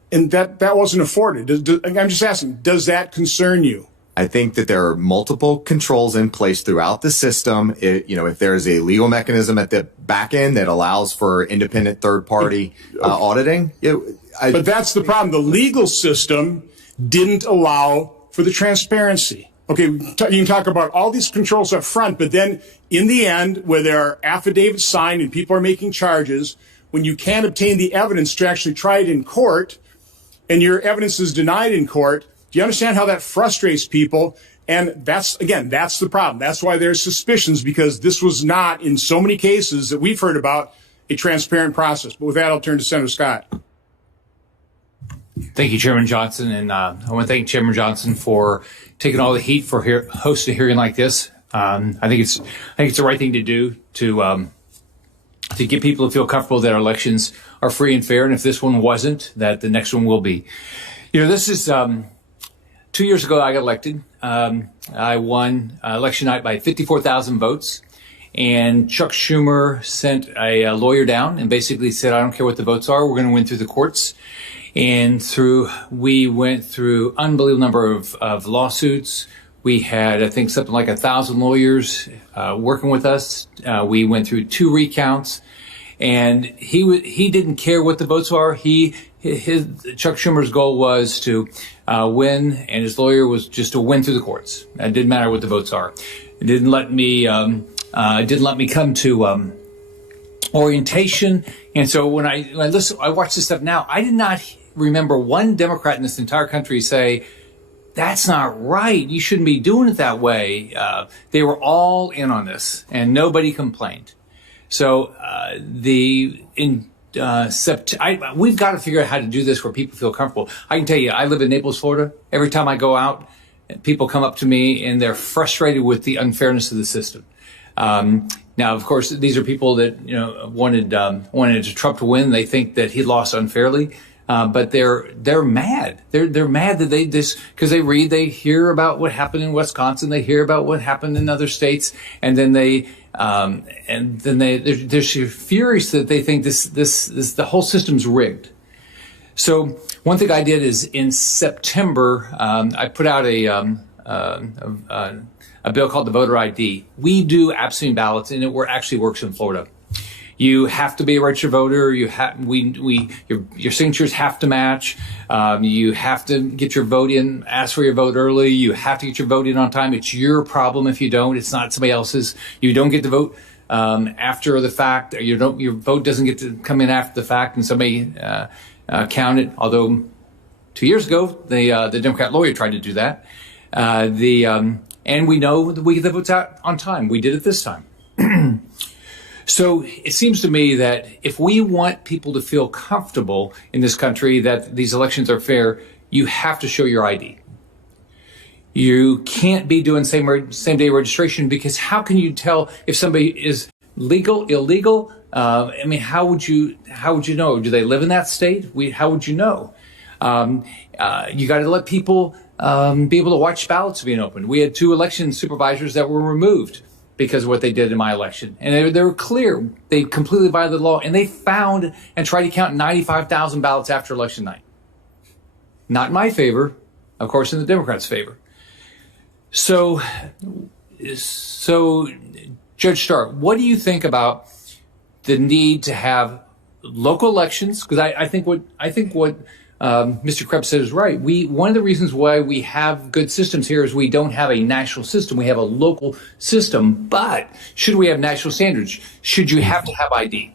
and that wasn't afforded. I'm just asking, does that concern you? I think that there are multiple controls in place throughout the system. If there's a legal mechanism at the back end that allows for independent third-party auditing. But that's the problem. The legal system didn't allow for the transparency. Okay, you can talk about all these controls up front, but then in the end, where there are affidavits signed and people are making charges, when you can't obtain the evidence to actually try it in court, and your evidence is denied in court, do you understand how that frustrates people? And that's the problem. That's why there's suspicions, because this was not, in so many cases that we've heard about, a transparent process. But with that, I'll turn to Senator Scott. Thank you, Chairman Johnson. And I want to thank Chairman Johnson for taking all the heat for hosting a hearing like this. I think it's the right thing to do to get people to feel comfortable that our elections are free and fair. And if this one wasn't, that the next one will be. This is 2 years ago I got elected. I won election night by 54,000 votes. And Chuck Schumer sent a lawyer down and basically said, I don't care what the votes are, we're going to win through the courts. And we went through unbelievable number of lawsuits. We had, I think, something like 1,000 lawyers working with us. We went through 2 recounts, and he didn't care what the votes are. Chuck Schumer's goal was to win, and his lawyer was just to win through the courts. It didn't matter what the votes are. It didn't let me come to orientation. And so when I watch this stuff now, I did not remember one Democrat in this entire country say, that's not right. You shouldn't be doing it that way. They were all in on this, and nobody complained. So we've got to figure out how to do this where people feel comfortable. I can tell you, I live in Naples, Florida. Every time I go out, people come up to me and they're frustrated with the unfairness of the system. Now, of course, these are people that wanted Trump to win. They think that he lost unfairly, but they're mad. They're mad that because they hear about what happened in Wisconsin, they hear about what happened in other states, and then they're furious that they think the whole system's rigged. So one thing I did is in September, I put out a bill called the voter ID. We do absentee ballots, and it actually works in Florida. You have to be a registered voter. Your signatures have to match. You have to get your vote in, ask for your vote early. You have to get your vote in on time. It's your problem if you don't. It's not somebody else's. You don't get to vote after the fact. Your vote doesn't get to come in after the fact and somebody count it. Although 2 years ago, the Democrat lawyer tried to do that. And we know that we get the votes out on time. We did it this time. So it seems to me that if we want people to feel comfortable in this country that these elections are fair, you have to show your ID. You can't be doing same day registration, because how can you tell if somebody is legal, illegal? How would you know? Do they live in that state? How would you know? You got to let people be able to watch ballots being opened. We had 2 election supervisors that were removed because of what they did in my election. And they were clear. They completely violated the law. And they found and tried to count 95,000 ballots after election night. Not in my favor, of course, in the Democrats' favor. So Judge Stark, what do you think about the need to have local elections? Because I think what Mr. Krebs said is right. One of the reasons why we have good systems here is we don't have a national system. We have a local system. But should we have national standards? Should you have to have ID?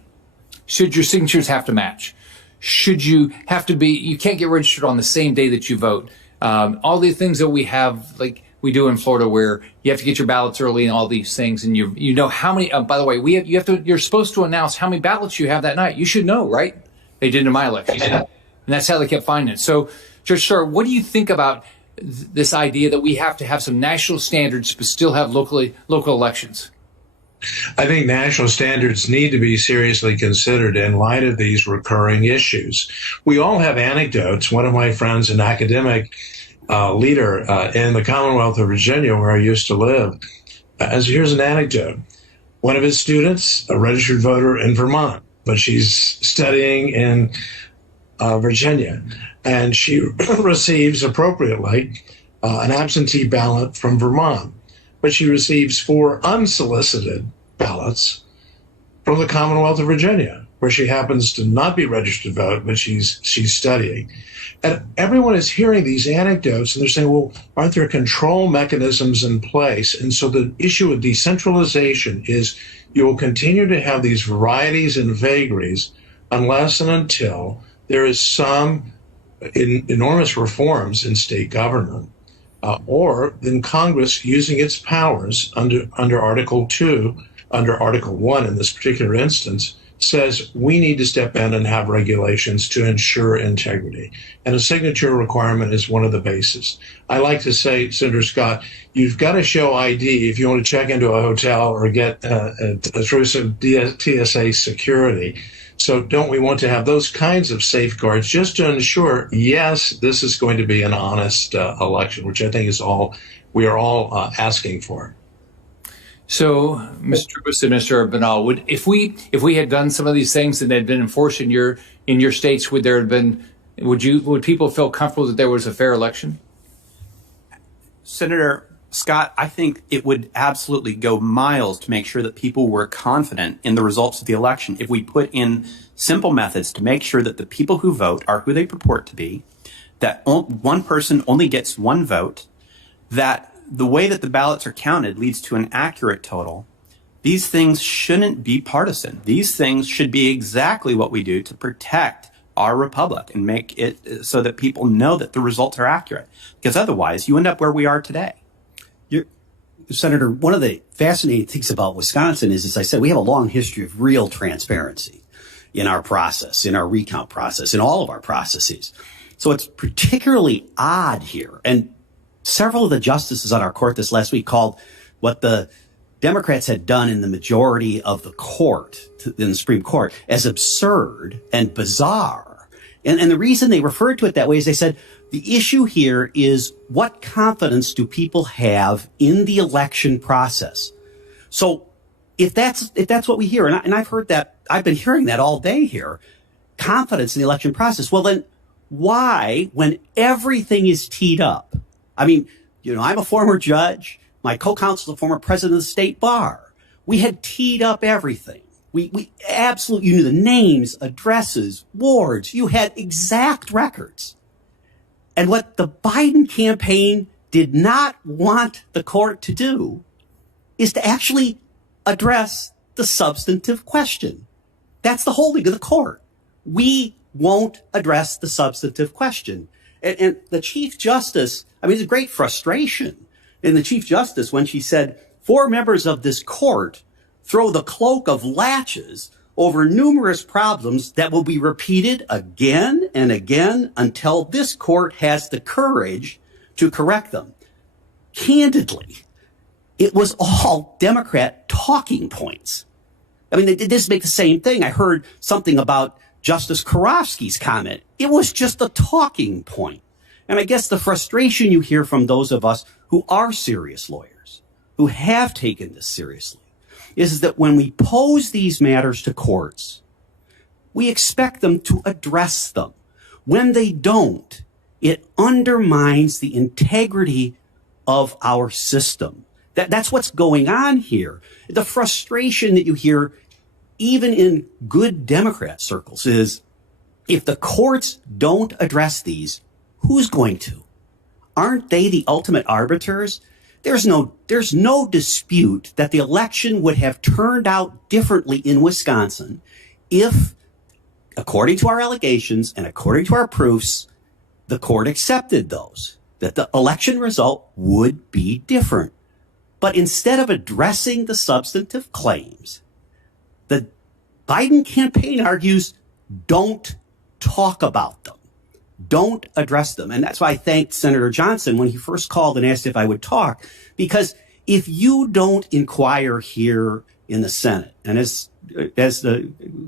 Should your signatures have to match? Should you have to you can't get registered on the same day that you vote. All the things that we have, like we do in Florida, where you have to get your ballots early and all these things. And you know how many, by the way, you're supposed to announce how many ballots you have that night. You should know, right? They did in my election. And that's how they kept finding it. So, Judge Starr, what do you think about this idea that we have to have some national standards but still have local elections? I think national standards need to be seriously considered in light of these recurring issues. We all have anecdotes. One of my friends, an academic leader in the Commonwealth of Virginia, where I used to live, here's an anecdote. One of his students, a registered voter in Vermont, but she's studying in Virginia, and she receives appropriately an absentee ballot from Vermont, but she receives 4 unsolicited ballots from the Commonwealth of Virginia, where she happens to not be registered to vote, but she's studying. And everyone is hearing these anecdotes, and they're saying, well, aren't there control mechanisms in place? And so the issue of decentralization is you will continue to have these varieties and vagaries unless and until there is some enormous reforms in state government, or then Congress using its powers under Article 2, under Article 1 in this particular instance, says we need to step in and have regulations to ensure integrity. And a signature requirement is one of the bases. I like to say, Senator Scott, you've got to show ID if you want to check into a hotel or get through some TSA security. So don't we want to have those kinds of safeguards just to ensure, yes, this is going to be an honest election, which I think is all we are all asking for. So, Mr. Trubus and Mr. Banal, if we had done some of these things and they'd been enforced in your states, would people feel comfortable that there was a fair election? Senator Scott, I think it would absolutely go miles to make sure that people were confident in the results of the election if we put in simple methods to make sure that the people who vote are who they purport to be, that one person only gets one vote, that the way that the ballots are counted leads to an accurate total. These things shouldn't be partisan. These things should be exactly what we do to protect our republic and make it so that people know that the results are accurate. Because otherwise, you end up where we are today. Senator, one of the fascinating things about Wisconsin is, as I said, we have a long history of real transparency in our process, in our recount process, in all of our processes. So it's particularly odd here. And several of the justices on our court this last week called what the Democrats had done in the majority of the court, in the Supreme Court, as absurd and bizarre. And the reason they referred to it that way is they said, the issue here is what confidence do people have in the election process? So if that's what we hear, and I've heard that, I've been hearing that all day here, confidence in the election process. Well, then why, when everything is teed up? I mean, I'm a former judge. My co-counsel is a former president of the state bar. We had teed up everything. We absolutely, you knew the names, addresses, wards. You had exact records. And what the Biden campaign did not want the court to do is to actually address the substantive question. That's the holding of the court. We won't address the substantive question. And the Chief Justice, I mean, it's a great frustration in the Chief Justice when she said, 4 members of this court throw the cloak of laches over numerous problems that will be repeated again and again until this court has the courage to correct them. Candidly, it was all Democrat talking points. I mean, they just make the same thing. I heard something about Justice Karofsky's comment. It was just a talking point. And I guess the frustration you hear from those of us who are serious lawyers, who have taken this seriously, is that when we pose these matters to courts, we expect them to address them. When they don't, it undermines the integrity of our system. That's what's going on here. The frustration that you hear, even in good Democrat circles, is if the courts don't address these, who's going to? Aren't they the ultimate arbiters? There's no dispute that the election would have turned out differently in Wisconsin if, according to our allegations and according to our proofs, the court accepted those, that the election result would be different. But instead of addressing the substantive claims, the Biden campaign argues, don't talk about them. Don't address them. And that's why I thanked Senator Johnson when he first called and asked if I would talk, because if you don't inquire here in the Senate, and as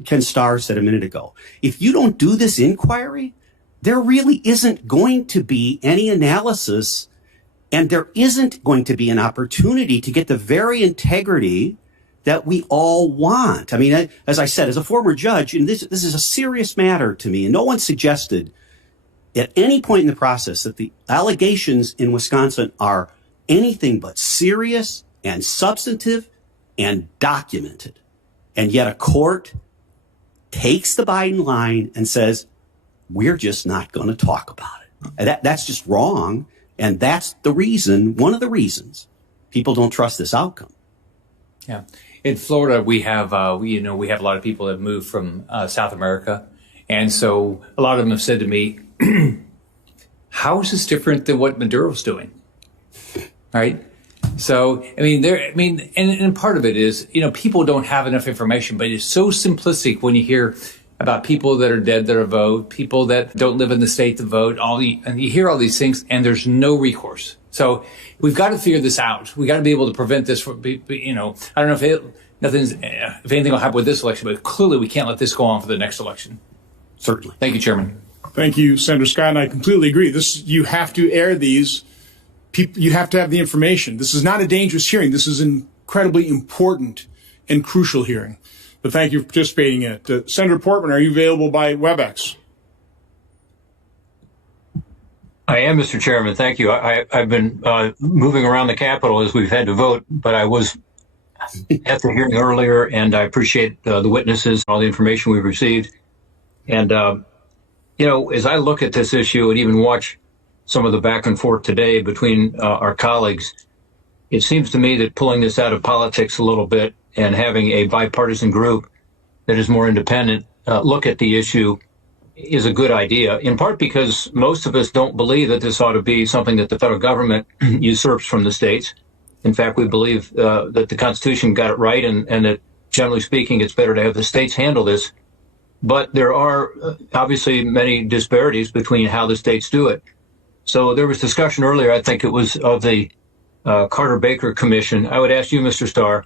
Ken Starr said a minute ago, if you don't do this inquiry, there really isn't going to be any analysis, and there isn't going to be an opportunity to get the very integrity that we all want. I mean, as I said, as a former judge, and this is a serious matter to me, and no one suggested at any point in the process that the allegations in Wisconsin are anything but serious and substantive and documented. And yet a court takes the Biden line and says, we're just not going to talk about it. And that's just wrong. And that's the reason, one of the reasons people don't trust this outcome. Yeah. In Florida, we have a lot of people that moved from South America. And so a lot of them have said to me, how is this different than what Maduro's doing? Right? So, and part of it is, people don't have enough information, but it's so simplistic when you hear about people that are dead that are vote, people that don't live in the state to vote, and you hear all these things, and there's no recourse. So we've got to figure this out. We got to be able to prevent this from, I don't know if anything will happen with this election, but clearly we can't let this go on for the next election. Certainly. Thank you, Chairman. Thank you, Senator Scott, and I completely agree. You have to air these. You have to have the information. This is not a dangerous hearing. This is an incredibly important and crucial hearing. But thank you for participating in it. Senator Portman, are you available by WebEx? I am, Mr. Chairman. Thank you. I've been moving around the Capitol as we've had to vote, but I was at the hearing earlier, and I appreciate the witnesses, all the information we've received. And, as I look at this issue and even watch some of the back and forth today between our colleagues, it seems to me that pulling this out of politics a little bit and having a bipartisan group that is more independent look at the issue is a good idea, in part because most of us don't believe that this ought to be something that the federal government usurps from the states. In fact, we believe that the Constitution got it right and that, generally speaking, it's better to have the states handle this. But there are obviously many disparities between how the states do it. So there was discussion earlier, I think it was of the Carter-Baker Commission. I would ask you, Mr. Starr,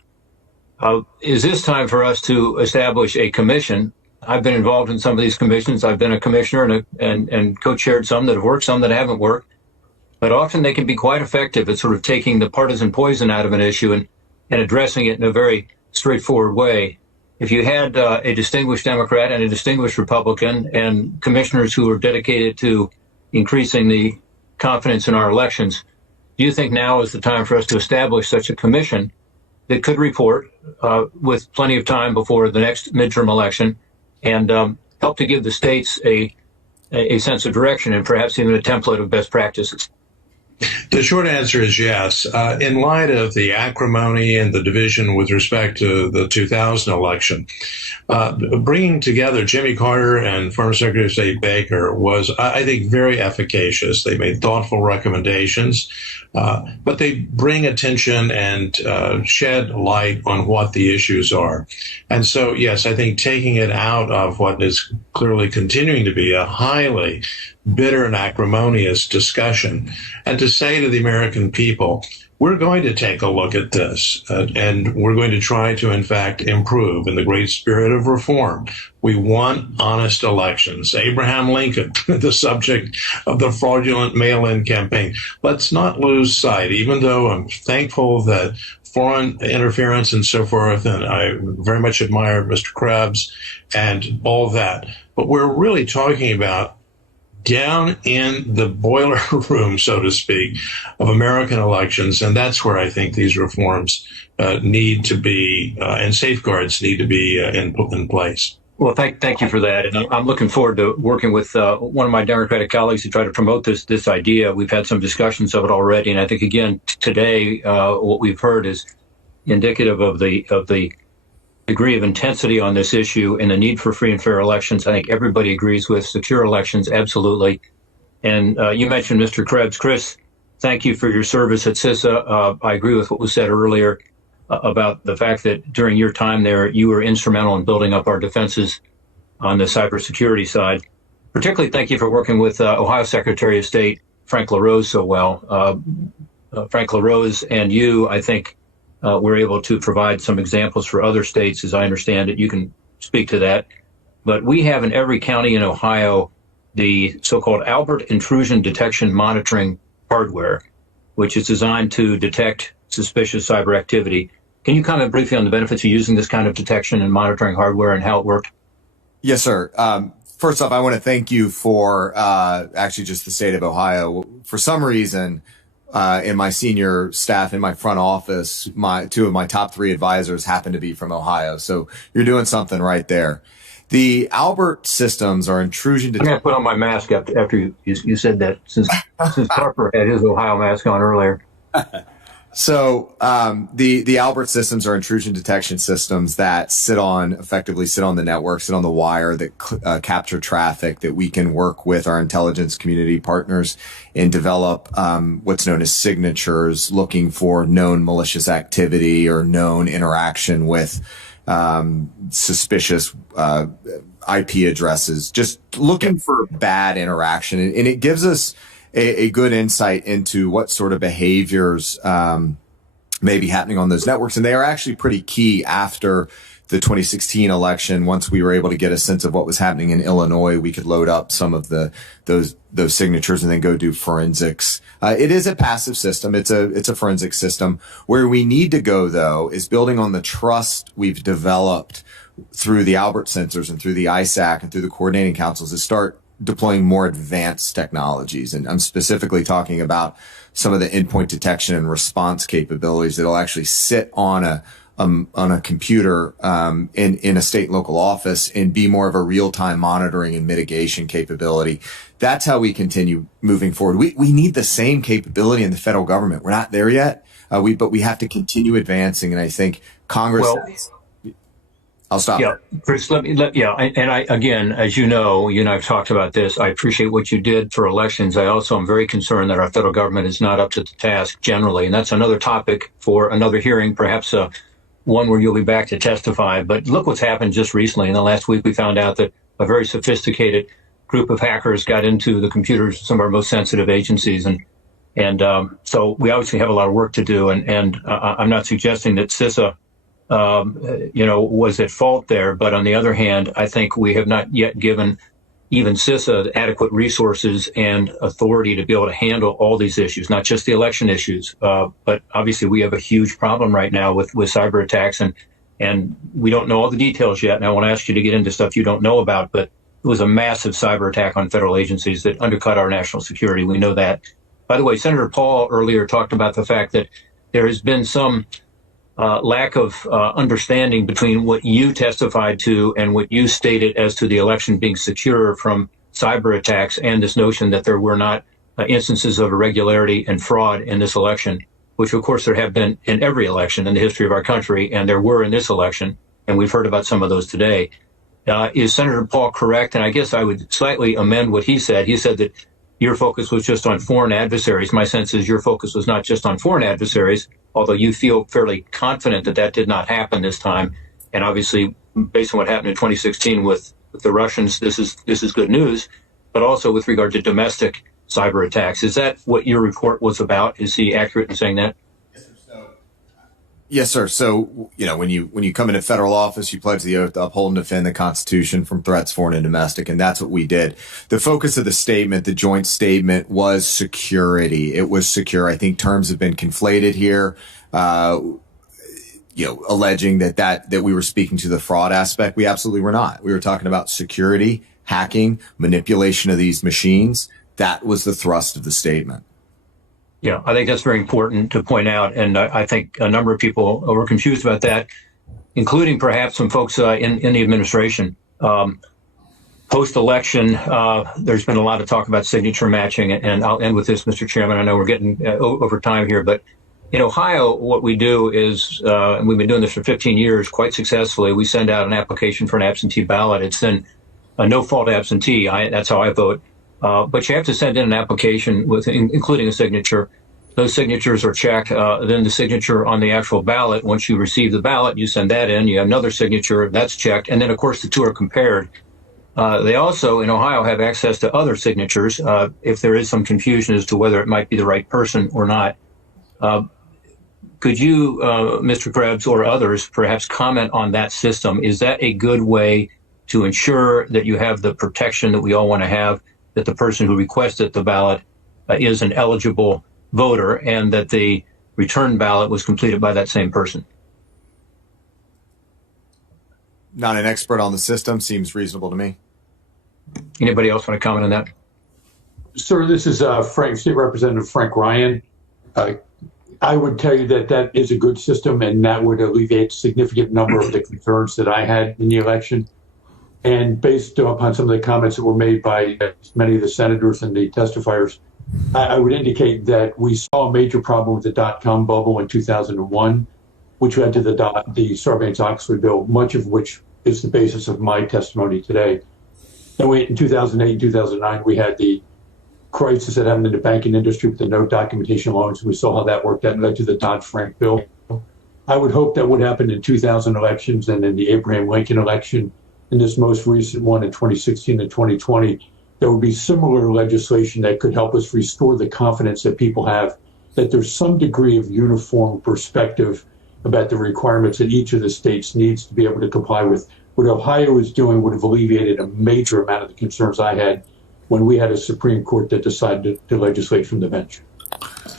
is this time for us to establish a commission? I've been involved in some of these commissions. I've been a commissioner and co-chaired some that have worked, some that haven't worked. But often they can be quite effective at sort of taking the partisan poison out of an issue and addressing it in a very straightforward way. If you had a distinguished Democrat and a distinguished Republican and commissioners who are dedicated to increasing the confidence in our elections, do you think now is the time for us to establish such a commission that could report with plenty of time before the next midterm election and help to give the states a sense of direction and perhaps even a template of best practices? The short answer is yes. In light of the acrimony and the division with respect to the 2000 election, bringing together Jimmy Carter and former Secretary of State Baker was, I think, very efficacious. They made thoughtful recommendations, but they bring attention and shed light on what the issues are. And so, yes, I think taking it out of what is clearly continuing to be a highly bitter and acrimonious discussion, and to say to the American people, we're going to take a look at this, and we're going to try to, in fact, improve in the great spirit of reform. We want honest elections. Abraham Lincoln, the subject of the fraudulent mail-in campaign. Let's not lose sight, even though I'm thankful that foreign interference and so forth, and I very much admire Mr. Krebs and all that. But we're really talking about down in the boiler room, so to speak, of American elections. And that's where I think these reforms need to be, and safeguards need to be in place. Well, thank you for that. And I'm looking forward to working with one of my Democratic colleagues to try to promote this idea. We've had some discussions of it already. And I think, again, today, what we've heard is indicative of the degree of intensity on this issue and the need for free and fair elections. I think everybody agrees with secure elections, absolutely. And you mentioned Mr. Krebs. Chris, thank you for your service at CISA. I agree with what was said earlier about the fact that during your time there, you were instrumental in building up our defenses on the cybersecurity side. Particularly, thank you for working with Ohio Secretary of State Frank LaRose so well. Frank LaRose and you, I think, we're able to provide some examples for other states, as I understand it. You can speak to that. But we have in every county in Ohio the so-called Albert Intrusion Detection Monitoring hardware, which is designed to detect suspicious cyber activity. Can you comment briefly on the benefits of using this kind of detection and monitoring hardware and how it worked? Yes, sir. First off, I want to thank you for actually just the state of Ohio. For some reason, in my senior staff in my front office, two of my top 3 advisors happen to be from Ohio. So you're doing something right there. The Albert systems are intrusion detection. I'm going to put on my mask after you said that, since Harper had his Ohio mask on earlier. So the Albert systems are intrusion detection systems that effectively sit on the network, sit on the wire, that capture traffic, that we can work with our intelligence community partners and develop what's known as signatures, looking for known malicious activity or known interaction with suspicious IP addresses, just looking for bad interaction. And it gives us a good insight into what sort of behaviors may be happening on those networks. And they are actually pretty key after the 2016 election. Once we were able to get a sense of what was happening in Illinois, we could load up some of those signatures and then go do forensics. It is a passive system. It's a forensic system. Where we need to go, though, is building on the trust we've developed through the Albert sensors and through the ISAC and through the coordinating councils, to start deploying more advanced technologies. And I'm specifically talking about some of the endpoint detection and response capabilities that'll actually sit on a computer in a state and local office and be more of a real-time monitoring and mitigation capability. That's how we continue moving forward. We need the same capability in the federal government. We're not there yet, but we have to continue advancing. And I think Congress... I'll stop. Yeah, Chris, and I, again, as you know, I've talked about this. I appreciate what you did for elections. I also am very concerned that our federal government is not up to the task generally. And that's another topic for another hearing, perhaps one where you'll be back to testify. But look what's happened just recently. In the last week, we found out that a very sophisticated group of hackers got into the computers of some of our most sensitive agencies. And so we obviously have a lot of work to do. And I'm not suggesting that CISA was at fault there. But on the other hand, I think we have not yet given even CISA adequate resources and authority to be able to handle all these issues, not just the election issues. But obviously we have a huge problem right now with cyber attacks, and we don't know all the details yet. And I won't ask you to get into stuff you don't know about, but it was a massive cyber attack on federal agencies that undercut our national security. We know that. By the way, Senator Paul earlier talked about the fact that there has been some lack of understanding between what you testified to and what you stated as to the election being secure from cyber attacks, and this notion that there were not instances of irregularity and fraud in this election, which of course there have been in every election in the history of our country, and there were in this election, and we've heard about some of those today. Is Senator Paul correct? And I guess I would slightly amend what he said. He said that your focus was just on foreign adversaries. My sense is your focus was not just on foreign adversaries, although you feel fairly confident that that did not happen this time. And obviously, based on what happened in 2016 with the Russians, this is good news. But also with regard to domestic cyber attacks, is that what your report was about? Is he accurate in saying that? Yes, sir. So, when you come into federal office, you pledge the oath to uphold and defend the Constitution from threats, foreign and domestic, and that's what we did. The focus of the statement, the joint statement, was security. It was secure. I think terms have been conflated here, alleging that we were speaking to the fraud aspect. We absolutely were not. We were talking about security, hacking, manipulation of these machines. That was the thrust of the statement. Yeah, I think that's very important to point out. And I think a number of people were confused about that, including perhaps some folks in the administration. Post-election, there's been a lot of talk about signature matching. And I'll end with this, Mr. Chairman. I know we're getting over time here, but in Ohio, what we do is, and we've been doing this for 15 years quite successfully, we send out an application for an absentee ballot. It's then a no-fault absentee. That's how I vote. But you have to send in an application including a signature. Those signatures are checked. Then the signature on the actual ballot, once you receive the ballot, you send that in. You have another signature, that's checked. And then, of course, the two are compared. They also, in Ohio, have access to other signatures if there is some confusion as to whether it might be the right person or not. Could you, Mr. Krebs, or others, perhaps comment on that system? Is that a good way to ensure that you have the protection that we all want to have, that the person who requested the ballot is an eligible voter, and that the return ballot was completed by that same person? Not an expert on the system. Seems reasonable to me. Anybody else want to comment on that? Sir, this is State Representative Frank Ryan. I would tell you that is a good system, and that would alleviate a significant number of the concerns that I had in the election. And based upon some of the comments that were made by many of the senators and the testifiers, I would indicate that we saw a major problem with the dot-com bubble in 2001, which led to the Sarbanes-Oxley bill, much of which is the basis of my testimony today. And in 2008 and 2009, we had the crisis that happened in the banking industry with the no documentation loans. We saw how that worked. That led to the Dodd-Frank bill. I would hope that would happen in 2000 elections and in the Abraham Lincoln election, in this most recent one in 2016 and 2020. There would be similar legislation that could help us restore the confidence that people have that there's some degree of uniform perspective about the requirements that each of the states needs to be able to comply with. What Ohio is doing would have alleviated a major amount of the concerns I had when we had a Supreme Court that decided to legislate from the bench.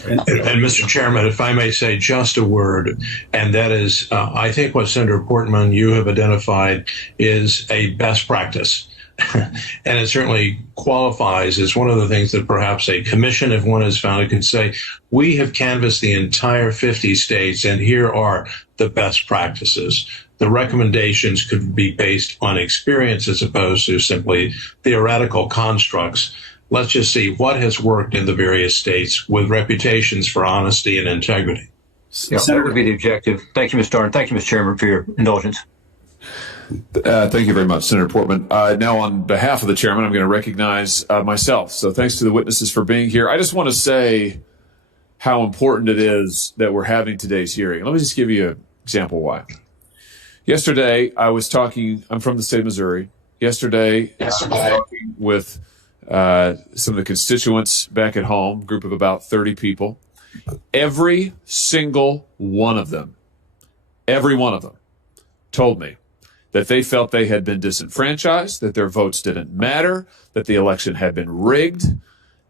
And Mr. Chairman, if I may say just a word, and that is, I think what Senator Portman, you have identified is a best practice. And it certainly qualifies as one of the things that perhaps a commission, if one is founded, can say, we have canvassed the entire 50 states, and here are the best practices. The recommendations could be based on experience as opposed to simply theoretical constructs. Let's just see what has worked in the various states with reputations for honesty and integrity. Yeah, that would be the objective. Thank you, Mr. Starr, and thank you, Mr. Chairman, for your indulgence. Thank you very much, Senator Portman. Now, on behalf of the chairman, I'm going to recognize myself. So thanks to the witnesses for being here. I just want to say how important it is that we're having today's hearing. Let me just give you an example why. Yesterday, I'm from the state of Missouri. Yesterday, I was talking with some of the constituents back at home, group of about 30 people. Every single one of them told me that they felt they had been disenfranchised, that their votes didn't matter, that the election had been rigged.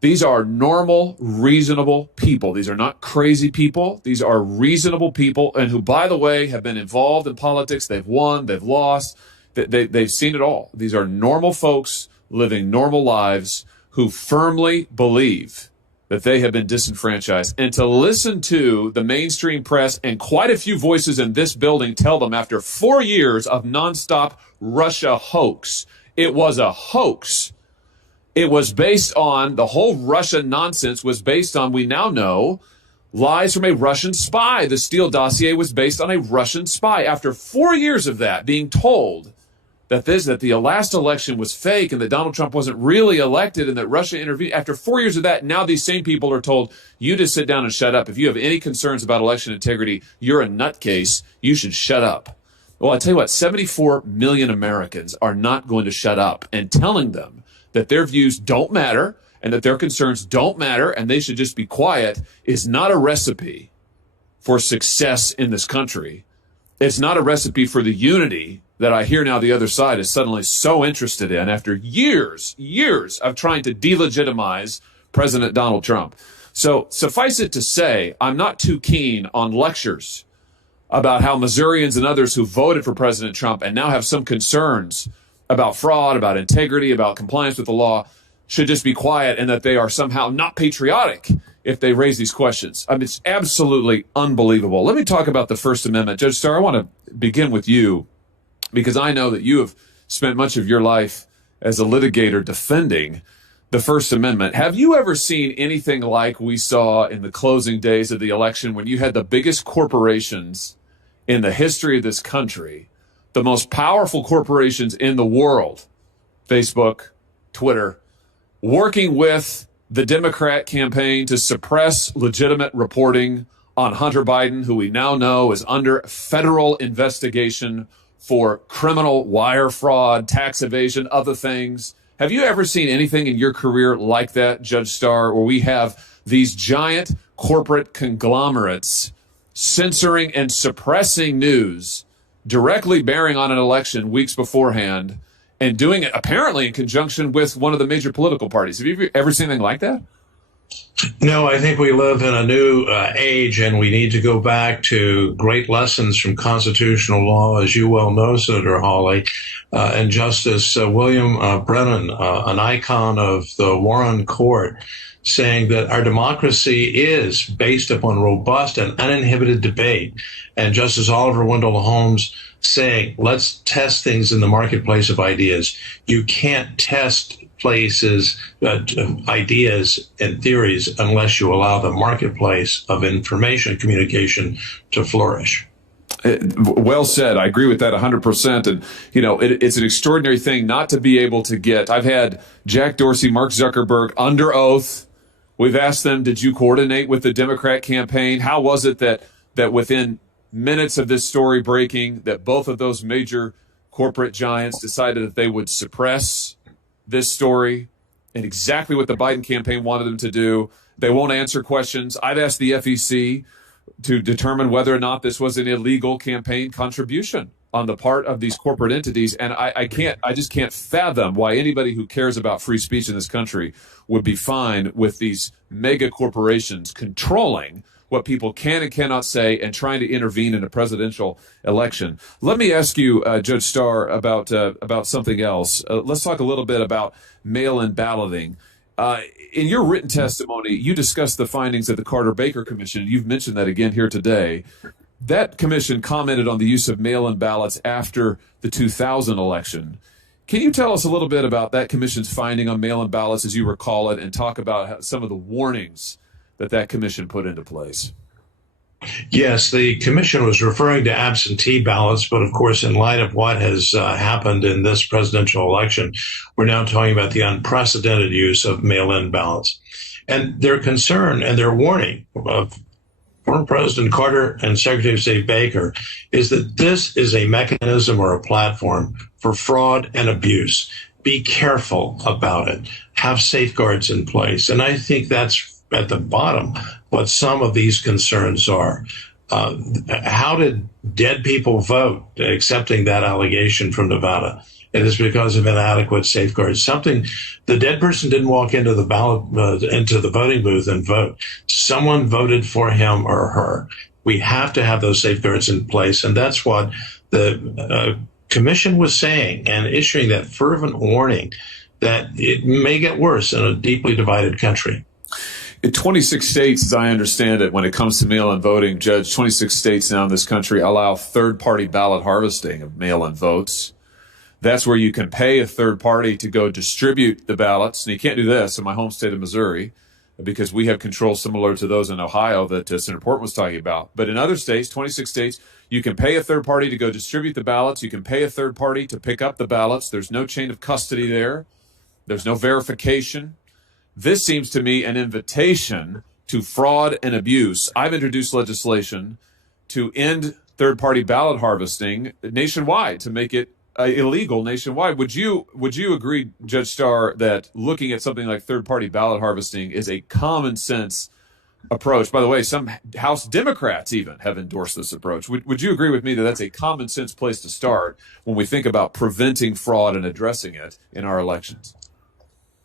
These are normal, reasonable people. These are not crazy people. These are reasonable people, and who, by the way, have been involved in politics. They've won, they've lost, they've seen it all. These are normal folks living normal lives who firmly believe that they have been disenfranchised, and to listen to the mainstream press and quite a few voices in this building tell them after 4 years of nonstop Russia hoax, it was a hoax. It was based on, the whole Russia nonsense was based on, we now know, lies from a Russian spy. The Steele dossier was based on a Russian spy. After 4 years of that, being told that the last election was fake and that Donald Trump wasn't really elected and that Russia intervened. After 4 years of that, now these same people are told, you just sit down and shut up. If you have any concerns about election integrity, you're a nutcase. You should shut up. Well, I tell you what, 74 million Americans are not going to shut up, and telling them that their views don't matter and that their concerns don't matter and they should just be quiet is not a recipe for success in this country. It's not a recipe for the unity that I hear now the other side is suddenly so interested in after years of trying to delegitimize President Donald Trump. So suffice it to say, I'm not too keen on lectures about how Missourians and others who voted for President Trump and now have some concerns about fraud, about integrity, about compliance with the law should just be quiet and that they are somehow not patriotic if they raise these questions. I mean, it's absolutely unbelievable. Let me talk about the First Amendment. Judge Starr, I want to begin with you, because I know that you have spent much of your life as a litigator defending the First Amendment. Have you ever seen anything like we saw in the closing days of the election when you had the biggest corporations in the history of this country, the most powerful corporations in the world, Facebook, Twitter, working with the Democrat campaign to suppress legitimate reporting on Hunter Biden, who we now know is under federal investigation for criminal wire fraud, tax evasion, other things? Have you ever seen anything in your career like that, Judge Starr, where we have these giant corporate conglomerates censoring and suppressing news directly bearing on an election weeks beforehand and doing it apparently in conjunction with one of the major political parties? Have you ever seen anything like that? No, I think we live in a new age, and we need to go back to great lessons from constitutional law, as you well know, Senator Hawley, and Justice William Brennan, an icon of the Warren Court, saying that our democracy is based upon robust and uninhibited debate. And Justice Oliver Wendell Holmes saying, let's test things in the marketplace of ideas. You can't test places, ideas and theories unless you allow the marketplace of information and communication to flourish. Well said. I agree with that 100%. And, you know, it's an extraordinary thing not to be able to get. I've had Jack Dorsey, Mark Zuckerberg under oath. We've asked them, did you coordinate with the Democrat campaign? How was it that within minutes of this story breaking, that both of those major corporate giants decided that they would suppress this story and exactly what the Biden campaign wanted them to do? They won't answer questions. I've asked the FEC to determine whether or not this was an illegal campaign contribution on the part of these corporate entities. And I just can't fathom why anybody who cares about free speech in this country would be fine with these mega corporations controlling what people can and cannot say and trying to intervene in a presidential election. Let me ask you, Judge Starr, about something else. Let's talk a little bit about mail-in balloting. In your written testimony, you discussed the findings of the Carter-Baker Commission. You've mentioned that again here today. That commission commented on the use of mail-in ballots after the 2000 election. Can you tell us a little bit about that commission's finding on mail-in ballots, as you recall it, and talk about some of the warnings that commission put into place? Yes, the commission was referring to absentee ballots, but of course, in light of what has happened in this presidential election, we're now talking about the unprecedented use of mail-in ballots. And their concern and their warning of former President Carter and Secretary of State Baker is that this is a mechanism or a platform for fraud and abuse. Be careful about it. Have safeguards in place. And I think that's at the bottom what some of these concerns are. How did dead people vote, accepting that allegation from Nevada? It is because of inadequate safeguards. The dead person didn't walk into the into the voting booth and vote. Someone voted for him or her. We have to have those safeguards in place. And that's what the commission was saying and issuing that fervent warning that it may get worse in a deeply divided country. In 26 states, as I understand it, when it comes to mail-in voting, Judge, 26 states now in this country allow third-party ballot harvesting of mail-in votes. That's where you can pay a third party to go distribute the ballots. And you can't do this in my home state of Missouri because we have control similar to those in Ohio that Senator Portman was talking about. But in other states, 26 states, you can pay a third party to go distribute the ballots. You can pay a third party to pick up the ballots. There's no chain of custody there. There's no verification. This seems to me an invitation to fraud and abuse. I've introduced legislation to end third-party ballot harvesting nationwide, to make it illegal nationwide. Would you agree, Judge Starr, that looking at something like third-party ballot harvesting is a common sense approach? By the way, some House Democrats even have endorsed this approach. Would you agree with me that that's a common sense place to start when we think about preventing fraud and addressing it in our elections?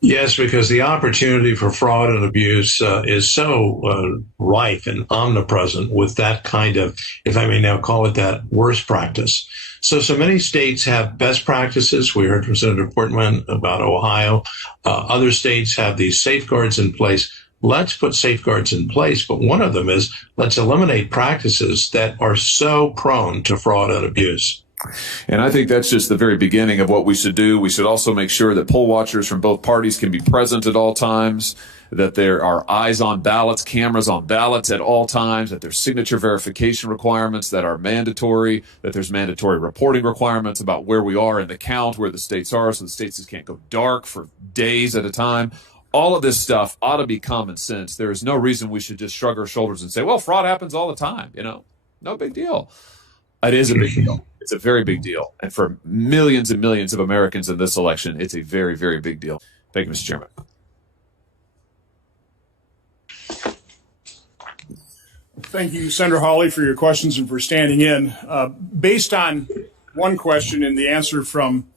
Yes, because the opportunity for fraud and abuse is so rife and omnipresent with that kind of, if I may now call it that, worst practice. So many states have best practices. We heard from Senator Portman about Ohio. Other states have these safeguards in place. Let's put safeguards in place, but one of them is let's eliminate practices that are so prone to fraud and abuse. And I think that's just the very beginning of what we should do. We should also make sure that poll watchers from both parties can be present at all times, that there are eyes on ballots, cameras on ballots at all times, that there's signature verification requirements that are mandatory, that there's mandatory reporting requirements about where we are in the count, where the states are, so the states can't go dark for days at a time. All of this stuff ought to be common sense. There is no reason we should just shrug our shoulders and say, well, fraud happens all the time. No big deal. It is a big deal. It's a very big deal. And for millions and millions of Americans in this election, it's a very, very big deal. Thank you, Mr. Chairman. Thank you, Senator Hawley, for your questions and for standing in. Based on one question and the answer from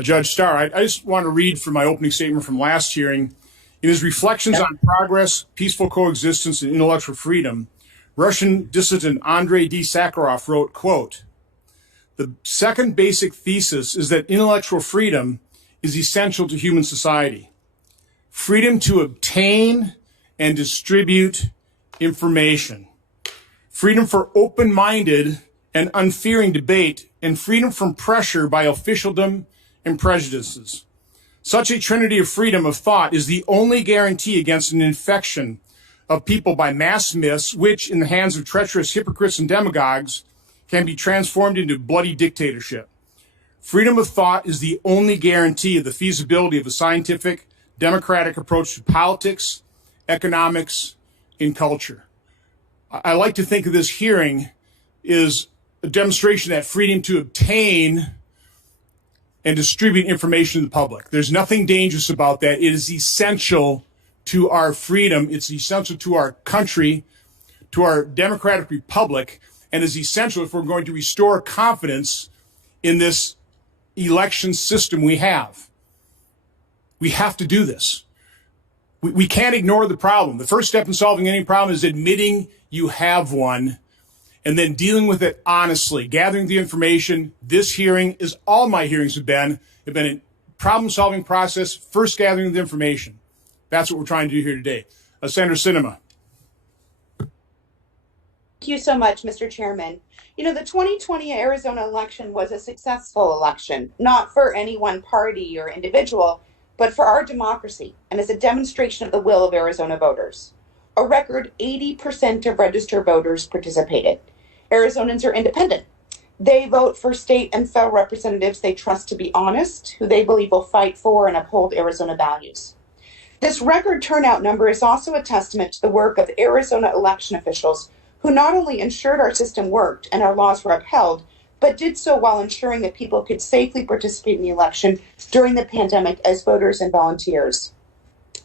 Judge Starr, I just want to read from my opening statement from last hearing. In his reflections on progress, peaceful coexistence, and intellectual freedom, Russian dissident Andrei D. Sakharov wrote, quote, "The second basic thesis is that intellectual freedom is essential to human society. Freedom to obtain and distribute information. Freedom for open-minded and unfearing debate, and freedom from pressure by officialdom and prejudices. Such a trinity of freedom of thought is the only guarantee against an infection of people by mass myths, which, in the hands of treacherous hypocrites and demagogues, can be transformed into bloody dictatorship. Freedom of thought is the only guarantee of the feasibility of a scientific, democratic approach to politics, economics, and culture." I like to think of this hearing as a demonstration that freedom to obtain and distribute information to the public. There's nothing dangerous about that. It is essential to our freedom. It's essential to our country, to our democratic republic, and is essential if we're going to restore confidence in this election system we have. We have to do this. We can't ignore the problem. The first step in solving any problem is admitting you have one and then dealing with it honestly, gathering the information. This hearing, as all my hearings have been a problem-solving process, first gathering the information. That's what we're trying to do here today. Senator Sinema. Thank you so much, Mr. Chairman. The 2020 Arizona election was a successful election, not for any one party or individual, but for our democracy, and as a demonstration of the will of Arizona voters. A record 80% of registered voters participated. Arizonans are independent. They vote for state and federal representatives they trust to be honest, who they believe will fight for and uphold Arizona values. This record turnout number is also a testament to the work of Arizona election officials who not only ensured our system worked and our laws were upheld, but did so while ensuring that people could safely participate in the election during the pandemic as voters and volunteers.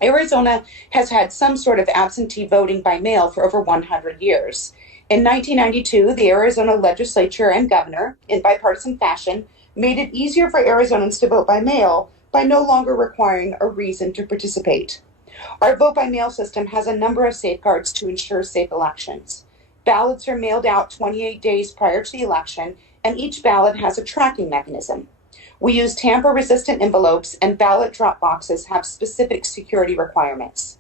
Arizona has had some sort of absentee voting by mail for over 100 years. In 1992, the Arizona legislature and governor, in bipartisan fashion, made it easier for Arizonans to vote by mail by no longer requiring a reason to participate. Our vote by mail system has a number of safeguards to ensure safe elections. Ballots are mailed out 28 days prior to the election, and each ballot has a tracking mechanism. We use tamper-resistant envelopes, and ballot drop boxes have specific security requirements.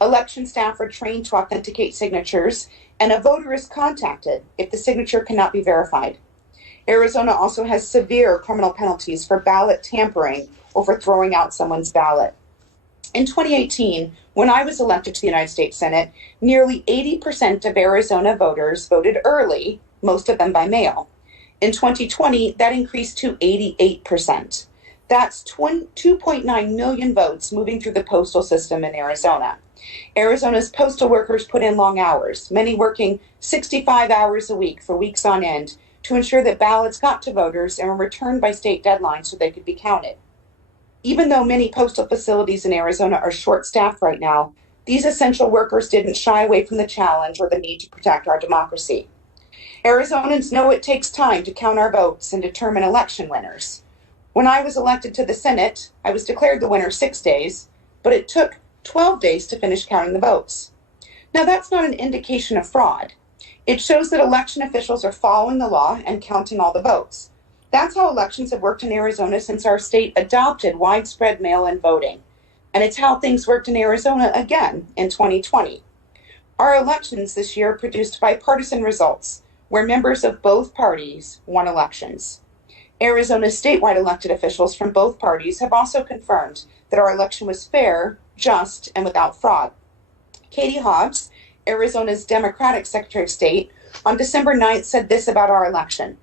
Election staff are trained to authenticate signatures, and a voter is contacted if the signature cannot be verified. Arizona also has severe criminal penalties for ballot tampering or for throwing out someone's ballot. In 2018, when I was elected to the United States Senate, nearly 80% of Arizona voters voted early, most of them by mail. In 2020, that increased to 88%. That's 2.9 million votes moving through the postal system in Arizona. Arizona's postal workers put in long hours, many working 65 hours a week for weeks on end, to ensure that ballots got to voters and were returned by state deadlines so they could be counted. Even though many postal facilities in Arizona are short-staffed right now, these essential workers didn't shy away from the challenge or the need to protect our democracy. Arizonans know it takes time to count our votes and determine election winners. When I was elected to the Senate, I was declared the winner 6 days, but it took 12 days to finish counting the votes. Now, that's not an indication of fraud. It shows that election officials are following the law and counting all the votes. That's how elections have worked in Arizona since our state adopted widespread mail-in voting. And it's how things worked in Arizona again in 2020. Our elections this year produced bipartisan results, where members of both parties won elections. Arizona's statewide elected officials from both parties have also confirmed that our election was fair, just, and without fraud. Katie Hobbs, Arizona's Democratic Secretary of State, on December 9th said this about our election.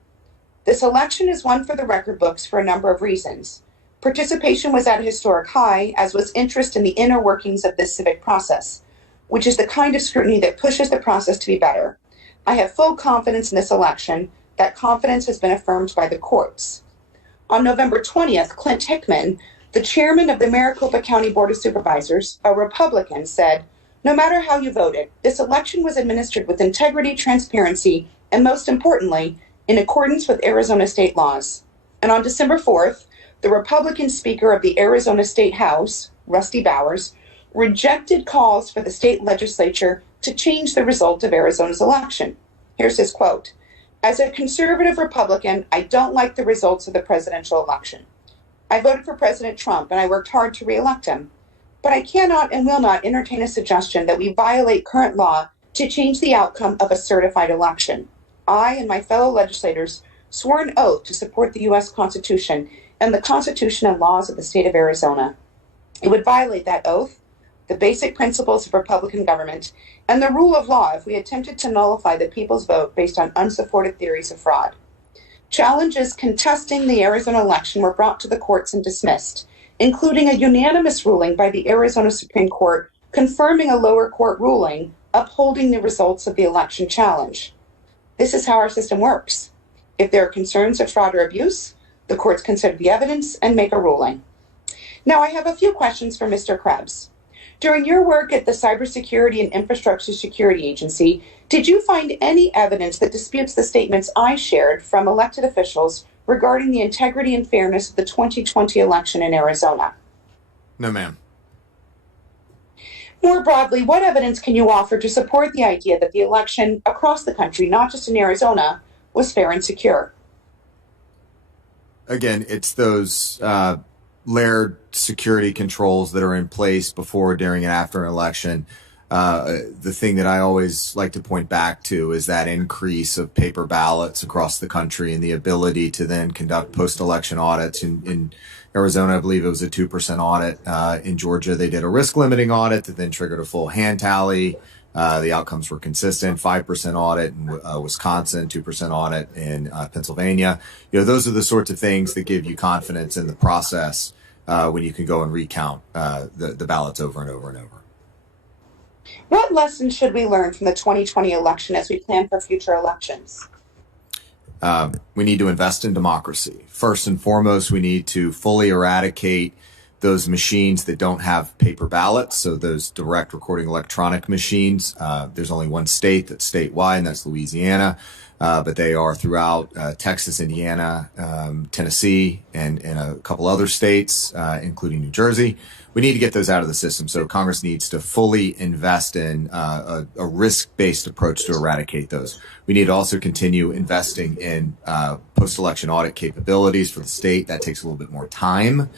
This election is one for the record books for a number of reasons. Participation was at a historic high, as was interest in the inner workings of this civic process, which is the kind of scrutiny that pushes the process to be better. I have full confidence in this election. That confidence has been affirmed by the courts. On November 20th, Clint Hickman, the chairman of the Maricopa County Board of Supervisors, a Republican, said, "No matter how you voted, this election was administered with integrity, transparency, and most importantly, in accordance with Arizona state laws." And on December 4th, the Republican Speaker of the Arizona State House, Rusty Bowers, rejected calls for the state legislature to change the result of Arizona's election. Here's his quote. "As a conservative Republican, I don't like the results of the presidential election. I voted for President Trump and I worked hard to re-elect him. But I cannot and will not entertain a suggestion that we violate current law to change the outcome of a certified election. I and my fellow legislators swore an oath to support the U.S. Constitution and the Constitution and laws of the state of Arizona. It would violate that oath, the basic principles of Republican government, and the rule of law if we attempted to nullify the people's vote based on unsupported theories of fraud. Challenges contesting the Arizona election were brought to the courts and dismissed, including a unanimous ruling by the Arizona Supreme Court confirming a lower court ruling upholding the results of the election challenge. This is how our system works. If there are concerns of fraud or abuse, the courts consider the evidence and make a ruling. Now, I have a few questions for Mr. Krebs. During your work at the Cybersecurity and Infrastructure Security Agency, did you find any evidence that disputes the statements I shared from elected officials regarding the integrity and fairness of the 2020 election in Arizona? No, ma'am. More broadly, what evidence can you offer to support the idea that the election across the country, not just in Arizona, was fair and secure? Again, it's those layered security controls that are in place before, during, and after an election. The thing that I always like to point back to is that increase of paper ballots across the country and the ability to then conduct post-election audits. In Arizona, I believe it was a 2% audit. In Georgia, they did a risk limiting audit that then triggered a full hand tally. The outcomes were consistent, 5% audit in Wisconsin, 2% audit in Pennsylvania. Those are the sorts of things that give you confidence in the process when you can go and recount the ballots over and over and over. What lessons should we learn from the 2020 election as we plan for future elections? We need to invest in democracy. First and foremost, we need to fully eradicate those machines that don't have paper ballots, so those direct recording electronic machines. There's only one state that's statewide, and that's Louisiana, but they are throughout Texas, Indiana, Tennessee, and a couple other states, including New Jersey. We need to get those out of the system. So Congress needs to fully invest in a risk-based approach to eradicate those. We need to also continue investing in post-election audit capabilities for the state. That takes a little bit more time.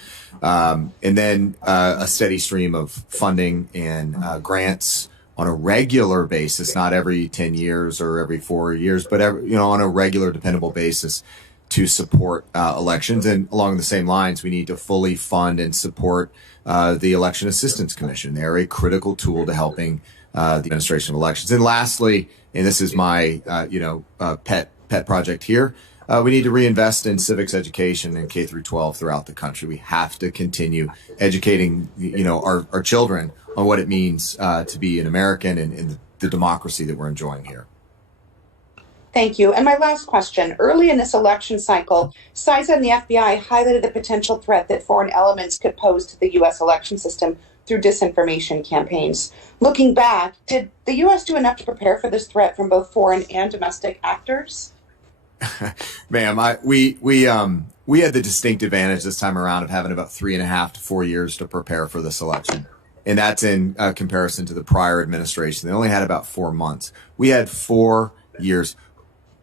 And then a steady stream of funding and grants on a regular basis, not every 10 years or every 4 years, but on a regular, dependable basis to support elections. And along the same lines, we need to fully fund and support the Election Assistance Commission. They're a critical tool to helping the administration of elections. And lastly, and this is my pet project here, we need to reinvest in civics education and K through 12 throughout the country. We have to continue educating our children on what it means to be an American and the democracy that we're enjoying here. Thank you. And my last question. Early in this election cycle, CISA and the FBI highlighted the potential threat that foreign elements could pose to the U.S. election system through disinformation campaigns. Looking back, did the U.S. do enough to prepare for this threat from both foreign and domestic actors? Ma'am, we had the distinct advantage this time around of having about 3.5 to 4 years to prepare for this election. And that's in comparison to the prior administration. They only had about 4 months. We had 4 years.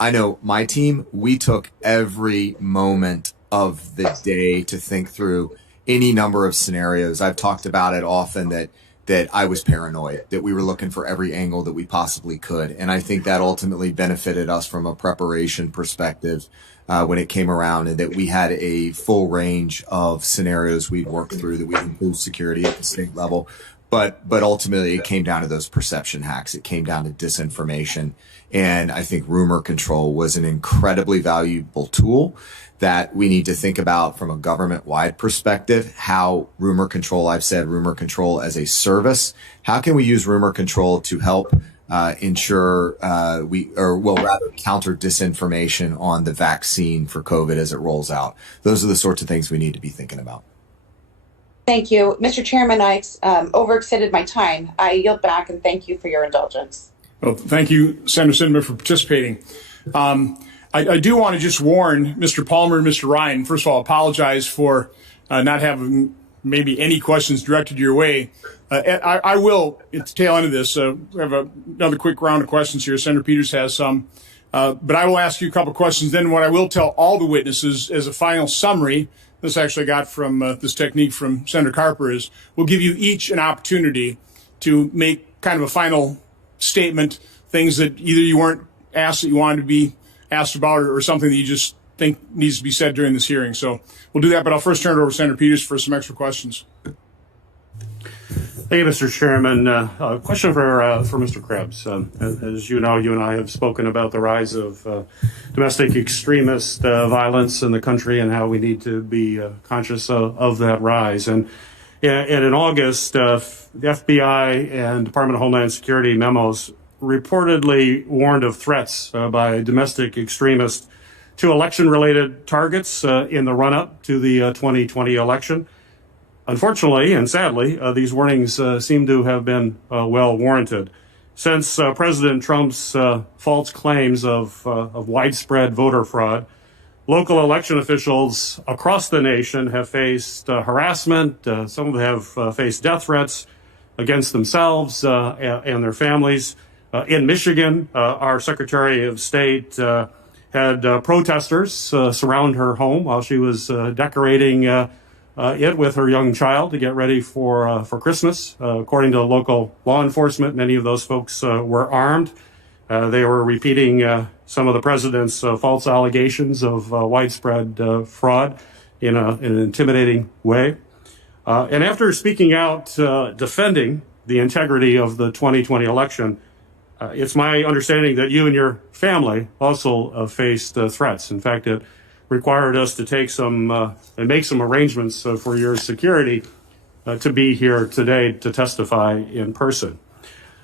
I know my team, we took every moment of the day to think through any number of scenarios. I've talked about it often that I was paranoid, that we were looking for every angle that we possibly could. And I think that ultimately benefited us from a preparation perspective when it came around, and that we had a full range of scenarios we'd worked through that we'd improve security at the state level. But ultimately, it came down to those perception hacks. It came down to disinformation. And I think rumor control was an incredibly valuable tool that we need to think about from a government-wide perspective. How rumor control, I've said rumor control as a service. How can we use rumor control to help ensure counter disinformation on the vaccine for COVID as it rolls out? Those are the sorts of things we need to be thinking about. Thank you. Mr. Chairman, I overextended my time. I yield back and thank you for your indulgence. Well, thank you, Senator Sinema, for participating. I do want to just warn Mr. Palmer and Mr. Ryan, first of all, apologize for not having maybe any questions directed your way. I will, at the tail end of this, have another quick round of questions here. Senator Peters has some. But I will ask you a couple questions. Then what I will tell all the witnesses as a final summary, this actually got from this technique from Senator Carper, is we'll give you each an opportunity to make kind of a final statement, things that either you weren't asked that you wanted to be asked about, or something that you just think needs to be said during this hearing. So we'll do that, but I'll first turn it over to Senator Peters for some extra questions. Thank you, Mr. Chairman. A question for Mr. Krebs. As you know, you and I have spoken about the rise of domestic extremist violence in the country and how we need to be conscious of that rise. And in August, the FBI and Department of Homeland Security memos reportedly warned of threats by domestic extremists to election-related targets in the run-up to the 2020 election. Unfortunately and sadly, these warnings seem to have been well warranted. Since President Trump's false claims of widespread voter fraud, local election officials across the nation have faced harassment. Some of them have faced death threats against themselves and their families. In Michigan, our Secretary of State had protesters surround her home while she was decorating it with her young child to get ready for Christmas. According to local law enforcement, many of those folks were armed. They were repeating some of the president's false allegations of widespread fraud in an intimidating way. And after speaking out defending the integrity of the 2020 election, it's my understanding that you and your family also faced threats. In fact, it required us to take some and make some arrangements for your security to be here today to testify in person.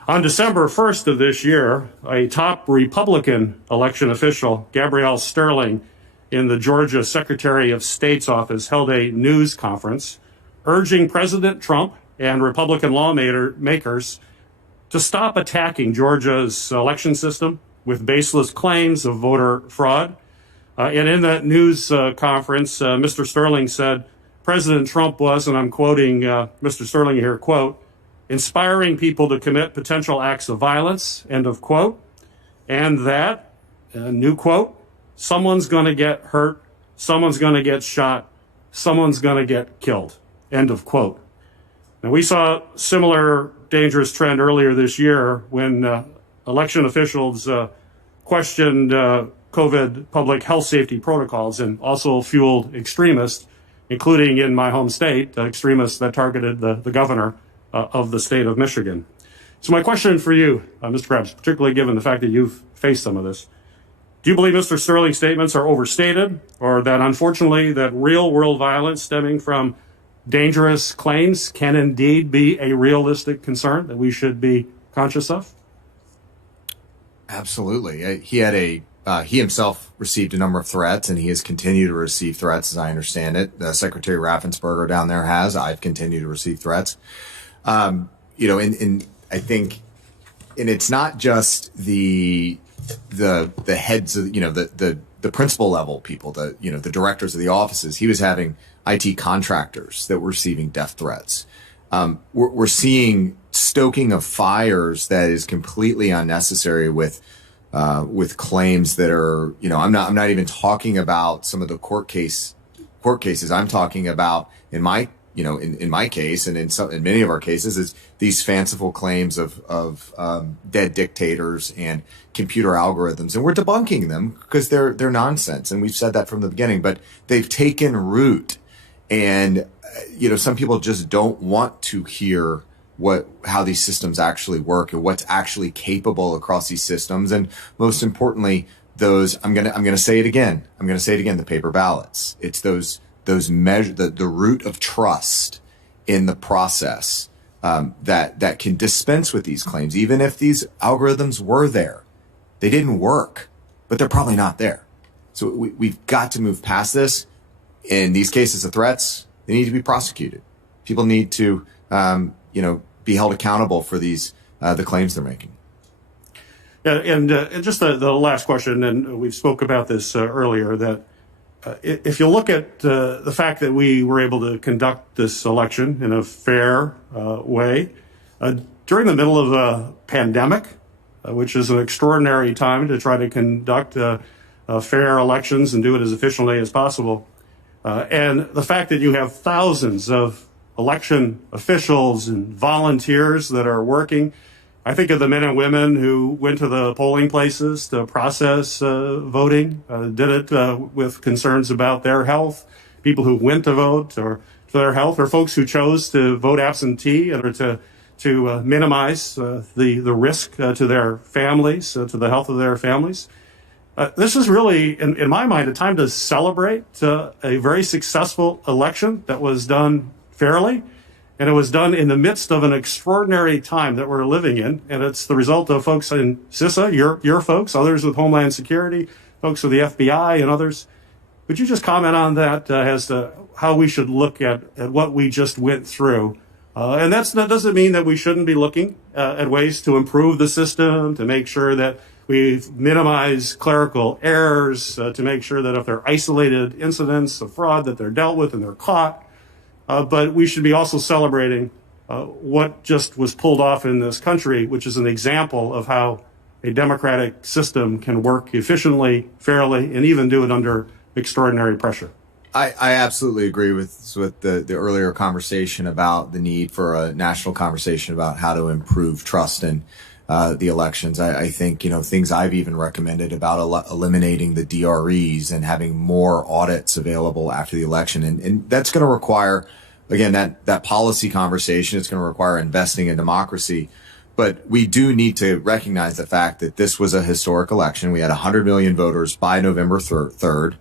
On December 1st of this year, a top Republican election official, Gabrielle Sterling, in the Georgia Secretary of State's office, held a news conference urging President Trump and Republican lawmakers to stop attacking Georgia's election system with baseless claims of voter fraud. And in that news conference, Mr. Sterling said, President Trump was, and I'm quoting Mr. Sterling here, quote, inspiring people to commit potential acts of violence, end of quote, and that, new quote, someone's going to get hurt, someone's going to get shot, someone's going to get killed, end of quote. Now, we saw similar dangerous trend earlier this year when election officials questioned COVID public health safety protocols and also fueled extremists, including in my home state, extremists that targeted the governor of the state of Michigan. So my question for you, Mr. Krebs, particularly given the fact that you've faced some of this, do you believe Mr. Sterling's statements are overstated, or that unfortunately that real world violence stemming from dangerous claims can indeed be a realistic concern that we should be conscious of? Absolutely. He himself received a number of threats, and he has continued to receive threats, as I understand it. Secretary Raffensperger down there has. I've continued to receive threats. And I think, and it's not just the heads of, the principal level people, the directors of the offices. He was having IT contractors that were receiving death threats. We're seeing stoking of fires that is completely unnecessary with claims that are, I'm not even talking about some of the court cases. I'm talking about in my case and in many of our cases is these fanciful claims of dead dictators and computer algorithms, and we're debunking them because they're nonsense, and we've said that from the beginning. But they've taken root, and some people just don't want to hear how these systems actually work and what's actually capable across these systems. And most importantly, I'm gonna say it again. The paper ballots. It's those measure the root of trust in the process that can dispense with these claims. Even if these algorithms were there, they didn't work, but they're probably not there. So we've got to move past this. In these cases of threats, they need to be prosecuted. People need to, be held accountable for the claims they're making. Yeah, and just the last question, and we've spoke about this earlier, that if you look at the fact that we were able to conduct this election in a fair way during the middle of a pandemic, which is an extraordinary time to try to conduct fair elections and do it as efficiently as possible, and the fact that you have thousands of election officials and volunteers that are working. I think of the men and women who went to the polling places to process voting, did it with concerns about their health, people who went to vote or for their health, or folks who chose to vote absentee in order to minimize the risk to their families, to the health of their families. This is really, in my mind, a time to celebrate a very successful election that was done fairly, and it was done in the midst of an extraordinary time that we're living in, and it's the result of folks in CISA, your folks, others with Homeland Security, folks with the FBI, and others. Would you just comment on that as to how we should look at what we just went through? And that doesn't mean that we shouldn't be looking at ways to improve the system, to make sure that we minimize clerical errors, to make sure that if there are isolated incidents of fraud that they're dealt with and they're caught. But we should be also celebrating what just was pulled off in this country, which is an example of how a democratic system can work efficiently, fairly, and even do it under extraordinary pressure. I absolutely agree with the earlier conversation about the need for a national conversation about how to improve trust in the elections. I think, things I've even recommended about eliminating the DREs and having more audits available after the election. And that's going to require, again, that policy conversation. It's going to require investing in democracy. But we do need to recognize the fact that this was a historic election. We had 100 million voters by November 3rd.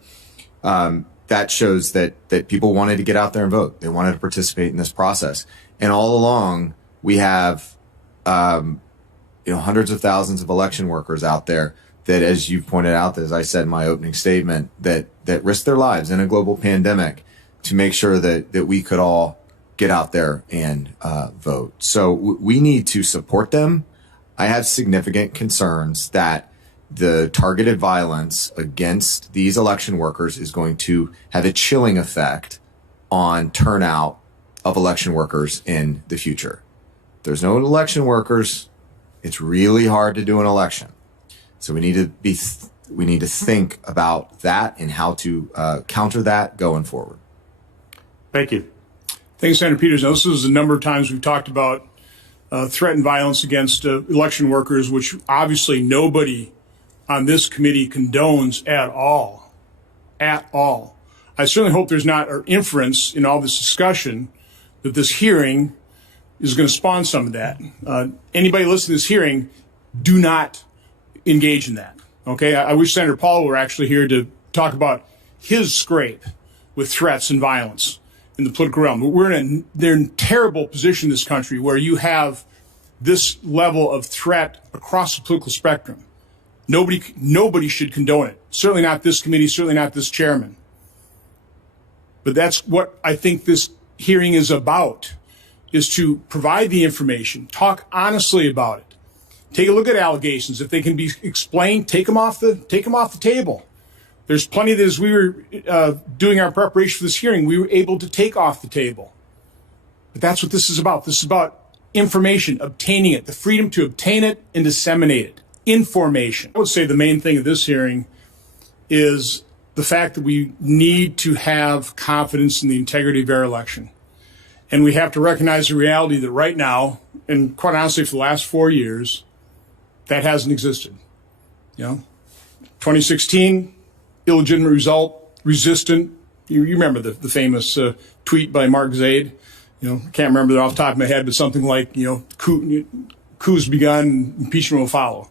That shows that people wanted to get out there and vote. They wanted to participate in this process. And all along, we have hundreds of thousands of election workers out there that, as you pointed out, as I said in my opening statement, that risked their lives in a global pandemic to make sure that we could all get out there and vote. So we need to support them. I have significant concerns that the targeted violence against these election workers is going to have a chilling effect on turnout of election workers in the future. If there's no election workers, it's really hard to do an election. So we need to think about that and how to counter that going forward. Thank you. Thanks, Senator Peters. Now, this is a number of times we've talked about threat and violence against election workers, which obviously nobody on this committee condones at all. At all. I certainly hope there's not an inference in all this discussion that this hearing is going to spawn some of that. Anybody listening to this hearing, do not engage in that. Okay? I wish Senator Paul were actually here to talk about his scrape with threats and violence in the political realm. They're in a terrible position in this country where you have this level of threat across the political spectrum. Nobody should condone it. Certainly not this committee, certainly not this chairman. But that's what I think this hearing is about, is to provide the information, talk honestly about it. Take a look at allegations. If they can be explained, take them off the table. There's plenty that as we were doing our preparation for this hearing, we were able to take off the table. But that's what this is about. This is about information, obtaining it, the freedom to obtain it and disseminate it. Information. I would say the main thing of this hearing is the fact that we need to have confidence in the integrity of our election. And we have to recognize the reality that right now, and quite honestly for the last 4 years, that hasn't existed. 2016, illegitimate result, resistant. You remember the famous tweet by Mark Zaid. I can't remember that off the top of my head, but something like, coups begun, impeachment will follow.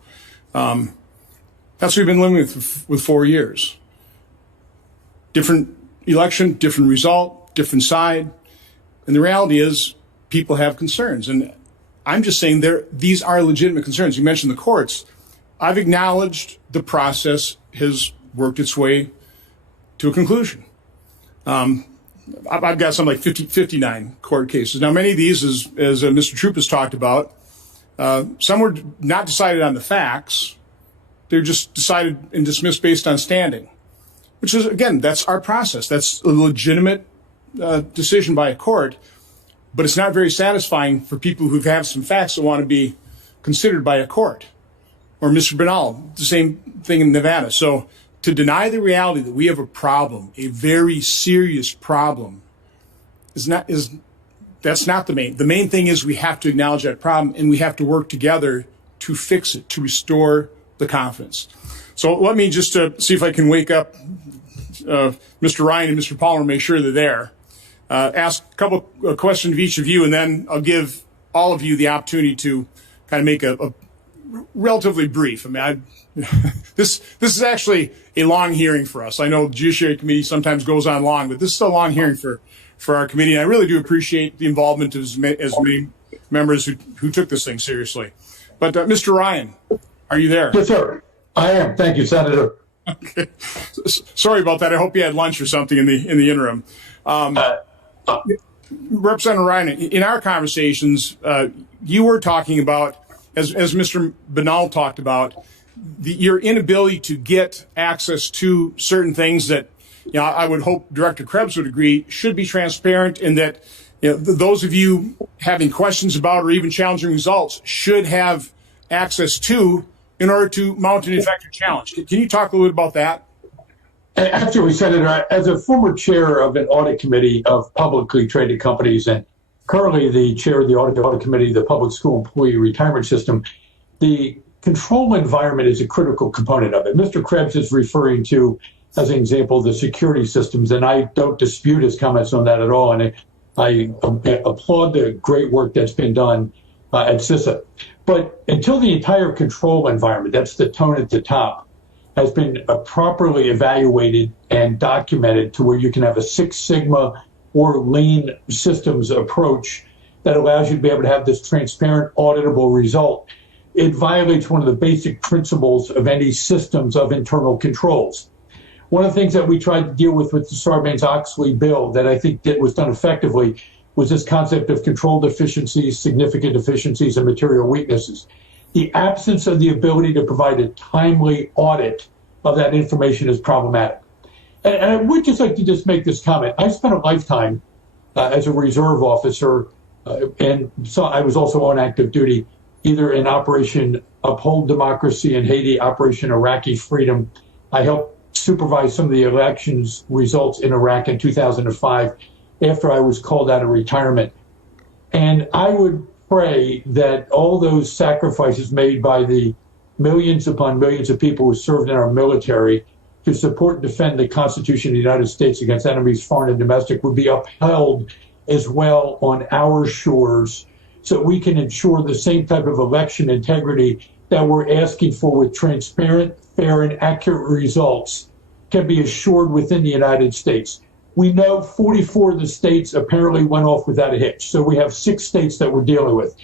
That's what we've been living with 4 years. Different election, different result, different side. And the reality is people have concerns. And I'm just saying these are legitimate concerns. You mentioned the courts. I've acknowledged the process has worked its way to a conclusion. I've got something like 59 court cases. Now, many of these, as Mr. Troop has talked about, some were not decided on the facts. They're just decided and dismissed based on standing, which is, again, that's our process. That's a legitimate decision by a court, but it's not very satisfying for people who have some facts that want to be considered by a court. Or Mr. Bernal, the same thing in Nevada. So to deny the reality that we have a problem, a very serious problem, that's not the main. The main thing is we have to acknowledge that problem and we have to work together to fix it, to restore the confidence. So let me just see if I can wake up Mr. Ryan and Mr. Palmer, make sure they're there. Ask a couple questions of each of you, and then I'll give all of you the opportunity to kind of make a relatively brief. I mean, this is actually a long hearing for us. I know the Judiciary Committee sometimes goes on long, but this is a long hearing for our committee, and I really do appreciate the involvement of as many members who took this thing seriously. But Mr. Ryan, are you there? Yes, sir. I am. Thank you, Senator. Okay. Sorry about that. I hope you had lunch or something in the interim. Representative Ryan, in our conversations, you were talking about, as Mr. Bernal talked about, your inability to get access to certain things that, I would hope Director Krebs would agree should be transparent, and that those of you having questions about or even challenging results should have access to in order to mount an effective challenge. Can you talk a little bit about that? Absolutely, Senator. As a former chair of an audit committee of publicly traded companies and currently the chair of the audit committee of the Public School Employee Retirement System, the control environment is a critical component of it. Mr. Krebs is referring to, as an example, the security systems, and I don't dispute his comments on that at all, and I applaud the great work that's been done at CISA. But until the entire control environment, that's the tone at the top, has been properly evaluated and documented to where you can have a Six Sigma or lean systems approach that allows you to be able to have this transparent, auditable result, it violates one of the basic principles of any systems of internal controls. One of the things that we tried to deal with the Sarbanes-Oxley bill that I think was done effectively was this concept of control deficiencies, significant deficiencies, and material weaknesses. The absence of the ability to provide a timely audit of that information is problematic. And I would just like to just make this comment. I spent a lifetime as a reserve officer, and so I was also on active duty, either in Operation Uphold Democracy in Haiti, Operation Iraqi Freedom. I helped supervise some of the elections results in Iraq in 2005 after I was called out of retirement. And I would pray that all those sacrifices made by the millions upon millions of people who served in our military to support and defend the Constitution of the United States against enemies, foreign and domestic, would be upheld as well on our shores, so we can ensure the same type of election integrity that we're asking for with transparent, fair, and accurate results can be assured within the United States. We know 44 of the states apparently went off without a hitch, so we have 6 states that we're dealing with.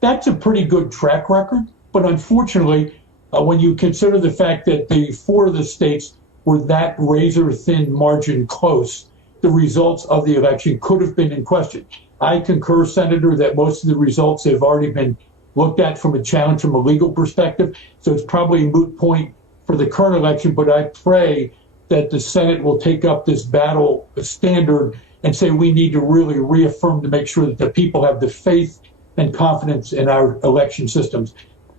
That's a pretty good track record, but unfortunately, when you consider the fact that the 4 of the states were that razor-thin margin close, the results of the election could have been in question. I concur, Senator, that most of the results have already been looked at from a challenge from a legal perspective, so it's probably a moot point for the current election, but I pray that the Senate will take up this battle standard and say we need to really reaffirm to make sure that the people have the faith and confidence in our election systems.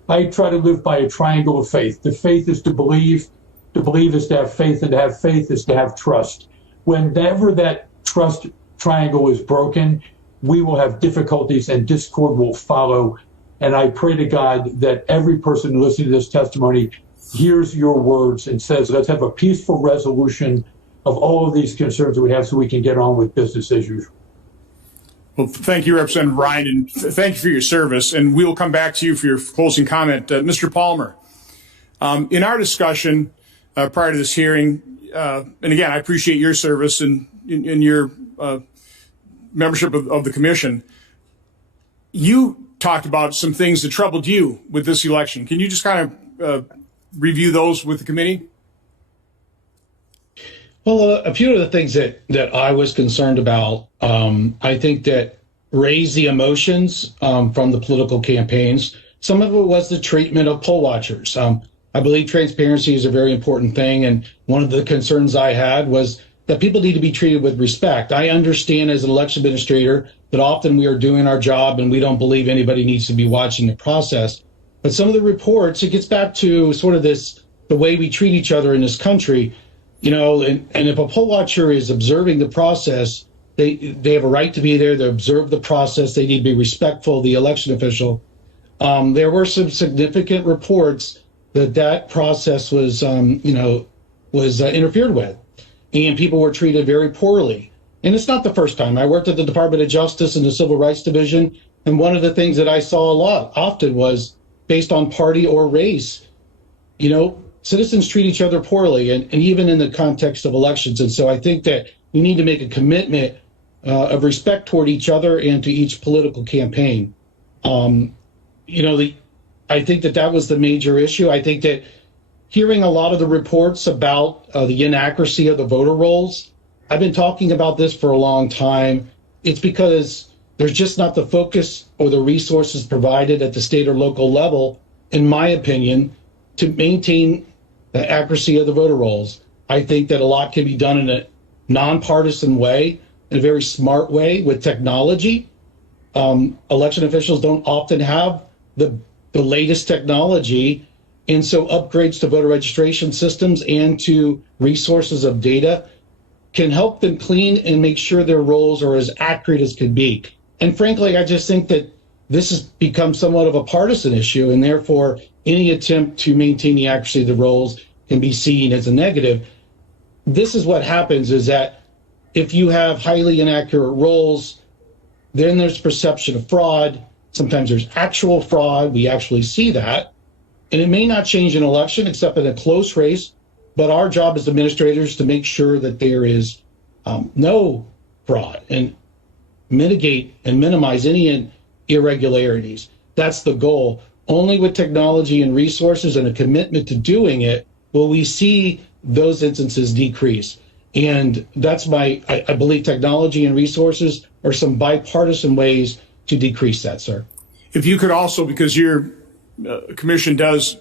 I try to live by a triangle of faith. The faith is to believe is to have faith, and to have faith is to have trust. Whenever that trust triangle is broken, we will have difficulties and discord will follow. And I pray to God that every person listening to this testimony hears your words and says, let's have a peaceful resolution of all of these concerns that we have so we can get on with business as usual. Well, thank you, Representative Ryan, and thank you for your service. And we will come back to you for your closing comment. Mr. Palmer, in our discussion prior to this hearing, and again, I appreciate your service and in your membership of the commission, you talked about some things that troubled you with this election. Can you just kind of review those with the committee? Well, a few of the things that I was concerned about, I think that raised the emotions from the political campaigns. Some of it was the treatment of poll watchers. I believe transparency is a very important thing, and one of the concerns I had was that people need to be treated with respect. I understand as an election administrator that often we are doing our job and we don't believe anybody needs to be watching the process. But some of the reports, it gets back to sort of the way we treat each other in this country. You know, and if a poll watcher is observing the process, they have a right to be there. They observe the process. They need to be respectful of the election official. There were some significant reports that process was, interfered with, and people were treated very poorly. And it's not the first time. I worked at the Department of Justice in the Civil Rights Division, and one of the things that I saw often was based on party or race. You know, citizens treat each other poorly, and even in the context of elections. And so I think that we need to make a commitment of respect toward each other and to each political campaign. I think that was the major issue. I think that hearing a lot of the reports about the inaccuracy of the voter rolls, I've been talking about this for a long time. It's because there's just not the focus or the resources provided at the state or local level, in my opinion, to maintain the accuracy of the voter rolls. I think that a lot can be done in a nonpartisan way, in a very smart way with technology. Election officials don't often have the latest technology, and so upgrades to voter registration systems and to resources of data can help them clean and make sure their rolls are as accurate as can be. And frankly, I just think that this has become somewhat of a partisan issue, and therefore any attempt to maintain the accuracy of the rolls can be seen as a negative. This is what happens, is that if you have highly inaccurate rolls, then there's perception of fraud. Sometimes there's actual fraud. We actually see that. And it may not change an election except in a close race, but our job as administrators to make sure that there is no fraud and mitigate and minimize any irregularities. That's the goal. Only with technology and resources and a commitment to doing it will we see those instances decrease. And that's I believe technology and resources are some bipartisan ways to decrease that, sir. If you could also, because your commission does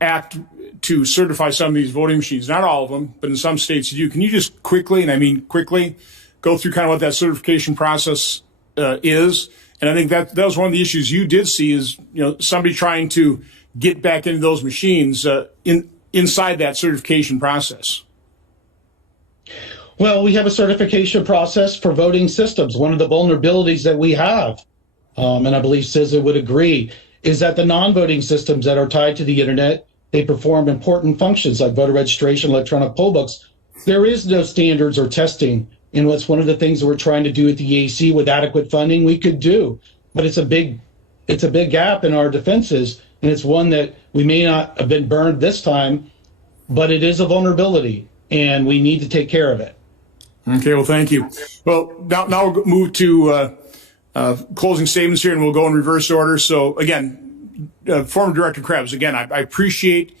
act to certify some of these voting machines, not all of them, but in some states you do, can you just quickly, and I mean quickly, go through kind of what that certification process is. And I think that was one of the issues you did see is, somebody trying to get back into those machines inside that certification process. Well, we have a certification process for voting systems. One of the vulnerabilities that we have, and I believe CISA would agree, is that the non-voting systems that are tied to the internet, they perform important functions like voter registration, electronic poll books. There is no standards or testing. And what's one of the things that we're trying to do at the EAC with adequate funding we could do, but it's a big gap in our defenses, and it's one that we may not have been burned this time, but it is a vulnerability, and we need to take care of it. Okay, well, thank you. Well, now we'll move to closing statements here, and we'll go in reverse order. So, again, former Director Krebs, again, I appreciate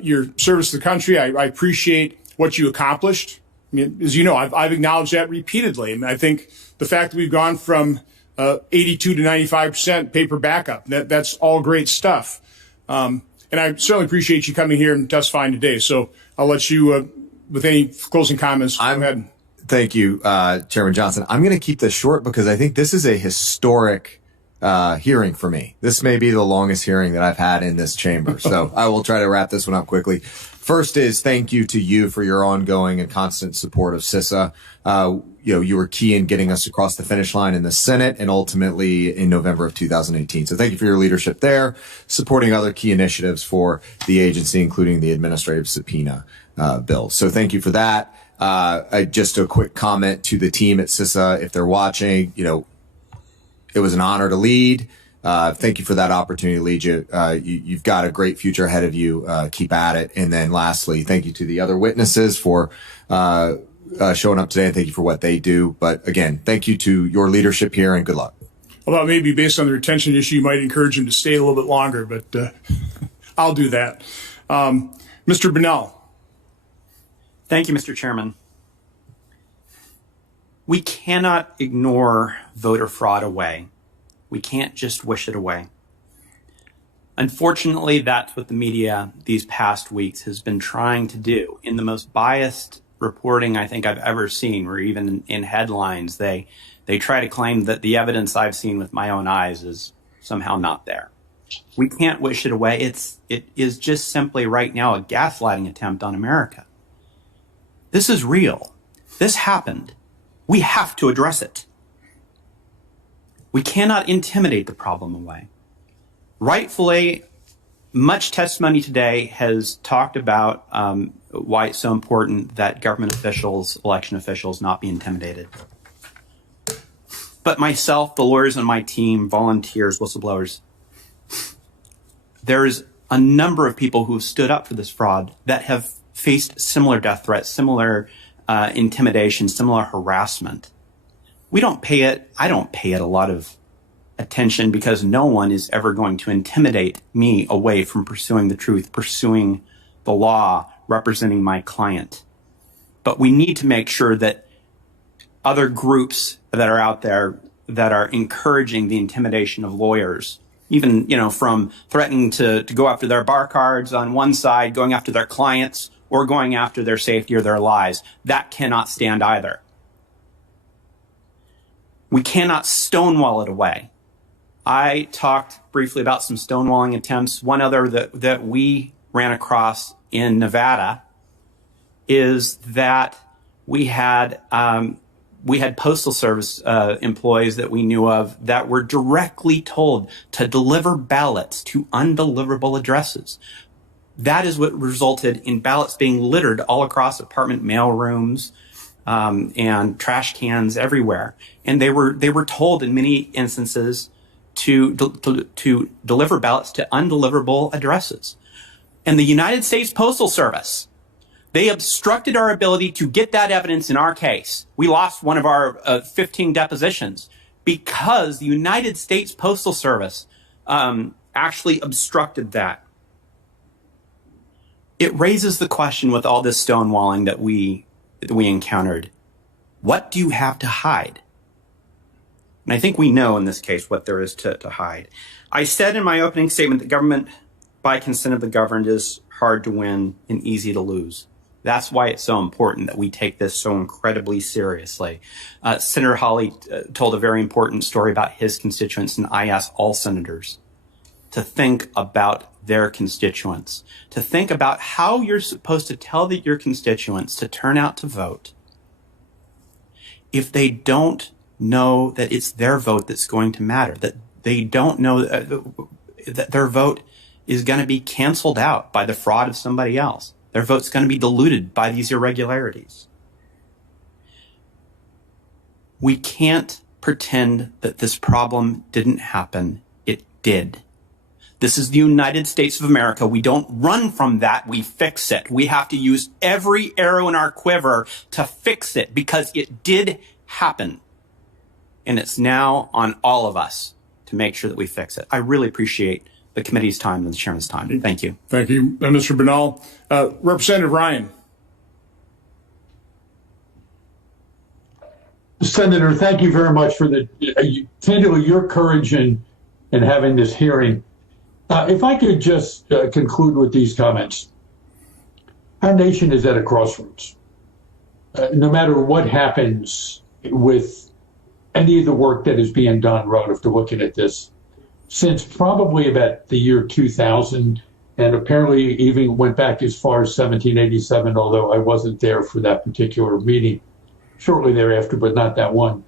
your service to the country. I appreciate what you accomplished. I mean, as you know, I've acknowledged that repeatedly. I mean, I think the fact that we've gone from 82 to 95% paper backup, that's all great stuff. And I certainly appreciate you coming here and testifying today. So I'll let you, with any closing comments, go ahead. Thank you, Chairman Johnson. I'm going to keep this short because I think this is a historic hearing for me. This may be the longest hearing that I've had in this chamber. So I will try to wrap this one up quickly. First is thank you to you for your ongoing and constant support of CISA. You were key in getting us across the finish line in the Senate and ultimately in November of 2018. So thank you for your leadership there, supporting other key initiatives for the agency, including the administrative subpoena bill. So thank you for that. Just a quick comment to the team at CISA. If they're watching, it was an honor to lead. Thank you for that opportunity to lead you. You've got a great future ahead of you. Keep at it. And then lastly, thank you to the other witnesses for showing up today, and thank you for what they do. But again, thank you to your leadership here, and good luck. Although maybe based on the retention issue, you might encourage him to stay a little bit longer, but I'll do that. Mr. Bunnell. Thank you, Mr. Chairman. We cannot ignore voter fraud away. We can't just wish it away. Unfortunately, that's what the media these past weeks has been trying to do. In the most biased reporting I think I've ever seen, where even in headlines, they try to claim that the evidence I've seen with my own eyes is somehow not there. We can't wish it away. It is just simply right now a gaslighting attempt on America. This is real. This happened. We have to address it. We cannot intimidate the problem away. Rightfully, much testimony today has talked about why it's so important that government officials, election officials, not be intimidated. But myself, the lawyers on my team, volunteers, whistleblowers, there's a number of people who have stood up for this fraud that have faced similar death threats, similar intimidation, similar harassment. I don't pay it a lot of attention because no one is ever going to intimidate me away from pursuing the truth, pursuing the law, representing my client. But we need to make sure that other groups that are out there that are encouraging the intimidation of lawyers, even, from threatening to go after their bar cards on one side, going after their clients, or going after their safety or their lives, that cannot stand either. We cannot stonewall it away. I talked briefly about some stonewalling attempts. One other that we ran across in Nevada is that we had Postal Service employees that we knew of that were directly told to deliver ballots to undeliverable addresses. That is what resulted in ballots being littered all across apartment mailrooms and trash cans everywhere. And they were told in many instances to deliver ballots to undeliverable addresses. And the United States Postal Service, they obstructed our ability to get that evidence in our case. We lost one of our 15 depositions because the United States Postal Service actually obstructed that. It raises the question with all this stonewalling that we encountered. What do you have to hide? And I think we know in this case what there is to hide. I said in my opening statement that government by consent of the governed is hard to win and easy to lose. That's why it's so important that we take this so incredibly seriously. Senator Hawley told a very important story about his constituents, and I ask all senators to think about their constituents, to think about how you're supposed to tell your constituents to turn out to vote if they don't know that it's their vote that's going to matter, that they don't know that their vote is going to be canceled out by the fraud of somebody else. Their vote's going to be diluted by these irregularities. We can't pretend that this problem didn't happen. It did. This is the United States of America. We don't run from that. We fix it. We have to use every arrow in our quiver to fix it because it did happen. And it's now on all of us to make sure that we fix it. I really appreciate the committee's time and the chairman's time. Thank you. Thank you, Mr. Bernal. Representative Ryan. Senator, thank you very much for candidly your courage in having this hearing. If I could just conclude with these comments. Our nation is at a crossroads. No matter what happens with any of the work that is being done relative to looking at this, since probably about the year 2000, and apparently even went back as far as 1787, although I wasn't there for that particular meeting, shortly thereafter, but not that one.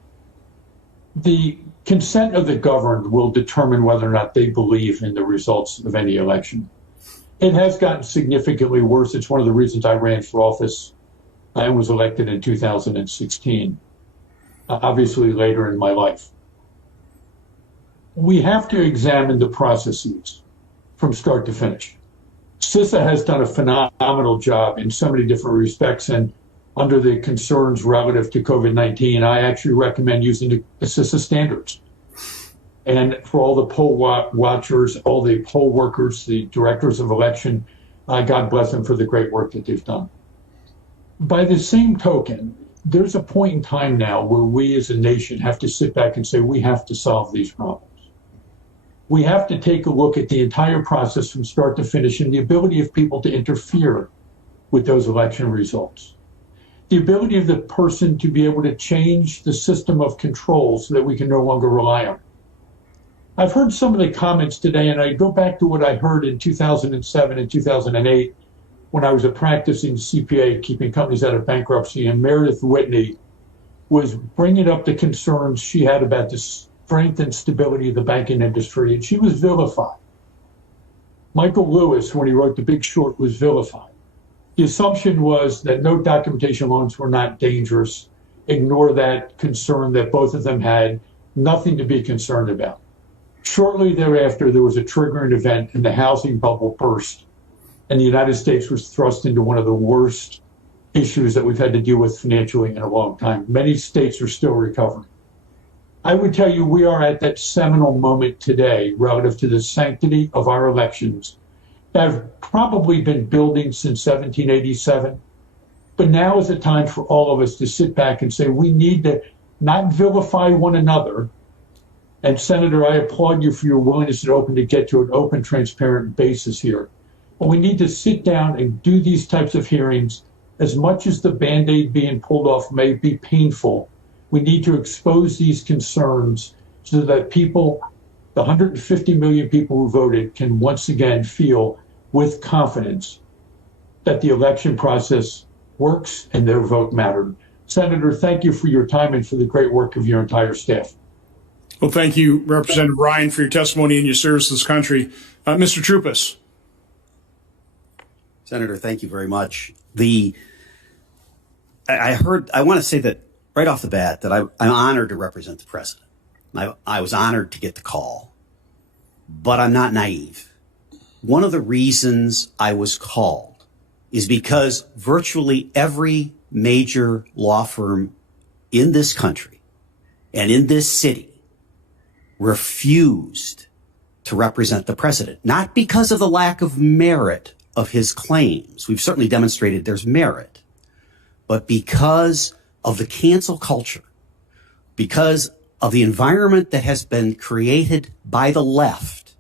The consent of the governed will determine whether or not they believe in the results of any election. It has gotten significantly worse. It's one of the reasons I ran for office and was elected in 2016, obviously later in my life. We have to examine the processes from start to finish. CISA has done a phenomenal job in so many different respects, and under the concerns relative to COVID-19, I actually recommend using the CISA standards. And for all the poll watchers, all the poll workers, the directors of election, God bless them for the great work that they've done. By the same token, there's a point in time now where we as a nation have to sit back and say, we have to solve these problems. We have to take a look at the entire process from start to finish and the ability of people to interfere with those election results. The ability of the person to be able to change the system of control so that we can no longer rely on it. I've heard some of the comments today, and I go back to what I heard in 2007 and 2008 when I was a practicing CPA, keeping companies out of bankruptcy, and Meredith Whitney was bringing up the concerns she had about the strength and stability of the banking industry, and she was vilified. Michael Lewis, when he wrote The Big Short, was vilified. The assumption was that no documentation loans were not dangerous. Ignore that concern that both of them had, nothing to be concerned about. Shortly thereafter, there was a triggering event and the housing bubble burst, and the United States was thrust into one of the worst issues that we've had to deal with financially in a long time. Many states are still recovering. I would tell you we are at that seminal moment today relative to the sanctity of our elections that have probably been building since 1787. But now is the time for all of us to sit back and say we need to not vilify one another. And Senator, I applaud you for your willingness to get to an open, transparent basis here. But we need to sit down and do these types of hearings. As much as the Band-Aid being pulled off may be painful, we need to expose these concerns so that people, the 150 million people who voted, can once again feel with confidence that the election process works and their vote mattered. Senator, thank you for your time and for the great work of your entire staff. Well, thank you, Representative Ryan, for your testimony and your service to this country. Mr. Troupas. Senator, thank you very much. I want to say that right off the bat that I'm honored to represent the president. I was honored to get the call, but I'm not naive. One of the reasons I was called is because virtually every major law firm in this country and in this city refused to represent the president, not because of the lack of merit of his claims. We've certainly demonstrated there's merit, but because of the cancel culture, because of the environment that has been created by the left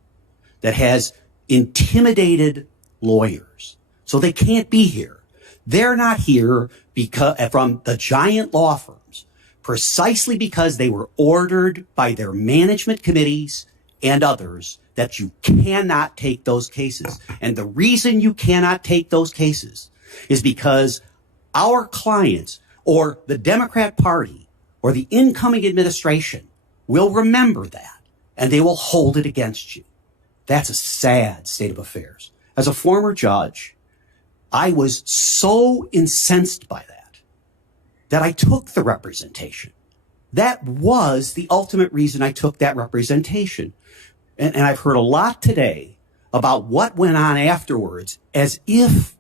that has intimidated lawyers so they can't be here, They're not here because from the giant law firms, precisely because they were ordered by their management committees and others that you cannot take those cases. And the reason you cannot take those cases is because our clients or the Democrat Party or the incoming administration will remember that and they will hold it against you. That's a sad state of affairs. As a former judge, I was so incensed by that I took the representation. That was the ultimate reason I took that representation. And I've heard a lot today about what went on afterwards, as if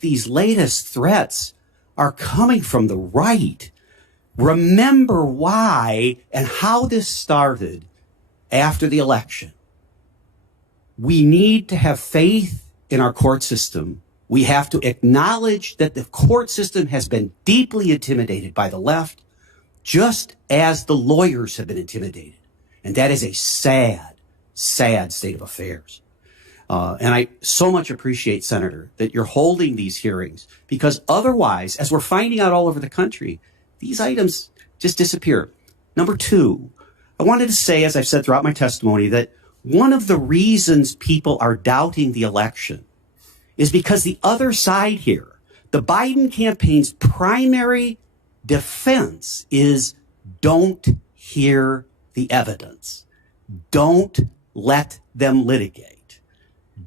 these latest threats are coming from the right. Remember why and how this started after the election. We need to have faith in our court system. We have to acknowledge that the court system has been deeply intimidated by the left, just as the lawyers have been intimidated. And that is a sad, sad state of affairs. And I so much appreciate, Senator, that you're holding these hearings, because otherwise, as we're finding out all over the country, these items just disappear. Number two, I wanted to say, as I've said throughout my testimony, that one of the reasons people are doubting the election is because the other side here, the Biden campaign's primary defense is don't hear the evidence. Don't let them litigate.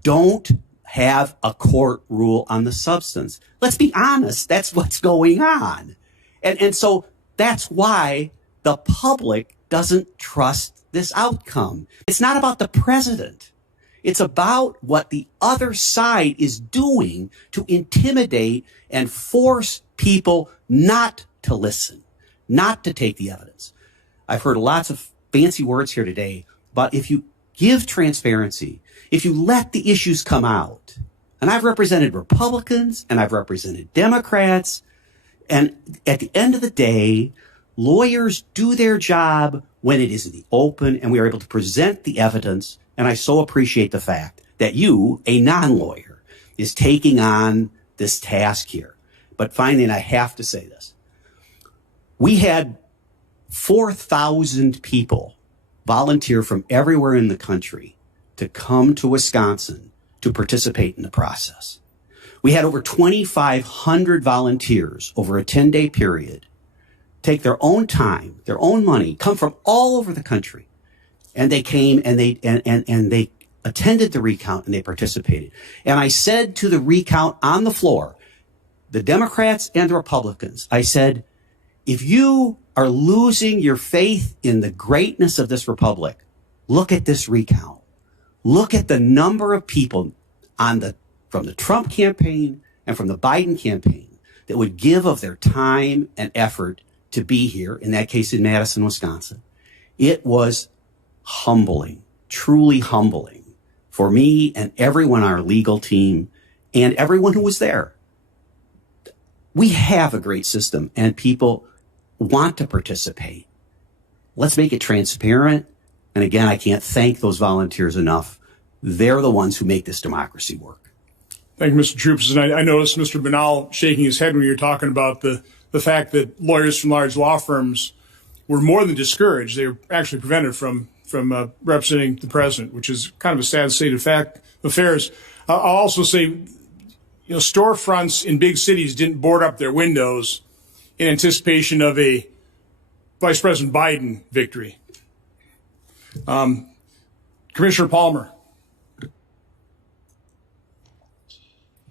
Don't have a court rule on the substance. Let's be honest, that's what's going on. And so that's why the public doesn't trust this outcome. It's not about the president. It's about what the other side is doing to intimidate and force people not to listen, not to take the evidence. I've heard lots of fancy words here today, but if you give transparency, if you let the issues come out, and I've represented Republicans and I've represented Democrats, and at the end of the day, lawyers do their job when it is in the open and we are able to present the evidence. And I so appreciate the fact that you, a non-lawyer, is taking on this task here. But finally, and I have to say this, we had 4,000 people volunteer from everywhere in the country to come to Wisconsin to participate in the process. We had over 2,500 volunteers over a 10-day period take their own time, their own money, come from all over the country. And they came and they attended the recount and they participated. And I said to the recount on the floor, the Democrats and the Republicans, I said, if you are losing your faith in the greatness of this republic, look at this recount. Look at the number of people from the Trump campaign and from the Biden campaign that would give of their time and effort to be here, in that case in Madison, Wisconsin. It was humbling, truly humbling for me and everyone on our legal team and everyone who was there. We have a great system and people want to participate. Let's make it transparent. And again, I can't thank those volunteers enough. They're the ones who make this democracy work. Thank you, Mr. Troops. And I noticed Mr. Banal shaking his head when you were talking about the fact that lawyers from large law firms were more than discouraged. They were actually prevented from representing the president, which is kind of a sad state of affairs. I'll also say, storefronts in big cities didn't board up their windows in anticipation of a Vice President Biden victory. Commissioner Palmer.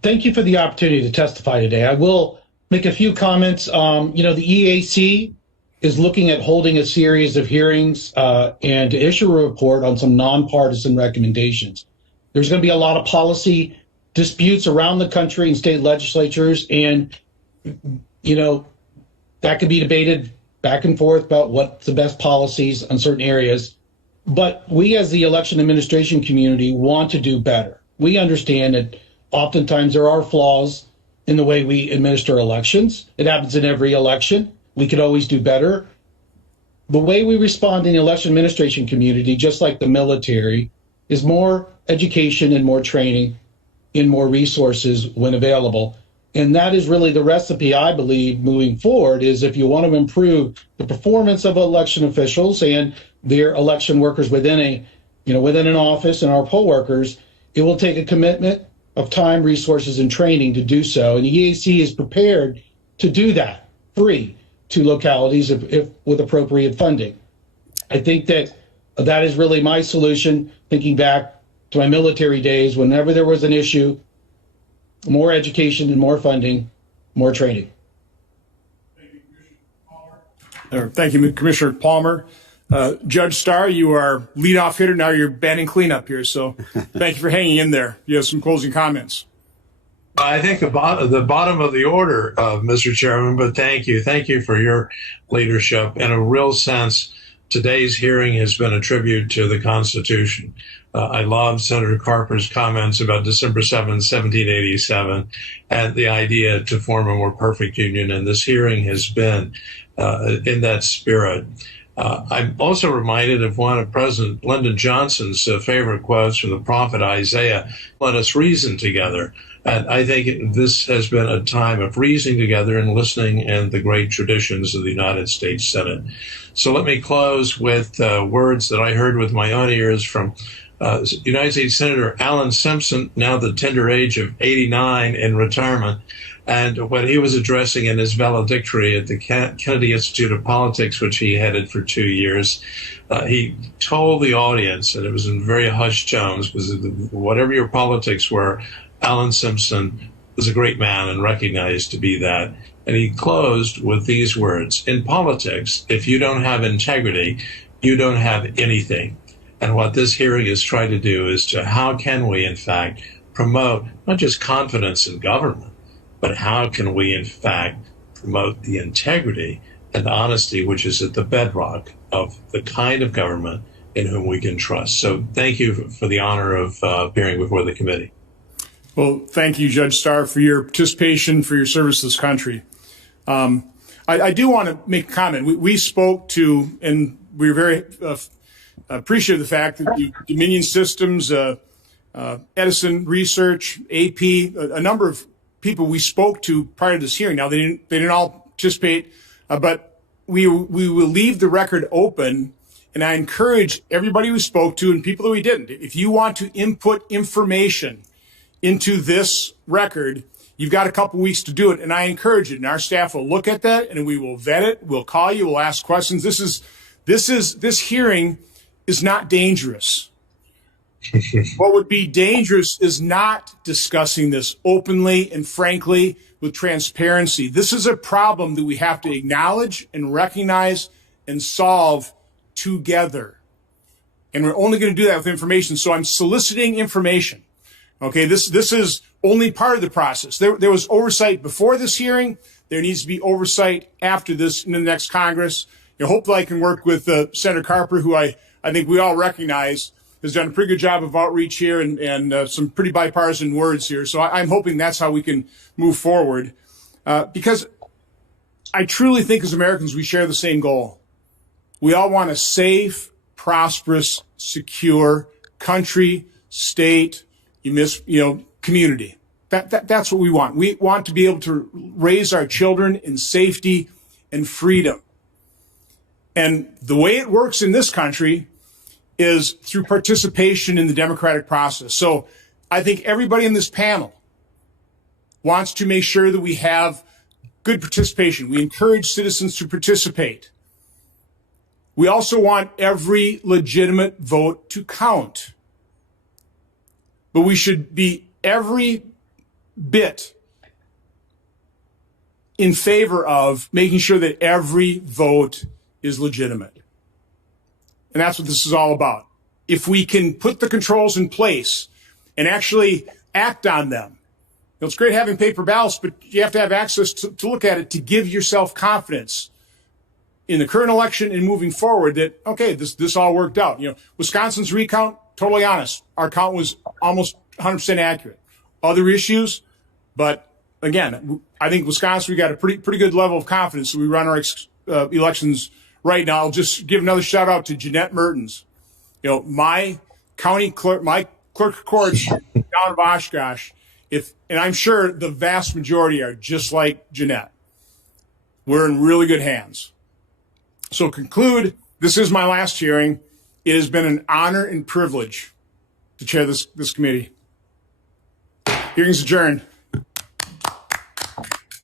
Thank you for the opportunity to testify today. I will make a few comments. The EAC is looking at holding a series of hearings and to issue a report on some nonpartisan recommendations. There's going to be a lot of policy disputes around the country in state legislatures, and that could be debated back and forth about what's the best policies on certain areas. But we as the election administration community want to do better. We understand that oftentimes there are flaws in the way we administer elections. It happens in every election. We could always do better. The way we respond in the election administration community, just like the military, is more education and more training and more resources when available. And that is really the recipe, I believe, moving forward, is if you want to improve the performance of election officials and their election workers within an office and our poll workers, it will take a commitment of time, resources, and training to do so. And the EAC is prepared to do that free to localities if with appropriate funding. I think that is really my solution, thinking back to my military days. Whenever there was an issue, more education and more funding, more training. Thank you, Commissioner Palmer. Judge Starr, you are leadoff hitter. Now you're batting cleanup here. So thank you for hanging in there. You have some closing comments. I think the bottom of the order, Mr. Chairman, but thank you. Thank you for your leadership. In a real sense, today's hearing has been a tribute to the Constitution. I love Senator Carper's comments about December 7, 1787, and the idea to form a more perfect union. And this hearing has been in that spirit. I'm also reminded of one of President Lyndon Johnson's favorite quotes from the prophet Isaiah, "Let us reason together." And I think this has been a time of reasoning together and listening in the great traditions of the United States Senate. So let me close with words that I heard with my own ears from United States Senator Alan Simpson, now the tender age of 89 in retirement. And when he was addressing in his valedictory at the Kennedy Institute of Politics, which he headed for 2 years, he told the audience, and it was in very hushed tones, because whatever your politics were, Alan Simpson was a great man and recognized to be that. And he closed with these words: in politics, if you don't have integrity, you don't have anything. And what this hearing is trying to do is to how can we, in fact, promote not just confidence in government, but how can we, in fact, promote the integrity and honesty, which is at the bedrock of the kind of government in whom we can trust. So thank you for the honor of appearing before the committee. Well, thank you, Judge Starr, for your participation, for your service to this country. I do want to make a comment. We spoke to, and we were very appreciative of the fact that the Dominion Systems, Edison Research, AP, a number of people we spoke to prior to this hearing. Now, they didn't all participate, but we will leave the record open. And I encourage everybody we spoke to and people that we didn't, if you want to input information into this record, you've got a couple weeks to do it. And I encourage it. And our staff will look at that and we will vet it. We'll call you. We'll ask questions. This hearing is not dangerous. What would be dangerous is not discussing this openly and frankly with transparency. This is a problem that we have to acknowledge and recognize and solve together. And we're only going to do that with information. So I'm soliciting information. Okay, this is only part of the process. There was oversight before this hearing. There needs to be oversight after this in the next Congress. Hopefully I can work with Senator Carper, who I think we all recognize has done a pretty good job of outreach here and some pretty bipartisan words here. So I'm hoping that's how we can move forward, because I truly think as Americans we share the same goal. We all want a safe, prosperous, secure country, state, community. That's what we want. We want to be able to raise our children in safety and freedom. And the way it works in this country is through participation in the democratic process. So I think everybody in this panel wants to make sure that we have good participation. We encourage citizens to participate. We also want every legitimate vote to count. But we should be every bit in favor of making sure that every vote is legitimate. And that's what this is all about. If we can put the controls in place and actually act on them, it's great having paper ballots, but you have to have access to look at it to give yourself confidence in the current election and moving forward that, okay, this all worked out. Wisconsin's recount, totally honest, our count was almost 100% accurate. Other issues, but again, I think Wisconsin, we got a pretty good level of confidence that we run our elections right now. I'll just give another shout out to Jeanette Mertens. My county clerk, my clerk of courts down of Oshkosh And I'm sure the vast majority are just like Jeanette. We're in really good hands. So conclude, this is my last hearing. It has been an honor and privilege to chair this committee. Hearing's adjourned.